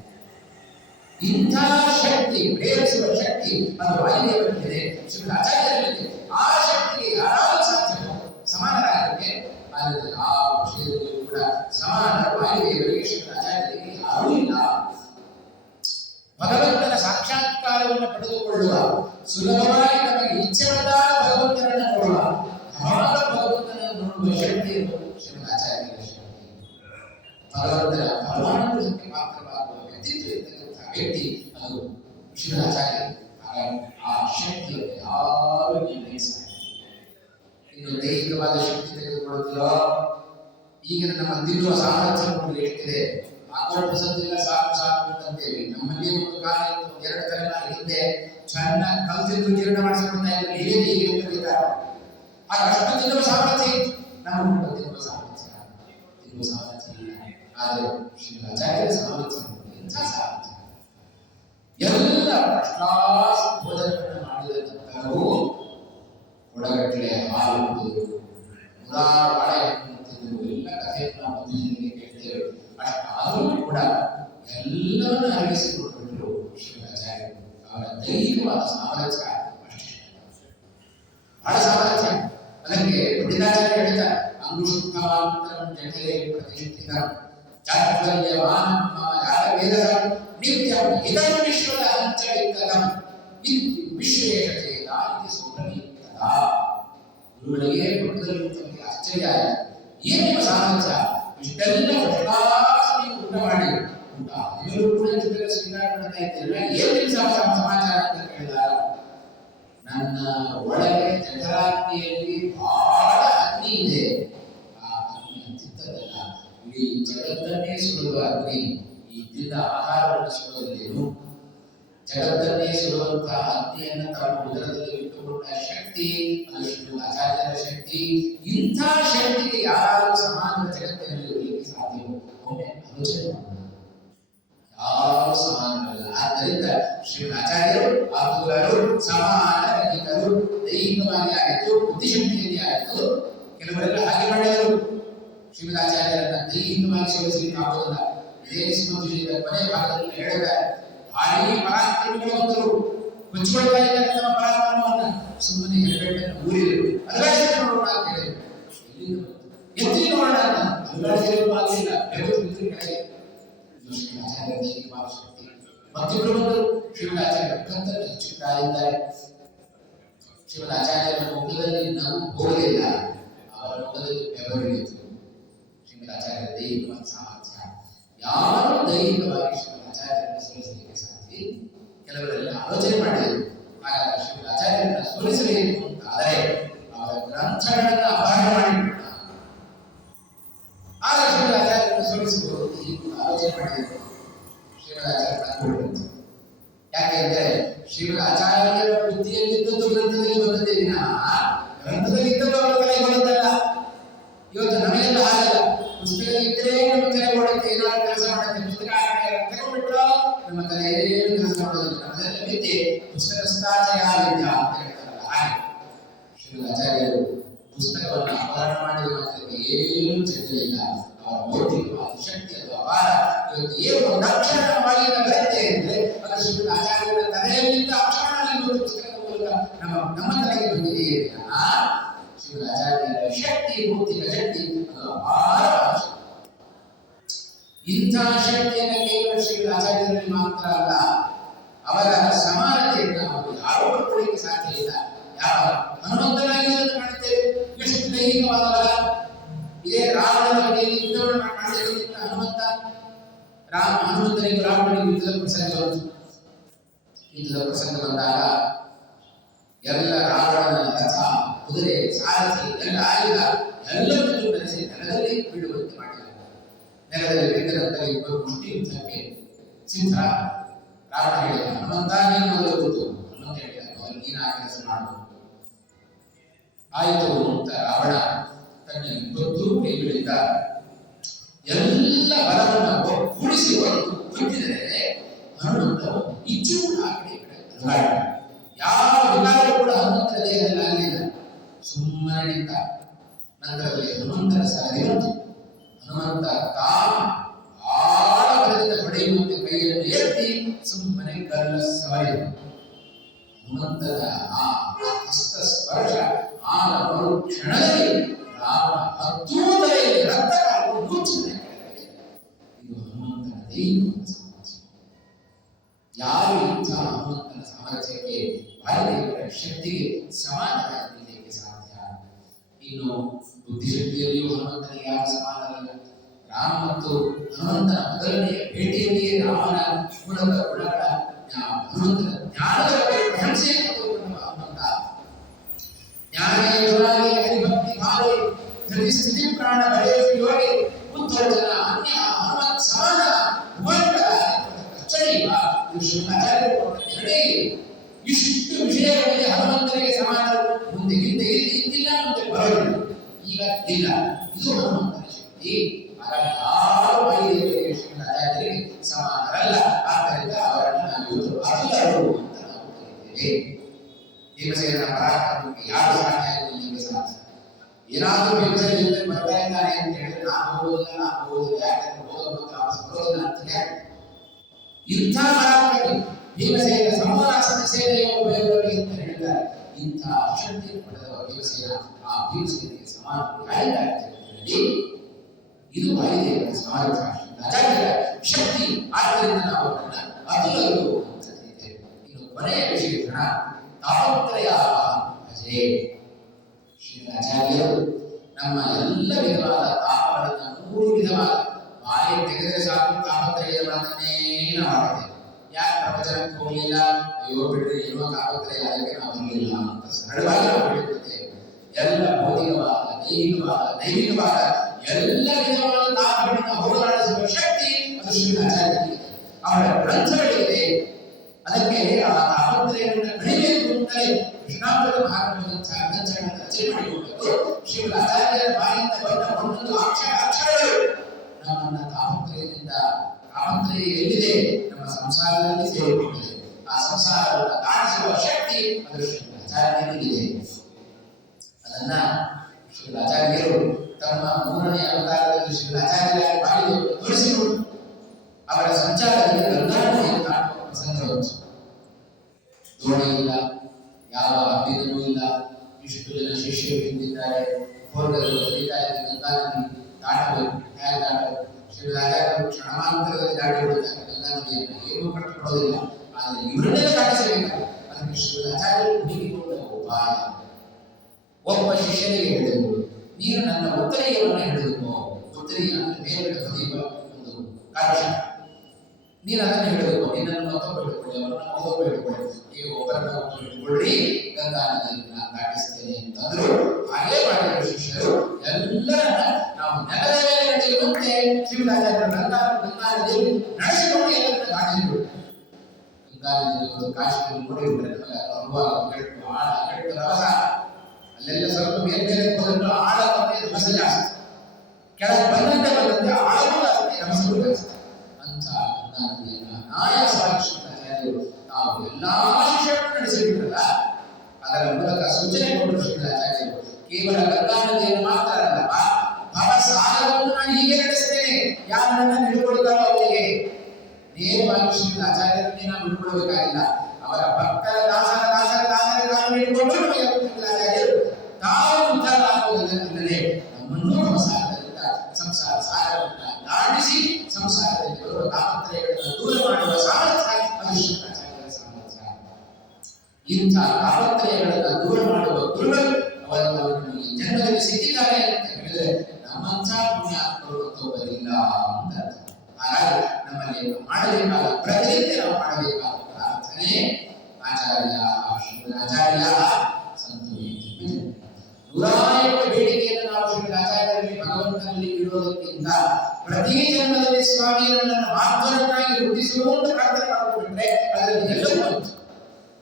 ಇಂಥ ಶಕ್ತಿ, ಪ್ರೇರಿಸುವ ಶಕ್ತಿ ಅದು ವಾಯುದೇವರಿಗಿದೆ, ಶ್ರೀಮದಾಚಾರ್ಯರಲ್ಲಿದೆ. ಆ ಶಕ್ತಿಗೆ ಯಾರಾದರೂ ಸಾಧ್ಯವೋ ಸಮಾನರಾಗಲಿಕ್ಕೆ ಆದರೆ ಆ ವಿಷಯದಲ್ಲೂ ಕೂಡ ಸಮಾನ ವಾಯುದೇವರಿಗೆ ಶ್ರೀಮದಾಚಾರ್ಯರಿಗೆ ಯಾರೂ ಇಲ್ಲ. ಭಗವಂತನ ಸಾಕ್ಷಾತ್ಕಾರವನ್ನು ಪಡೆದುಕೊಳ್ಳುವ, ಸುಲಭವಾಗಿ ನಮಗೆ ಇಚ್ಛೆ ಬಂದಾಗ ಭಗವಂತನನ್ನು ನೋಡುವ, ಯಾವಾಗ ಭಗವಂತನನ್ನು ನೋಡುವ ಶಕ್ತಿಯನ್ನು ಶ್ರೀಮದಾಚಾರ್ಯರ ಶಕ್ತಿ. ಭಗವಂತನ ಪರಮಾನುಭವಕ್ಕೆ ಮಾತ್ರವಾಗುವ ವ್ಯಕ್ತಿತ್ವ ಇರ್ತಕ್ಕಂಥ ವ್ಯಕ್ತಿ ಅದು ಶ್ರೀಮದಾಚಾರ್ಯ. ಆ ಶಕ್ತಿಯನ್ನು ಯಾರು ನಿರ್ಣಯಿಸ. ಇನ್ನು ದೈಹಿಕವಾದ ಶಕ್ತಿ ತೆಗೆದುಕೊಳ್ಳುತ್ತಿರೋ, ಈಗಿನ ನಮ್ಮ ತಿನ್ನುವ ಸಾಮರ್ಥ್ಯ ನೋಡಿ ಎಷ್ಟಿದೆ. ಆಗೋಟು ಸದ್ದಿಲ್ಲ, ಸಾಕು ಸಾಕು ಅಂತೇವೆ. ನಮ್ಮಲ್ಲಿ ಒಂದು ಕಾಲ ಇತ್ತು, 2 ತಲೆಮಾರಿ ಹಿಂದೆ ಚೆನ್ನಾಗಿ ಕಲ್ತಿದ್ದು ಜೀರ್ಣ ಮಾಡಿಸಿಕೊಳ್ತಾ ಇದ್ರು, ಹೀಗೆ ಅಂತ ಹೇಳ್ತಾರೆ. ಆಗ ಅಷ್ಟು ತಿನ್ನುವ ಸಾಮರ್ಥ್ಯ ಇತ್ತು, ನಮ್ಮ ತಿನ್ನುವ ಸಾಮರ್ಥ್ಯ ಇಲ್ಲ. ಆದರೆ ಶ್ರೀಮದಾಚಾರ್ಯರ ಸಾಮರ್ಥ್ಯ ಎಂಥ ಸಾಮರ್ಥ್ಯ. ಎಲ್ಲ ಫಸ್ಟ್ ಕ್ಲಾಸ್ ಭೋಜನವನ್ನು ಮಾಡಿದ ನಂತರವೂ ಒಳಗಟ್ಟಲೆ ಹಾಲು ಕುಡಿದು ಉದಾರ ಬಾಳೆಹಣ್ಣು ತಿಂದು ಎಲ್ಲ ಕಥೆಯನ್ನು ನಾವು ಮುಂದಿನ ಕೇಳ್ತೇವೆ. ಅಷ್ಟಾದರೂ ಕೂಡ ಎಲ್ಲವನ್ನೂ ಅರಗಿಸಿಕೊಂಡರು ಶ್ರೀಮದಾಚಾರ್ಯರು. ಅವರ ದೈಹಿಕವಾದ ಸಾಮರ್ಥ್ಯ ಅಷ್ಟೇ, ಬಹಳ ಸಾಮರ್ಥ್ಯ. ಅದಕ್ಕೆ ಪಂಡಿತಾಚಾರ್ಯ ಹೇಳ್ತಾರೆ, ಅಂಗುಷ್ಠಮಾಂತರಂ ಜಠರೇ ಪ್ರತಿಷ್ಠಿತಂ ಚಾತ್ವಲ್ಯವಾನ್ ಮಮ ಜಾತವೇದಸಂ ನಿತ್ಯಂ ಇದಂ ವಿಶ್ವದ ಹಂಚಳಿತಂ. ವಿಶ್ವೇಶಚೇತ ಇದು ಸೌಪ್ರವೀತದ. ಗುರುಗಳಿಗೆ ಪಕ್ಕದಲ್ಲಿರುವಂತವರಿಗೆ ಆಶ್ಚರ್ಯ ಆಯಿತು. ಏನು ನಿಮ್ಮ ಸಾಮರ್ಥ್ಯ, ಇಷ್ಟೆಲ್ಲ ನೀವು ಊಟ ಮಾಡಿ ಊಟ ಇವರು ಕೂಡ ಇಷ್ಟೆಲ್ಲ ಸ್ವೀಕಾರ ಮಾಡ್ತಾ ಇದ್ದೀರಲ್ಲ, ಏನು ನಿಮ್ಮ ಸಮಾಚಾರ ಅಂತ ಕೇಳಿದಾಗ, ನನ್ನ ಒಳಗೆ ಜಠರಾಗ್ನಿಯಲ್ಲಿ ಬಹಳ ಅಗ್ನಿ ಇದೆ. ಆ ಅಗ್ನಿ ಹತ್ತಿತ್ತದಲ್ಲ, ಇಡೀ ಜಗತ್ತನ್ನೇ ಸುಡುವ ಅಗ್ನಿ. ಈ ದಿನ ಆಹಾರವನ್ನು ಸುಡುವುದೇನು, ಜಗತ್ತನ್ನೇ ಸುಡುವಂತಹ ಅಗ್ನಿಯನ್ನು ತಾವು ಉದರದಲ್ಲಿ ಇಟ್ಟುಕೊಂಡ ಶಕ್ತಿ ಅದು ಶ್ರೀ ಆಚಾರ್ಯರ ಶಕ್ತಿ. ಇಂಥ ಶಕ್ತಿಗೆ ಯಾರು ಸಮಾನ ಜಗತ್ತಿನಲ್ಲಿ ಇರಲಿಕ್ಕೆ ಸಾಧ್ಯವೋ ಒಮ್ಮೆ ಆಲೋಚನೆ ಮಾಡೋಣ. ಯಾರು ಸಮಾನರಲ್ಲ. ಆದ್ದರಿಂದ ಶ್ರೀ ಆಚಾರ್ಯರು ಆತುರರು ಸಮಾನ ರಹಿತರು. ದೈಹಿಕವಾಗಿ ಆಯಿತು, ಬುದ್ಧಿಶಕ್ತಿಯಲ್ಲಿ ಆಯಿತು. ಕೆಲವರೆಲ್ಲ ಹಾಗೆ ಮಾಡಿದರು. ಶ್ರೀಮದಾಚಾರ್ಯರನ್ನ ದೈಹಿಕವಾಗಿ ಸೋಲಿಸಲಿಕ್ಕೆ ಆಗುವುದಿಲ್ಲ. ಇದೇ ಸ್ಮೃತಿಯ ಕೊನೆ ಭಾಗದಲ್ಲಿ ಹೇಳಿದ್ದಾರೆ, ಭಾರೀ ಪರಾಕ್ರಮಿಗಳಂತರು ಕೊಚ್ಚಿಕೊಳ್ತಾ ಇದ್ದಾರೆ ತಮ್ಮ ಪರಾಕ್ರಮವನ್ನ. ಸುಮ್ಮನೆ ಹೆಬ್ಬೆಟ್ಟನ್ನು ಊರಿದರು, ಅಲ್ಲಾಡಿಸಿ ನೋಡೋಣ ಅಂತ ಹೇಳಿದರು. ಎತ್ತಿ ನೋಡೋಣ ಅಂತ ಅಲ್ಲಾಡಿಸಿರುವ ಆಗಲಿಲ್ಲ, ಬೆವರು ಬಿದ್ದು ಕೆಳಗೆ. ಶ್ರೀಮದಾಚಾರ್ಯರ ದೈಹಿಕವಾದ ಶಕ್ತಿ. ಮತ್ತಿಬ್ಬರು ಬಂದರು, ಶ್ರೀಮದಾಚಾರ್ಯರ ಕತ್ತನ್ನು ಹೆಚ್ಚುತ್ತಾ ಇದ್ದಾರೆ. ಶ್ರೀಮದಾಚಾರ್ಯರ ಮುಖದಲ್ಲಿ ನಗು ಹೋಗಲಿಲ್ಲ, ಅವರ ಮುಖದಲ್ಲಿ ಬೆವರಿಳಿತು. ಶ್ರೀಮದಾಚಾರ್ಯರ ದೈಹಿಕವಾದ ಸಾಮರ್ಥ್ಯ. ಯಾರು ದೈಹಿಕವಾಗಿ ಶ್ರೀಮದಾಚಾರ್ಯರನ್ನು ಸೋಲಿಸಲಿಕ್ಕೆ ಸಾಧ್ಯ? ಕೆಲವರೆಲ್ಲ ಆಲೋಚನೆ ಮಾಡಿದರು. ಹಾಗಾದರೆ ಶ್ರೀಮದಾಚಾರ್ಯರನ್ನು ಸೋಲಿಸಬೇಕು ಅಂತ ಆದರೆ ಅವರ ಗ್ರಂಥಗಳನ್ನು ಅಪಹರಣ ಮಾಡಿಬಿಟ್ಟ. ಆಗ ಶ್ರೀಮದಾಚಾರ್ಯರನ್ನು ಸೋಲಿಸಬಹುದು ಈಗ ಆಲೋಚನೆ ಮಾಡಿದರು. ಶ್ರೀಮದಾಚಾರ್ಯ ಕಂಡುಬಿಡುತ್ತೆ. ಯಾಕೆಂದ್ರೆ ಶ್ರೀಮದಾಚಾರ್ಯರ ಬುದ್ಧಿಯಲ್ಲಿದ್ದದ್ದು ಗ್ರಂಥದಲ್ಲಿ ಬಂದದ್ದೇ ವಿನ ಗ್ರಂಥದಲ್ಲಿ ಇದ್ದದ್ದು ಅವರ ತಲೆಗೆ ಬಂದದ್ದಲ್ಲ. ಇವತ್ತು ನಮಗೆಲ್ಲ ಹಾಗಲ್ಲ. ಪುಸ್ತಕ ಇದ್ದರೆ ನಮ್ಮ ತಲೆ ಓಡುತ್ತೆ, ಏನಾದ್ರು ಕೆಲಸ ಮಾಡುತ್ತೆ. ಪುಸ್ತಕ ತಗೊಂಡ್ಬಿಟ್ರ ನಮ್ಮ ತಲೆ ಏನು ಕೆಲಸ ಮಾಡೋದಿಲ್ಲ. ನಮ್ಮದೆಲ್ಲ ವಿದ್ಯೆ ಪುಸ್ತಕಸ್ಥಾಚಯ ವಿದ್ಯಾ ಅಂತ ಹೇಳ್ತಾರಲ್ಲ ಹಾಗೆ. ಶ್ರೀಮದಾಚಾರ್ಯರು ಪುಸ್ತಕವನ್ನು ಅಪಹರಣ ಮಾಡಿದ ಮಾತ್ರಕ್ಕೆ ಏನು ಚೆನ್ನಲಿಲ್ಲ. ಅವರ ಬೌದ್ಧಿಕವಾದ ಶಕ್ತಿ ಅದು ಅಪಾರ. ಇವತ್ತು ಏನು ಒಂದು ಅಕ್ಷರ ಮಾಡಿದ ಬರುತ್ತೆ ಅಂದ್ರೆ ಅದು ಶ್ರೀಮದಾಚಾರ್ಯರ ತಲೆಯಲ್ಲಿದ್ದ ಅಕ್ಷರ ಇವತ್ತು ಪುಸ್ತಕದ ಮೂಲಕ ನಮ್ಮ ತಲೆಗೆ ಬಂದಿದೆ. ಶ್ರೀಮದಾಚಾರ್ಯರ ಶಕ್ತಿ, ಬೌದ್ಧಿಕ ಶಕ್ತಿ ಅದು ಅಪಾರ. ಇಂಥ ಶಕ್ತಿಯನ್ನು ಕೇವಲ ಶ್ರೀಮದಾಚಾರ್ಯರಲ್ಲಿ ಮಾತ್ರ ಅಲ್ಲ, ಅವರ ಸಮಾನತೆಯನ್ನು ಅವರು ಯಾರೂ ಪಡ್ಕೊಳ್ಳಿಕ್ಕೆ ಸಾಧ್ಯ ಇಲ್ಲ. ಯಾವ ಹನುಮಂತನಾಗಿ ಕಾಣುತ್ತೇವೆ, ಎಷ್ಟು ದೈಹಿಕವಾದ ಬಲ. ಇದೇ ರಾವಣನ ಬಗೆಯಲ್ಲಿ ಯುದ್ಧವನ್ನು ಮಾಡಿದ ಹನುಮಂತ, ಹನುಮಂತನಿಗೂ ರಾವಣನಿಗೂ ಯುದ್ಧದ ಪ್ರಸಂಗ ಬಂತು. ಯುದ್ಧದ ಪ್ರಸಂಗ ಬಂದಾಗ ಎಲ್ಲ ರಾವಣನ ರಥ, ಕುದುರೆ, ಸಾರಥಿ ಎಲ್ಲ ಆಯುಧ ಎಲ್ಲವನ್ನೂ ಬೆಳೆಸಿ ನೆಲದಲ್ಲಿ ಬಿಡುವಂತೆ ಮಾಡಿದ್ದಾರೆ. ನೆಲದಲ್ಲಿ ಬಿದ್ದ ನಂತರ ಇಬ್ಬರು ಮುಷ್ಟಿ ಯುದ್ಧಕ್ಕೆ ಸಿದ್ಧ. ರಾವಣ ಹೇಳಿದ, ಹನುಮಂತ ನೀನು ಮೊದಲು ಗೊತ್ತು. ಹನುಮಂತ ಹೇಳಿದ, ನೀನು ಆ ಕೆಲಸ ಮಾಡು. ಆಯಿತು ಅಂತ ರಾವಣ ತನ್ನ ಇಬ್ಬರು ಕೈಗಳಿಂದ ಎಲ್ಲ ಬಲವನ್ನು ಒಗ್ಗೂಡಿಸಿ ಬಿಟ್ಟಿದರೆ ಹನುಮಂತ ಇಚ್ಚು ಕೂಡ ಆ ಕಡೆ ಈ ಕಡೆ ಅಲುಗಾಡ. ಯಾವ ವಿಕಾರವೂ ಕೂಡ ಹನುಮಂತನ ದೇಹದಲ್ಲಿ ಆಗಲಿಲ್ಲ. ಸುಮ್ಮನೆ ನಿಂತ. ನಂತರದಲ್ಲಿ ಹನುಮಂತನ ಸರದಿ ಬಂತು. ಹನುಮಂತ ಆಳ ಬಲದಿಂದ ಹೊಡೆಯುವಂತೆ ಕೈಯನ್ನು ಎತ್ತಿ ಸುಮ್ಮನೆ ಕಲ್ಲ ಸವರಿದ. ಹನುಮಂತನ ಆ ಹಸ್ತ ಸ್ಪರ್ಶ ಆಗ ಮರು ಕ್ಷಣದಲ್ಲಿ ರಾವಣ ಹತ್ತೂದರೆಯಲ್ಲಿ ರಕ್ತ ಕಾಲು ಮುಚ್ಚಿದ. ಇದು ಹನುಮಂತನ ದೈಹಿಕವಾದ ಸಾಮರ್ಥ್ಯ. ಯಾರು ಇಂಥ ಹನುಮಂತನ ಸಾಮರ್ಥ್ಯಕ್ಕೆ ವಾಯುದೇವರ ಶಕ್ತಿಗೆ ಸಮಾನವಾಗಿ ನಿಲ್ಲಲಿಕ್ಕೆ ಸಾಧ್ಯ? ಇನ್ನು ಬುದ್ಧಿಶಕ್ತಿಯಲ್ಲಿಯೂ ಹನುಮಂತನಿಗೆ ಯಾರು ಸಮಾನರಲ್ಲ. ರಾಮ ಮತ್ತು ಹನುಮಂತನ ಮೊದಲನೆಯ ಭೇಟಿಯಲ್ಲಿಯೇ ರಾಮನ ಗುಣಗಳ ಹನುಮಂತನ ಜ್ಞಾನದ ಪ್ರಶಂಸೆಯನ್ನು ತೆಗೆದುಕೊಂಡ ಹನುಮಂತ ಜ್ಞಾನೇಶ್ವರಾಗಿ ಹರಿಭಕ್ತಿ ಭಾವೆ ಧೃತಿ ಸ್ಥಿತಿ ಪ್ರಾಣ ಭಯೇಶು ಯೋಗಿ ಉತ್ತರ್ಜನ ಅನ್ಯ ಹನುಮತ್ ಸಮಾನ ಉಪಂತರ ಕಚ್ಚಡೀವ ಶ್ರೀಮದಾಚಾರ್ಯರು ಕೊಟ್ಟ ಎರಡೇ ಇಷ್ಟು ವಿಷಯಗಳಿಗೆ ಹನುಮಂತನಿಗೆ ಸಮಾನರು. ಮುಂದೆ ಹಿಂದೆ ಇದ್ದಿಲ್ಲ, ಮುಂದೆ ಬರೋದಿಲ್ಲ, ಈಗ ಇಲ್ಲ. ಇದು ಹನುಮಂತನ ಶಕ್ತಿ. ಹಾಗಾಗಿ ಯಾರು ವಾಯುದೇವರಿಗೆ ಶ್ರೀಮದಾಚಾರ್ಯರಿಗೆ ಸಮಾನರಲ್ಲ. ಆದ್ದರಿಂದ ಅವರನ್ನು ನಾವು ಅತುಲರು ಅಂತ ನಾವು ಕರೀತೇವೆ. ಭೀಮಸೇನ ಪರಾಕ್ರಮಕ್ಕೆ ಯಾರು ಸಾಧ್ಯ ಆಗುವುದಿಲ್ಲ ಸಾಧ್ಯ. ಏನಾದರೂ ಭೀಮಸೇನ ಜೊತೆ ಬರ್ತಾ ಇದ್ದಾನೆ ಅಂತ ಹೇಳಿದ್ರೆ ನಾನು ಹೋಗುವುದಿಲ್ಲ, ಯಾಕಂದ್ರೆ ಹೋಗೋದು ಬರೋದಿಲ್ಲ ಅಂತ ಹೇಳಿ ಇಂಥ ಪರಾಕ್ರಮಿ ಭೀಮಸೇನ ಸಮರಾಸ್ತ ಸೇನೆಯ ಉಪಯೋಗಗಳು ಅಂತ ಹೇಳಿದ್ದಾರೆ. ಇಂಥ ಶಕ್ತಿಯನ್ನು ಪಡೆದವ ಭೀಮಸೇನ ಆ ಭೀಮಸೇನಿಗೆ ಸಮಾನವಾಗಿ ಇದು ವಾಯುದೇವರ ಸಾಮರ್ಥ್ಯ, ಆಚಾರ್ಯರ ಶಕ್ತಿ. ಆದ್ದರಿಂದ ನಾವು ಅದನ್ನು ಅತುಲರು ಅಂತ ಕರೀತೇವೆ. ಇನ್ನು ಕೊನೆಯ ವಿಶೇಷಣ ತಾಪತ್ರಯ ಭಜೆ. ಶ್ರೀರಾಚಾರ್ಯರು ನಮ್ಮ ಎಲ್ಲ ವಿಧವಾದ ತಾಪಗಳನ್ನು 3 ವಿಧವಾದ ಬಾಯಿ ತೆಗೆದರೆ ಸಾಕು ತಾಪತ್ರಯದ ಮಾತನ್ನೇ ನಾವು ಮಾಡ್ತೇವೆ. ಯಾಕೆ ಪ್ರವಚನಕ್ಕೆ ಹೋಗಲಿಲ್ಲ, ಅಯ್ಯೋ ಬಿಡ್ರಿ ಇರುವ ತಾಪತ್ರಯ ಅದಕ್ಕೆ ನಾವು ಬರಲಿಲ್ಲ ಅಂತ ಸರಳವಾಗಿ ನಾವು ಹೇಳಿಕೊಡ್ತೇವೆ. ಎಲ್ಲ ಭೌತಿಕವಾದ ದೈವಿಕವಾದ ಎಲ್ಲ ವಿಧವಾದ ತಾಪಗಳಿಂದ ಹೋರಾಡಿಸುವ ಶಕ್ತಿ ಅದು ಶ್ರೀರಾಚಾರ್ಯರಿಗೆ, ಅವರ ಗ್ರಂಥಗಳಿದೆ. ಅದಕ್ಕೆ ಆ ತಾಪತ್ರಯವನ್ನು ಕಡಿಬೇಕು ಅಂತಲೇ ಕೃಷ್ಣಾಮೃತ ಭಾಗವತಂತಹ ಗ್ರಂಥಗಳನ್ನು ರಚನೆ ಮಾಡಿಕೊಟ್ಟು ಶ್ರೀರಾಚಾರ್ಯರ ಬಾಯಿಂದ ಬಂದ ಒಂದೊಂದು ಅಕ್ಷರಗಳು ನಮ್ಮನ್ನ ತಾಪತ್ರಯದಿಂದ, ತಾಪತ್ರಯ ಎಲ್ಲಿದೆ ನಮ್ಮ ಸಂಸಾರದಲ್ಲಿ ಸೇರಿಕೊಂಡಿದೆ. ಆ ಸಂಸಾರವನ್ನು ದಾಟಿಸುವ ಶಕ್ತಿ ಅದು ಶ್ರೀರಾಚಾರ್ಯರಿಗಿದೆ. ಅದನ್ನ ಶ್ರೀರಾಚಾರ್ಯರು ತಮ್ಮ 3ನೇ ಅವತಾರದಲ್ಲಿ ಶ್ರೀರಾಚಾರ್ಯರಾಗಿ ಮಾಡಿ ತೋರಿಸಿಕೊಂಡು ಅವರ ಸಂಚಾರದಲ್ಲಿ ಗಂಗಾನದಿಯನ್ನು ದಾಟುವ ಪ್ರಸಂಗ ಬಂತು. ದೋಣಿ ಇಲ್ಲ, ಯಾವ ಅಭ್ಯುದಯೂ ಇಲ್ಲ, ಇಷ್ಟು ಜನ ಶಿಷ್ಯರು ಹಿಂದಿದ್ದಾರೆ, ಹೋರ್ಗರು ಗಂಗಾನದಿ ದಾಟಬೇಕು. ಹೇಗೆ ದಾಟಬೇಕು? ಶ್ರೀರಾಚಾರ್ಯರು ಕ್ಷಣಮಾಂತರದಲ್ಲಿ ದಾಟಿಬಿಡುತ್ತಾರೆ ಗಂಗಾನದಿಯನ್ನು, ಏನೂ ಕಷ್ಟಪಡೋದಿಲ್ಲ. ಆದರೆ ಇವರನ್ನೇ ದಾಟಿಸಬೇಕು. ಅದಕ್ಕೆ ಶ್ರೀರಾಚಾರ್ಯರು ಹುಡುಕಿಕೊಂಡ ಉಪಾಯ. ಒಬ್ಬ ಶಿಷ್ಯನಿಗೆ ಹೇಳಿದರು, ನೀನು ನನ್ನ ಉತ್ತರೀಯವನ್ನು ಹಿಡಿದುಕೋ. ಉತ್ತರೀಯ ಅಂದರೆ ಮೇಲ್ಗಡೆ ಹೊಡೆಯುವ ಒಂದು ಕಲಶ. ನೀನು ಅದನ್ನು ಹಿಡಿದುಕೋ, ನಿನ್ನನ್ನು ಮತ್ತೊಬ್ಬ ಹಿಡ್ಕೊಳ್ಳಿ, ಅವರನ್ನು ಮತ್ತೊಬ್ಬ ಹಿಡ್ಕೊಳ್ಳಿ, ನೀವು ಒಬ್ಬರನ್ನ ಒಬ್ಬರು ಹಿಡ್ಕೊಳ್ಳಿ, ಗಂಗಾ ನದಿಯನ್ನು ನಾನು ದಾಟಿಸ್ತೇನೆ ಅಂತಂದ್ರು. ಹಾಗೇ ಮಾಡಿದ ಶಿಷ್ಯರು ಎಲ್ಲರನ್ನ ನಾವು ನೆಲದ ಮೇಲೆ ನಡೆಯುವಂತೆ ಶ್ರೀರಾಚಾರ್ಯರು ಗಂಗಾ ನದಿಯಲ್ಲಿ ನಡೆಸಿಕೊಂಡು ಎಲ್ಲರನ್ನ ದಾಟಿಸಿದರು. ಗಂಗಾ ನದಿಯಲ್ಲಿ ಕಾಶಿಯಲ್ಲಿ ನೋಡಿಬಿಟ್ರೆ ನಮಗೆ ಅನುಭವ ಕೆಟ್ಟು ಆಳ ಕೆಟ್ಟು ರಭಸ. ಅಲ್ಲೆಲ್ಲ ಸ್ವಲ್ಪ ಬೇರೆ ಹೋದ್ರೆ ಆಳ ಕಮ್ಮಿ, ರಭಸ ಜಾಸ್ತಿ. ಕೆಳಗೆ ಬಂದಂತೆ ಆಳವೂ ಜಾಸ್ತಿ, ರಭಸವೂ ಜಾಸ್ತಿ. ಅಂತ ಗಂಗಾ ನದಿಯನ್ನ ನಾಯಕವಾಗಿ ಶ್ರೀರಾಚಾರ್ಯರು ನಾವು ಎಲ್ಲಾ ಶಿಷ್ಯರನ್ನು ನಡೆಸಿಬಿಟ್ರಲ್ಲ, ಅದರ ಮೂಲಕ ಸೂಚನೆ ಕೊಟ್ಟರು ಶ್ರೀರಾಚಾರ್ಯರು. ಕೇವಲ ಗಂಗಾ ನದಿಯನ್ನು ಮಾತ್ರ ಅಲ್ಲ, ಭವ ಸಾಗರವನ್ನು ನಾನು ಹೀಗೆ ನಡೆಸ್ತೇನೆ, ಯಾರನ್ನ ಹಿಡ್ಕೊಳ್ತಾರೋ ಅವರಿಗೆ. ನೇರವಾಗಿ ಶ್ರೀರಾಚಾರ್ಯರನ್ನೇ ನಾವು ಹಿಡ್ಕೊಳ್ಬೇಕಾಗಿಲ್ಲ, ಅವರ ಭಕ್ತರ ಕಾಲನ್ನು ಹಿಡ್ಕೊಂಡು ನಮಗೆ ಶ್ರೀರಾಚಾರ್ಯರು ತಾವು ಉದ್ಧಾರ ಆಗುವುದಲ್ಲದೆ ನಮ್ಮನ್ನೂ ಸಂಸಾರದಿಂದ ಸಂಸಾರ ಸಾಗರವನ್ನು ದಾಟಿಸಿ ಸಂಸಾರದಲ್ಲಿ ಬರುವ ತಾಪತ್ರಯಗಳನ್ನು ದೂರ ಮಾಡುವ ಸಾಮರ್ಥ್ಯ ಅದು ಶ್ರೀರಾಚಾರ್ಯರ ಸಾಮರ್ಥ್ಯ. ಇಂಥ ತಾಪತ್ರಯಗಳನ್ನು ದೂರ ಮಾಡುವ ಗುರುಗಳು ಅವರನ್ನು ಈ ಜನ್ಮದಲ್ಲಿ ಸಿಕ್ಕಿದ್ದಾರೆ ಅಂತ ಹೇಳಿದ್ರೆ ನಮ್ಮಂಥ ಪುಣ್ಯಾತ್ಮರು ಮತ್ತೊಬ್ಬರಿಲ್ಲ ಅಂತ. ಹಾಗಾಗಿ ನಮ್ಮಲ್ಲಿ ಮಾಡಬೇಕಾದ ಪ್ರತಿನಿತ್ಯ ನಾವು ಮಾಡಬೇಕಾದ ಪ್ರಾರ್ಥನೆ ಆಚಾರ್ಯ ಶ್ರೀರಾಚಾರ್ಯ ಸಂತು. 108 ಬೇಡಿಕೆಯನ್ನು ನಾವು ಶ್ರೀರಾಚಾರ್ಯರಲ್ಲಿ ಭಗವಂತನಲ್ಲಿ ಇಡುವುದಕ್ಕಿಂತ ಪ್ರತಿ ಜನ್ಮದಲ್ಲಿ ಸ್ವಾಮಿಯನ್ನು ಮಾಧ್ವರನ್ನಾಗಿ ರೂಪಿಸುವಂತ ಪ್ರಾರ್ಥನೆ ಮಾಡಿಕೊಂಡ್ರೆ ಅದರಲ್ಲಿ ಎಲ್ಲವೂ ಬಂತು.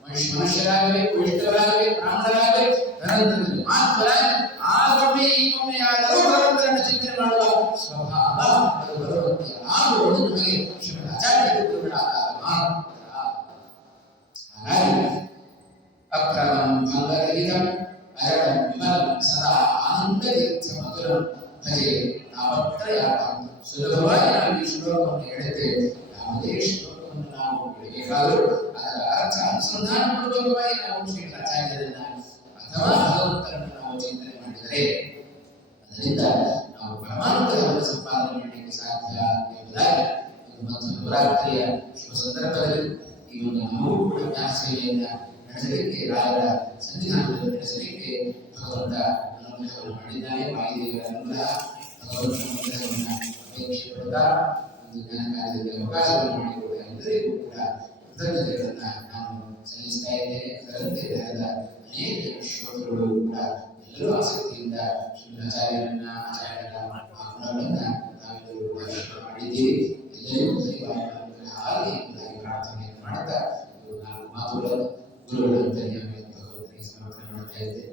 ಮನುಷ್ಯರಾಗಬೇಕು, ವೈಷ್ಣವರಾಗಬೇಕು, ಬ್ರಾಹ್ಮಣರಾಗಬೇಕು, ಧನಂತರಲ್ಲಿ ಮಾಧ್ವರಾಗಿ ಆಗೊಮ್ಮೆ ಈಗೊಮ್ಮೆ ಆದರೂ ಭಗವಂತನನ್ನು ಚಿಂತನೆ ಮಾಡುವ ಸ್ವಭಾವ ಅದು ಬರುವಂತೆ ಆಗುವುದು ನಮಗೆ ಶ್ರೀರಾಚಾರ್ಯ ಗುರುಗಳಾದ ಮಾತ್ರ. ಹಾಗಾಗಿ ಅಕ್ರಮಂ ಭಂಗರಹಿತಂ ಅಜಡಂ ವಿಮಲಂ ಸದಾ ಆನಂದತೀರ್ಥ ಮಧುರಂ ಭಜೆ ತಾಪತ್ರಯಾರ್ಥಂ. ಸುಲಭವಾಗಿ ನಾವು ಈ ಶ್ಲೋಕವನ್ನು ಹೇಳುತ್ತೇವೆ. ಯಾವುದೇ ಶ್ಲೋಕವನ್ನು ನಾವು ಹೇಳಬೇಕಾದರೂ ಅದರ ಅರ್ಥ ಅನುಸಂಧಾನಪೂರ್ವಕವಾಗಿ ನಾವು ಶ್ರೀರಾಚಾರ್ಯರನ್ನ ಅಥವಾ ಭಗವಂತನನ್ನು ನಾವು ಚಿಂತನೆ ಮಾಡಿದರೆ ಅದರಿಂದ ನಾವು ಪರಮಾನುಗ್ರಹವನ್ನು ಸಂಪಾದನೆ ಮಾಡಲಿಕ್ಕೆ ಸಾಧ್ಯ ಎಂಬುದಾಗಿ ಮತ್ತು ನವರಾತ್ರಿಯ ಶುಭ ಸಂದರ್ಭದಲ್ಲಿ ಈ ಒಂದು ನಾವು ಕೂಡ ಜ್ಞಾನ ಸೇವೆಯನ್ನ ನಡೆಸಲಿಕ್ಕೆ, ರಾಯರ ಸನ್ನಿಧಾನದಲ್ಲಿ ನಡೆಸಲಿಕ್ಕೆ ಭಗವಂತ ಅನುಗ್ರಹವನ್ನು ಮಾಡಿದ್ದಾನೆ. ವಾಯುದೇವರ ಅನುಗ್ರಹ, ಭಗವಂತನ ಅನುಗ್ರಹವನ್ನು ಅಪೇಕ್ಷೆ ಪಡುತ್ತಾ ಒಂದು ಜ್ಞಾನ ಕಾರ್ಯದಲ್ಲಿ ಅವಕಾಶವನ್ನು ಮಾಡಿಕೊಡುವ ಎಲ್ಲರಿಗೂ ಕೂಡ ಕೃತಜ್ಞತೆಗಳನ್ನು ನಾನು ಸಲ್ಲಿಸ್ತಾ ಇದ್ದೇನೆ. ಅದರಂತೆ ನಡೆದ ಅನೇಕ ಶ್ರೋತೃಗಳು ಕೂಡ ಎಲ್ಲರೂ ಆಸಕ್ತಿಯಿಂದ ಶ್ರೀರಾಚಾರ್ಯರನ್ನ ಆಚಾರ್ಯರ ಆ ಗುಣಗಳನ್ನು ನಾವೆಲ್ಲರೂ ಕೂಡ ಮಾಡಿದ್ದೀವಿ. ಎಲ್ಲರಿಗೂ ದೈವಾಯ ಅನುಗ್ರಹ ಆಗಲಿ ಎಂಬುದಾಗಿ ಪ್ರಾರ್ಥನೆಯನ್ನು ಮಾಡುತ್ತಾ 4 ಮಾತುಗಳನ್ನು ಗುರುಗಳ ಅಂತರ್ಯಾಮಿಯನ್ನು ಭಗವಂತನಿಗೆ ಸಮರ್ಪಣೆ ಮಾಡ್ತಾ ಇದ್ದೇನೆ.